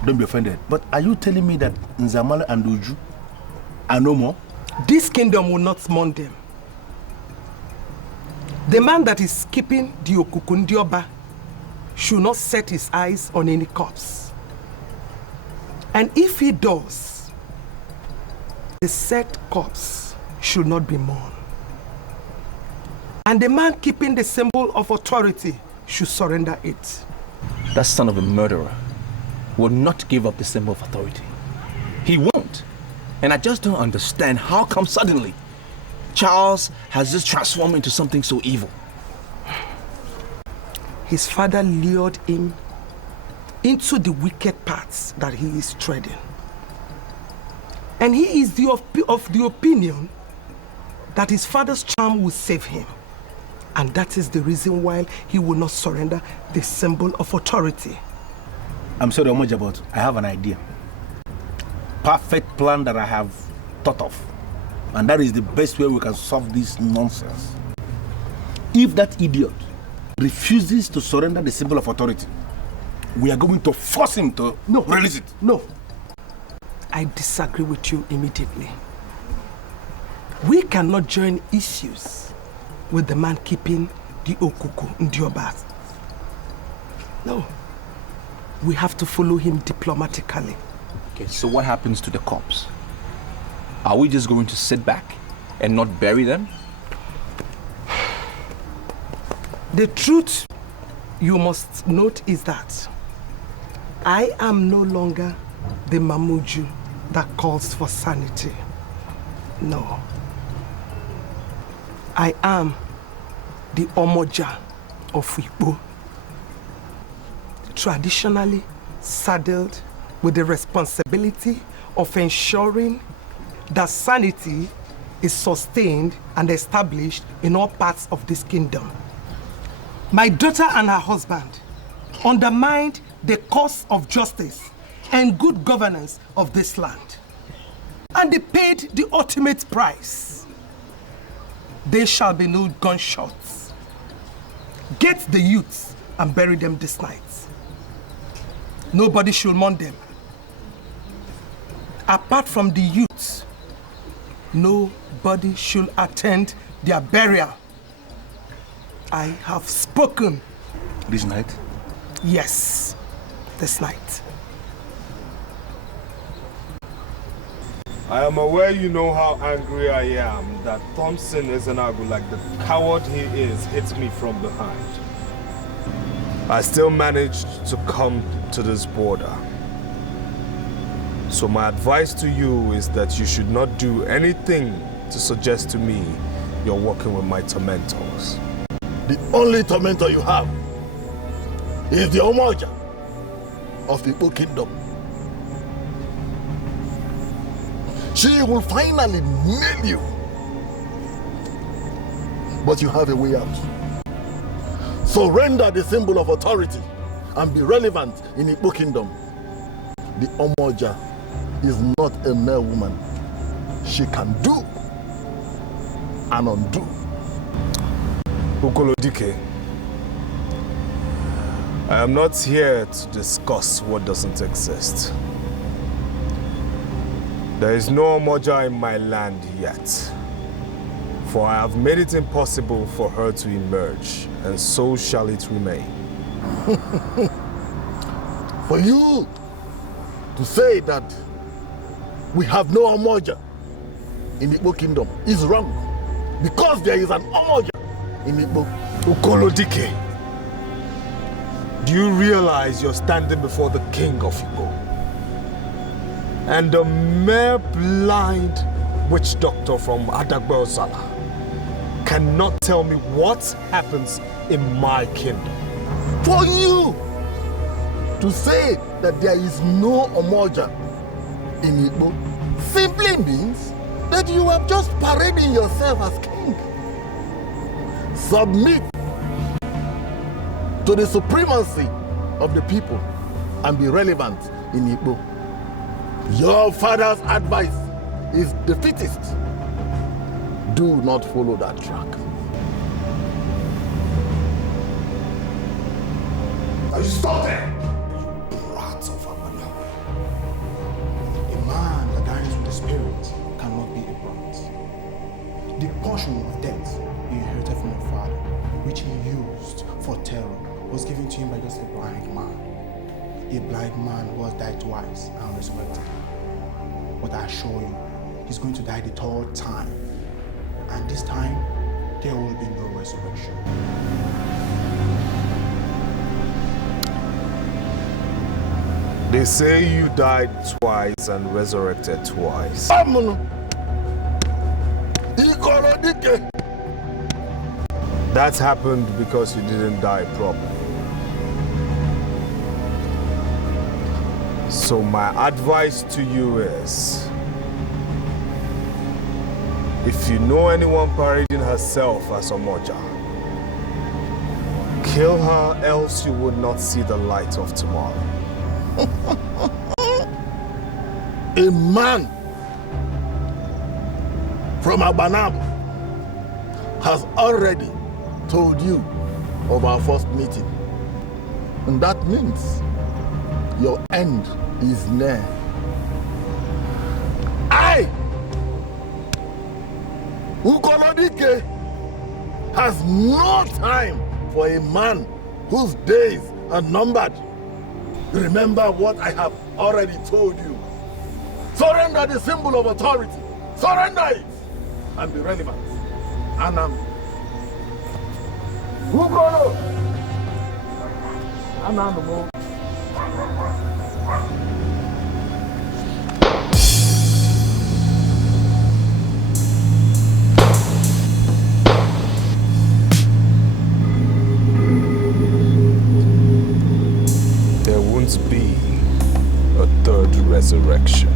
don't be offended. But are you telling me that Nzamalu and Uju are no more? This kingdom will not mourn them. The man that is keeping the Okukundioba should not set his eyes on any corpse. And if he does, the said corpse should not be mourned. And the man keeping the symbol of authority should surrender it. That son of a murderer will not give up the symbol of authority. He won't. And I just don't understand how come suddenly Charles has just transformed into something so evil. His father lured him into the wicked paths that he is treading. And he is of the opinion that his father's charm will save him. And that is the reason why he will not surrender the symbol of authority. I'm sorry, Omoja, but I have an idea. Perfect plan that I have thought of. And that is the best way we can solve this nonsense. If that idiot refuses to surrender the symbol of authority, we are going to force him to release it. No. I disagree with you immediately. We cannot join issues with the man keeping the Okuku Ndioba. No. We have to follow him diplomatically. Okay, so what happens to the corpse? Are we just going to sit back and not bury them? The truth you must note is that I am no longer the Mamuju that calls for sanity. No. I am the Omoja of Igbo, traditionally saddled with the responsibility of ensuring that sanity is sustained and established in all parts of this kingdom. My daughter and her husband undermined the cause of justice and good governance of this land. And they paid the ultimate price. There shall be no gunshots. Get the youths and bury them this night. Nobody should mourn them. Apart from the youths, nobody should attend their burial. I have spoken. This night? Yes, this night. I am aware you know how angry I am that Thompson Ezenagu, like the coward he is, hits me from behind. I still managed to come to this border. So my advice to you is that you should not do anything to suggest to me you're working with my tormentors. The only tormentor you have is the Omoja of the Igbo kingdom. She will finally nail you. But you have a way out. Surrender the symbol of authority and be relevant in the Igbo kingdom. The Omoja is not a mere woman. She can do and undo. Tonto Dikeh, I am not here to discuss what doesn't exist. There is no Omoja in my land yet, for I have made it impossible for her to emerge, and so shall it remain. For you to say that we have no Omoja in the Igbo kingdom is wrong, because there is an Omoja in Igbo. Tonto Dikeh, do you realize you're standing before the king of Igbo? And a mere blind witch doctor from Adagbozala cannot tell me what happens in my kingdom. For you to say that there is no Omoja in Igbo simply means that you are just parading yourself as king. Submit to the supremacy of the people and be relevant in Igbo. Your father's advice is defeatist. Do not follow that track. Now you stop there! You brats of Abanabo. A man that dines with the spirit cannot be a brat. The portion of death he inherited from your father, which he used for terror, was given to him by just a blind man. A blind man who has died twice and resurrected. But I assure you, he's going to die the third time. And this time, there will be no resurrection. They say you died twice and resurrected twice. Tonto Dikeh. That happened because you didn't die properly. So my advice to you is, if you know anyone parading herself as Omoja, kill her, else you will not see the light of tomorrow. A man from Abanabo has already told you of our first meeting. And that means your end is near. I, Tonto Dikeh, has no time for a man whose days are numbered. Remember what I have already told you. Surrender the symbol of authority. Surrender it and be relevant. Anam. Ugolo. Anam. There won't be a third resurrection.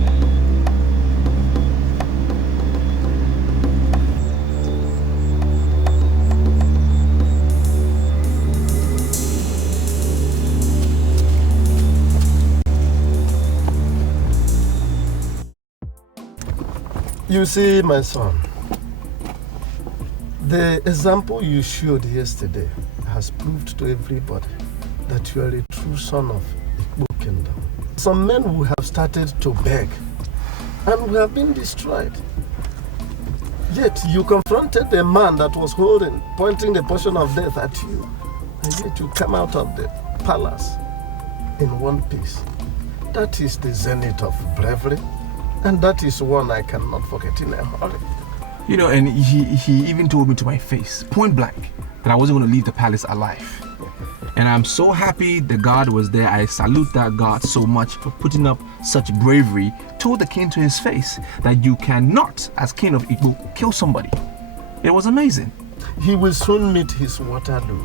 You see, my son, the example you showed yesterday has proved to everybody that you are a true son of Igbo kingdom. Some men who have started to beg and who have been destroyed. Yet you confronted a man that was pointing the portion of death at you, and yet you come out of the palace in one piece. That is the zenith of bravery, and that is one I cannot forget in a hurry. You know, and he even told me to my face, point blank, that I wasn't going to leave the palace alive. And I'm so happy the guard was there. I salute that guard so much for putting up such bravery. Told the king to his face that you cannot, as king of Igbo, kill somebody. It was amazing. He will soon meet his Waterloo.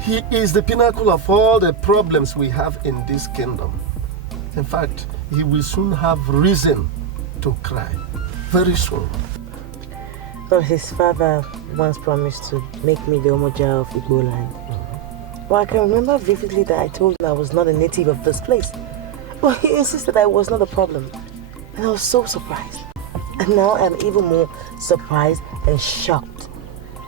He is the pinnacle of all the problems we have in this kingdom. In fact, he will soon have reason to cry. Very soon. Oh, his father once promised to make me the Omoja of Igbo land. Well, I can remember vividly that I told him I was not a native of this place. Well, he insisted I was not a problem. And I was so surprised. And now I'm even more surprised and shocked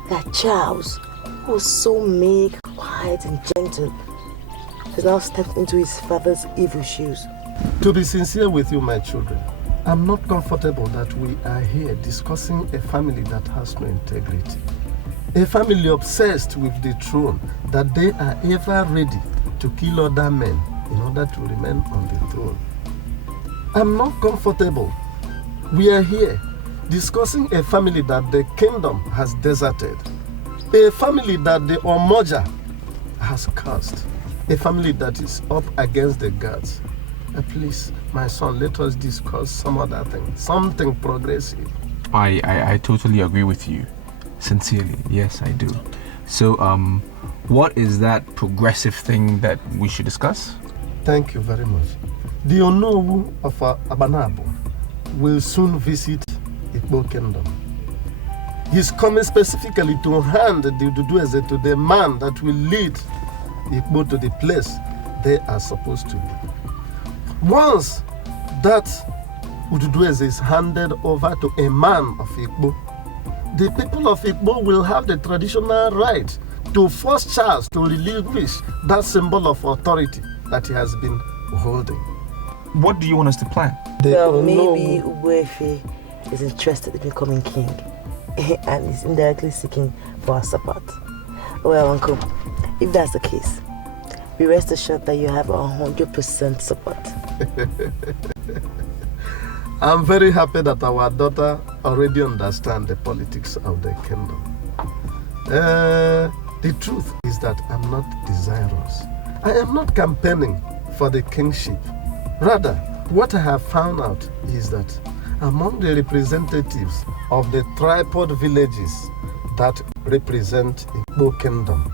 that Charles, who was so meek, quiet and gentle, has now stepped into his father's evil shoes. To be sincere with you, my children, I'm not comfortable that we are here discussing a family that has no integrity. A family obsessed with the throne, that they are ever ready to kill other men in order to remain on the throne. I'm not comfortable. We are here discussing a family that the kingdom has deserted. A family that the Omoja has cursed. A family that is up against the gods. Please, my son, let us discuss some other thing, something progressive. I totally agree with you. Sincerely, yes, I do. So, what is that progressive thing that we should discuss? Thank you very much. The Onowu of Abanabo will soon visit Igbo Kingdom. He's coming specifically to hand the Ugezu to the man that will lead Igbo to the place they are supposed to be. Once that Ugezu is handed over to a man of Igbo, the people of Igbo will have the traditional right to force Charles to relinquish that symbol of authority that he has been holding. What do you want us to plan? Well, maybe Ugezu is interested in becoming king and is indirectly seeking for our support. Well, Uncle, if that's the case, be rest assured that you have 100% support. I'm very happy that our daughter already understands the politics of the kingdom. The truth is that I'm not desirous. I am not campaigning for the kingship. Rather, what I have found out is that among the representatives of the tripod villages that represent Igbo kingdom,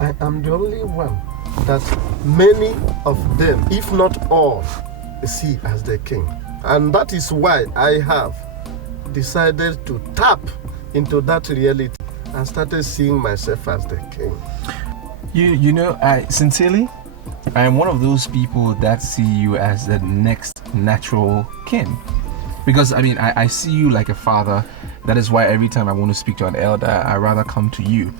I am the only one that many of them, if not all, see as the king. And that is why I have decided to tap into that reality and started seeing myself as the king. You know, sincerely, I am one of those people that see you as the next natural king. Because, I mean, I see you like a father. That is why every time I want to speak to an elder, I rather come to you.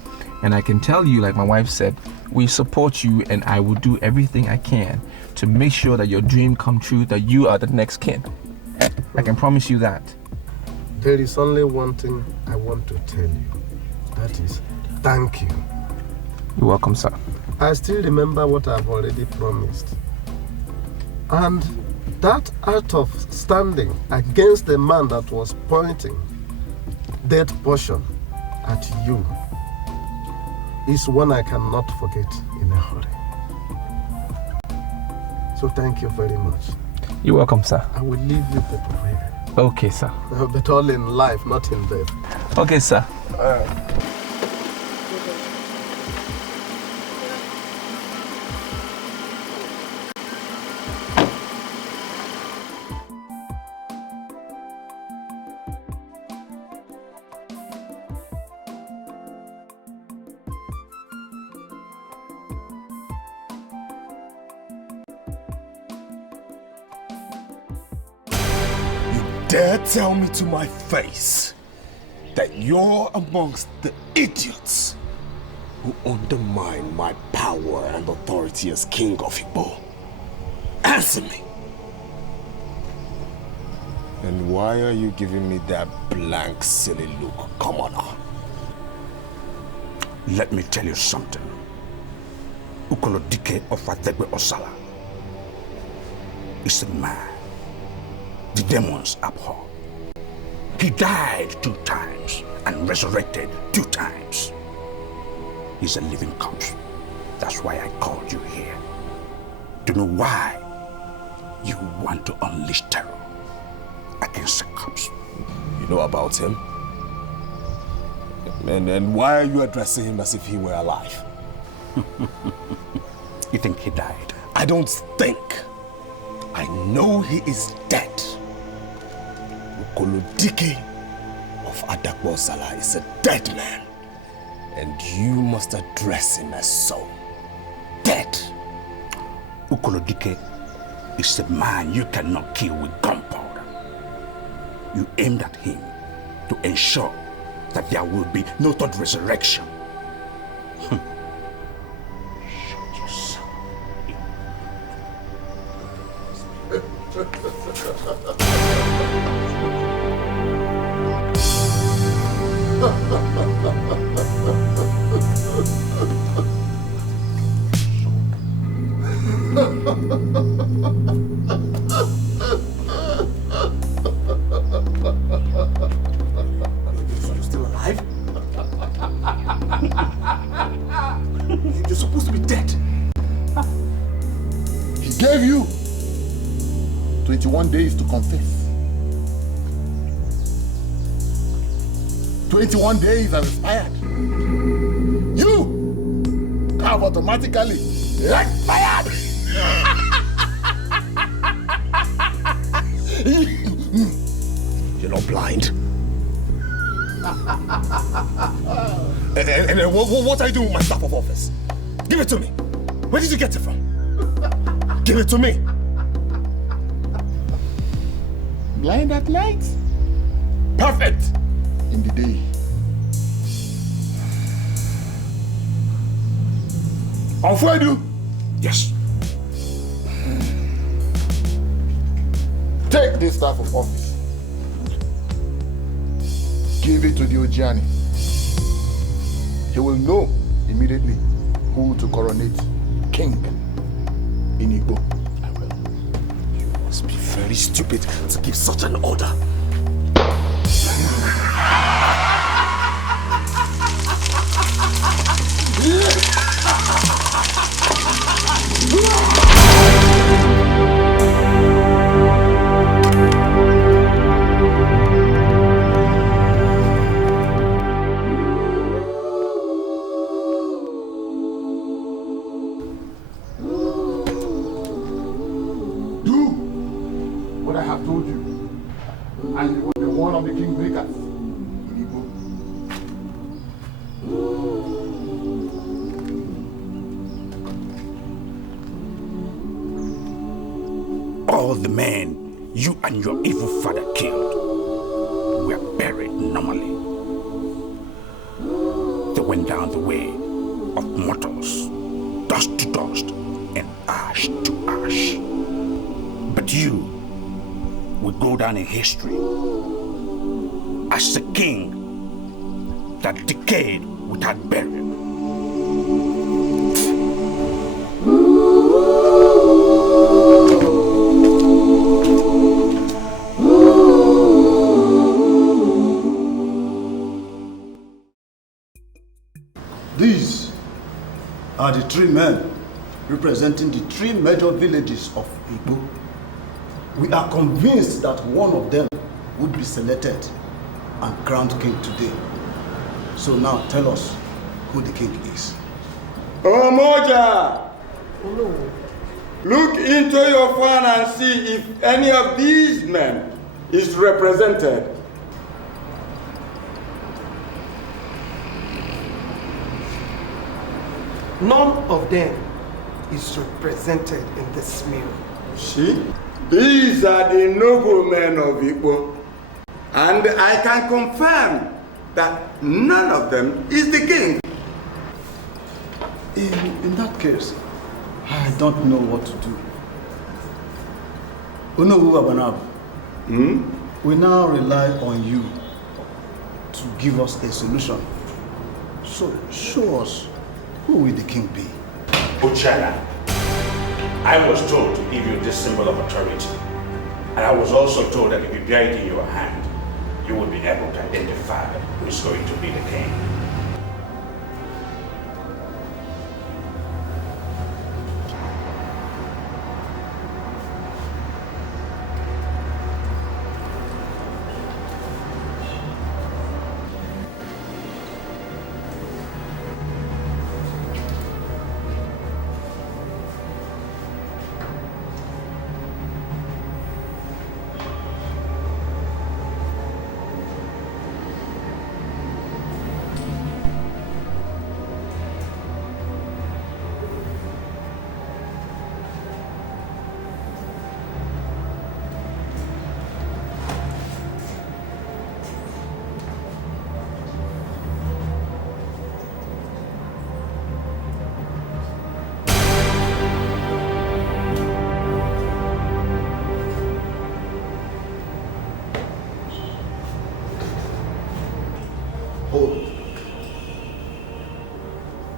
And I can tell you, like my wife said, we support you, and I will do everything I can to make sure that your dream come true, that you are the next king. I can promise you that. There is only one thing I want to tell you. That is, thank you. You're welcome, sir. I still remember what I've already promised. And that act of standing against the man that was pointing that portion at you is one I cannot forget in a hurry. So thank you very much. You're welcome, sir. I will leave you people here. Okay, sir. But all in life, not in death. Okay, sir. Dare tell me to my face that you're amongst the idiots who undermine my power and authority as king of Igbo? Answer me. And why are you giving me that blank, silly look, commoner? Let me tell you something. Tonto Dikeh of Ategbe Osala is a man the demons abhor. He died 2 times and resurrected 2 times. He's a living corpse. That's why I called you here. To know why you want to unleash terror against the corpse. You know about him? And why are you addressing him as if he were alive? You think he died? I don't think. I know he is dead. Tonto Dikeh of Ategbe Osala is a dead man, and you must address him as so. Dead. Tonto Dikeh is a man you cannot kill with gunpowder. You aimed at him to ensure that there will be no third resurrection. Shut yourself. You're still alive? You're supposed to be dead. He gave you 21 days to confess. 21 days have expired. You have automatically expired. You're not blind. And what are you doing with my staff of office? Give it to me. Where did you get it from? Give it to me. Blind at night? Perfect. In the day. Onfuedu? Yes. Take this staff of office. Give it to the Ojiani. He will know immediately who to coronate king in Igbo. I will. You must be very stupid to give such an order. All the men you and your evil father killed were buried normally. They went down the way of mortals, dust to dust and ash to ash. But you will go down in history as a king that decayed without burial. These are the 3 men representing the 3 major villages of Igbo. We are convinced that one of them would be selected and crowned king today. So now tell us who the king is. Omoja! Look into your phone and see if any of these men is represented. None of them is represented in this meal. See? These are the noblemen of Igbo. And I can confirm that none of them is the king. In that case, I don't know what to do. Abanabo, we now rely on you to give us a solution. So show us, who will the king be? Ochana, I was told to give you this symbol of authority. And I was also told that if you bear it in your hand, you will be able to identify who is going to be the king.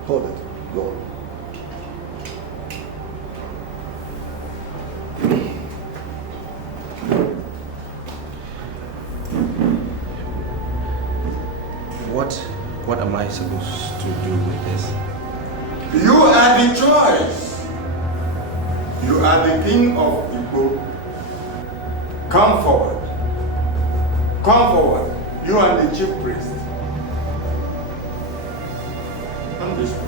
Hold it, Lord. What am I supposed to do with this? You are the choice. You are the king of Igbo. Come forward. Come forward. You are the chief priest. Come this way.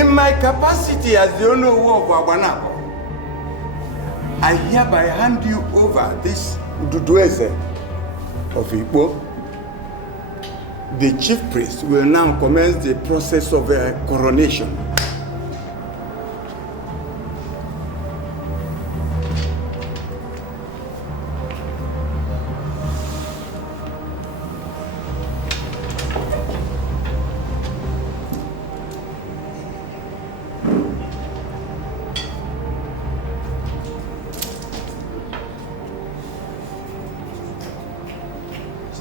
In my capacity as the Onowu of Abanabo, I hereby hand you over this Ugezu of Igbo, the chief priest will now commence the process of coronation.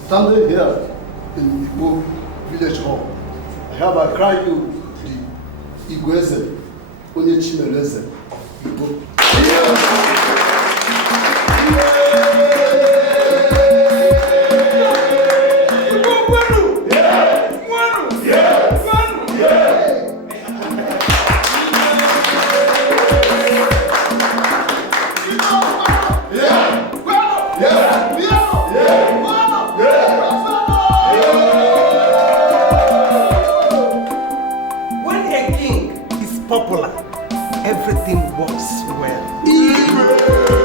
Standing here in Igbo village hall, I hereby cry you the Ugezu, onye Chimereze of Igbo. Everything works well.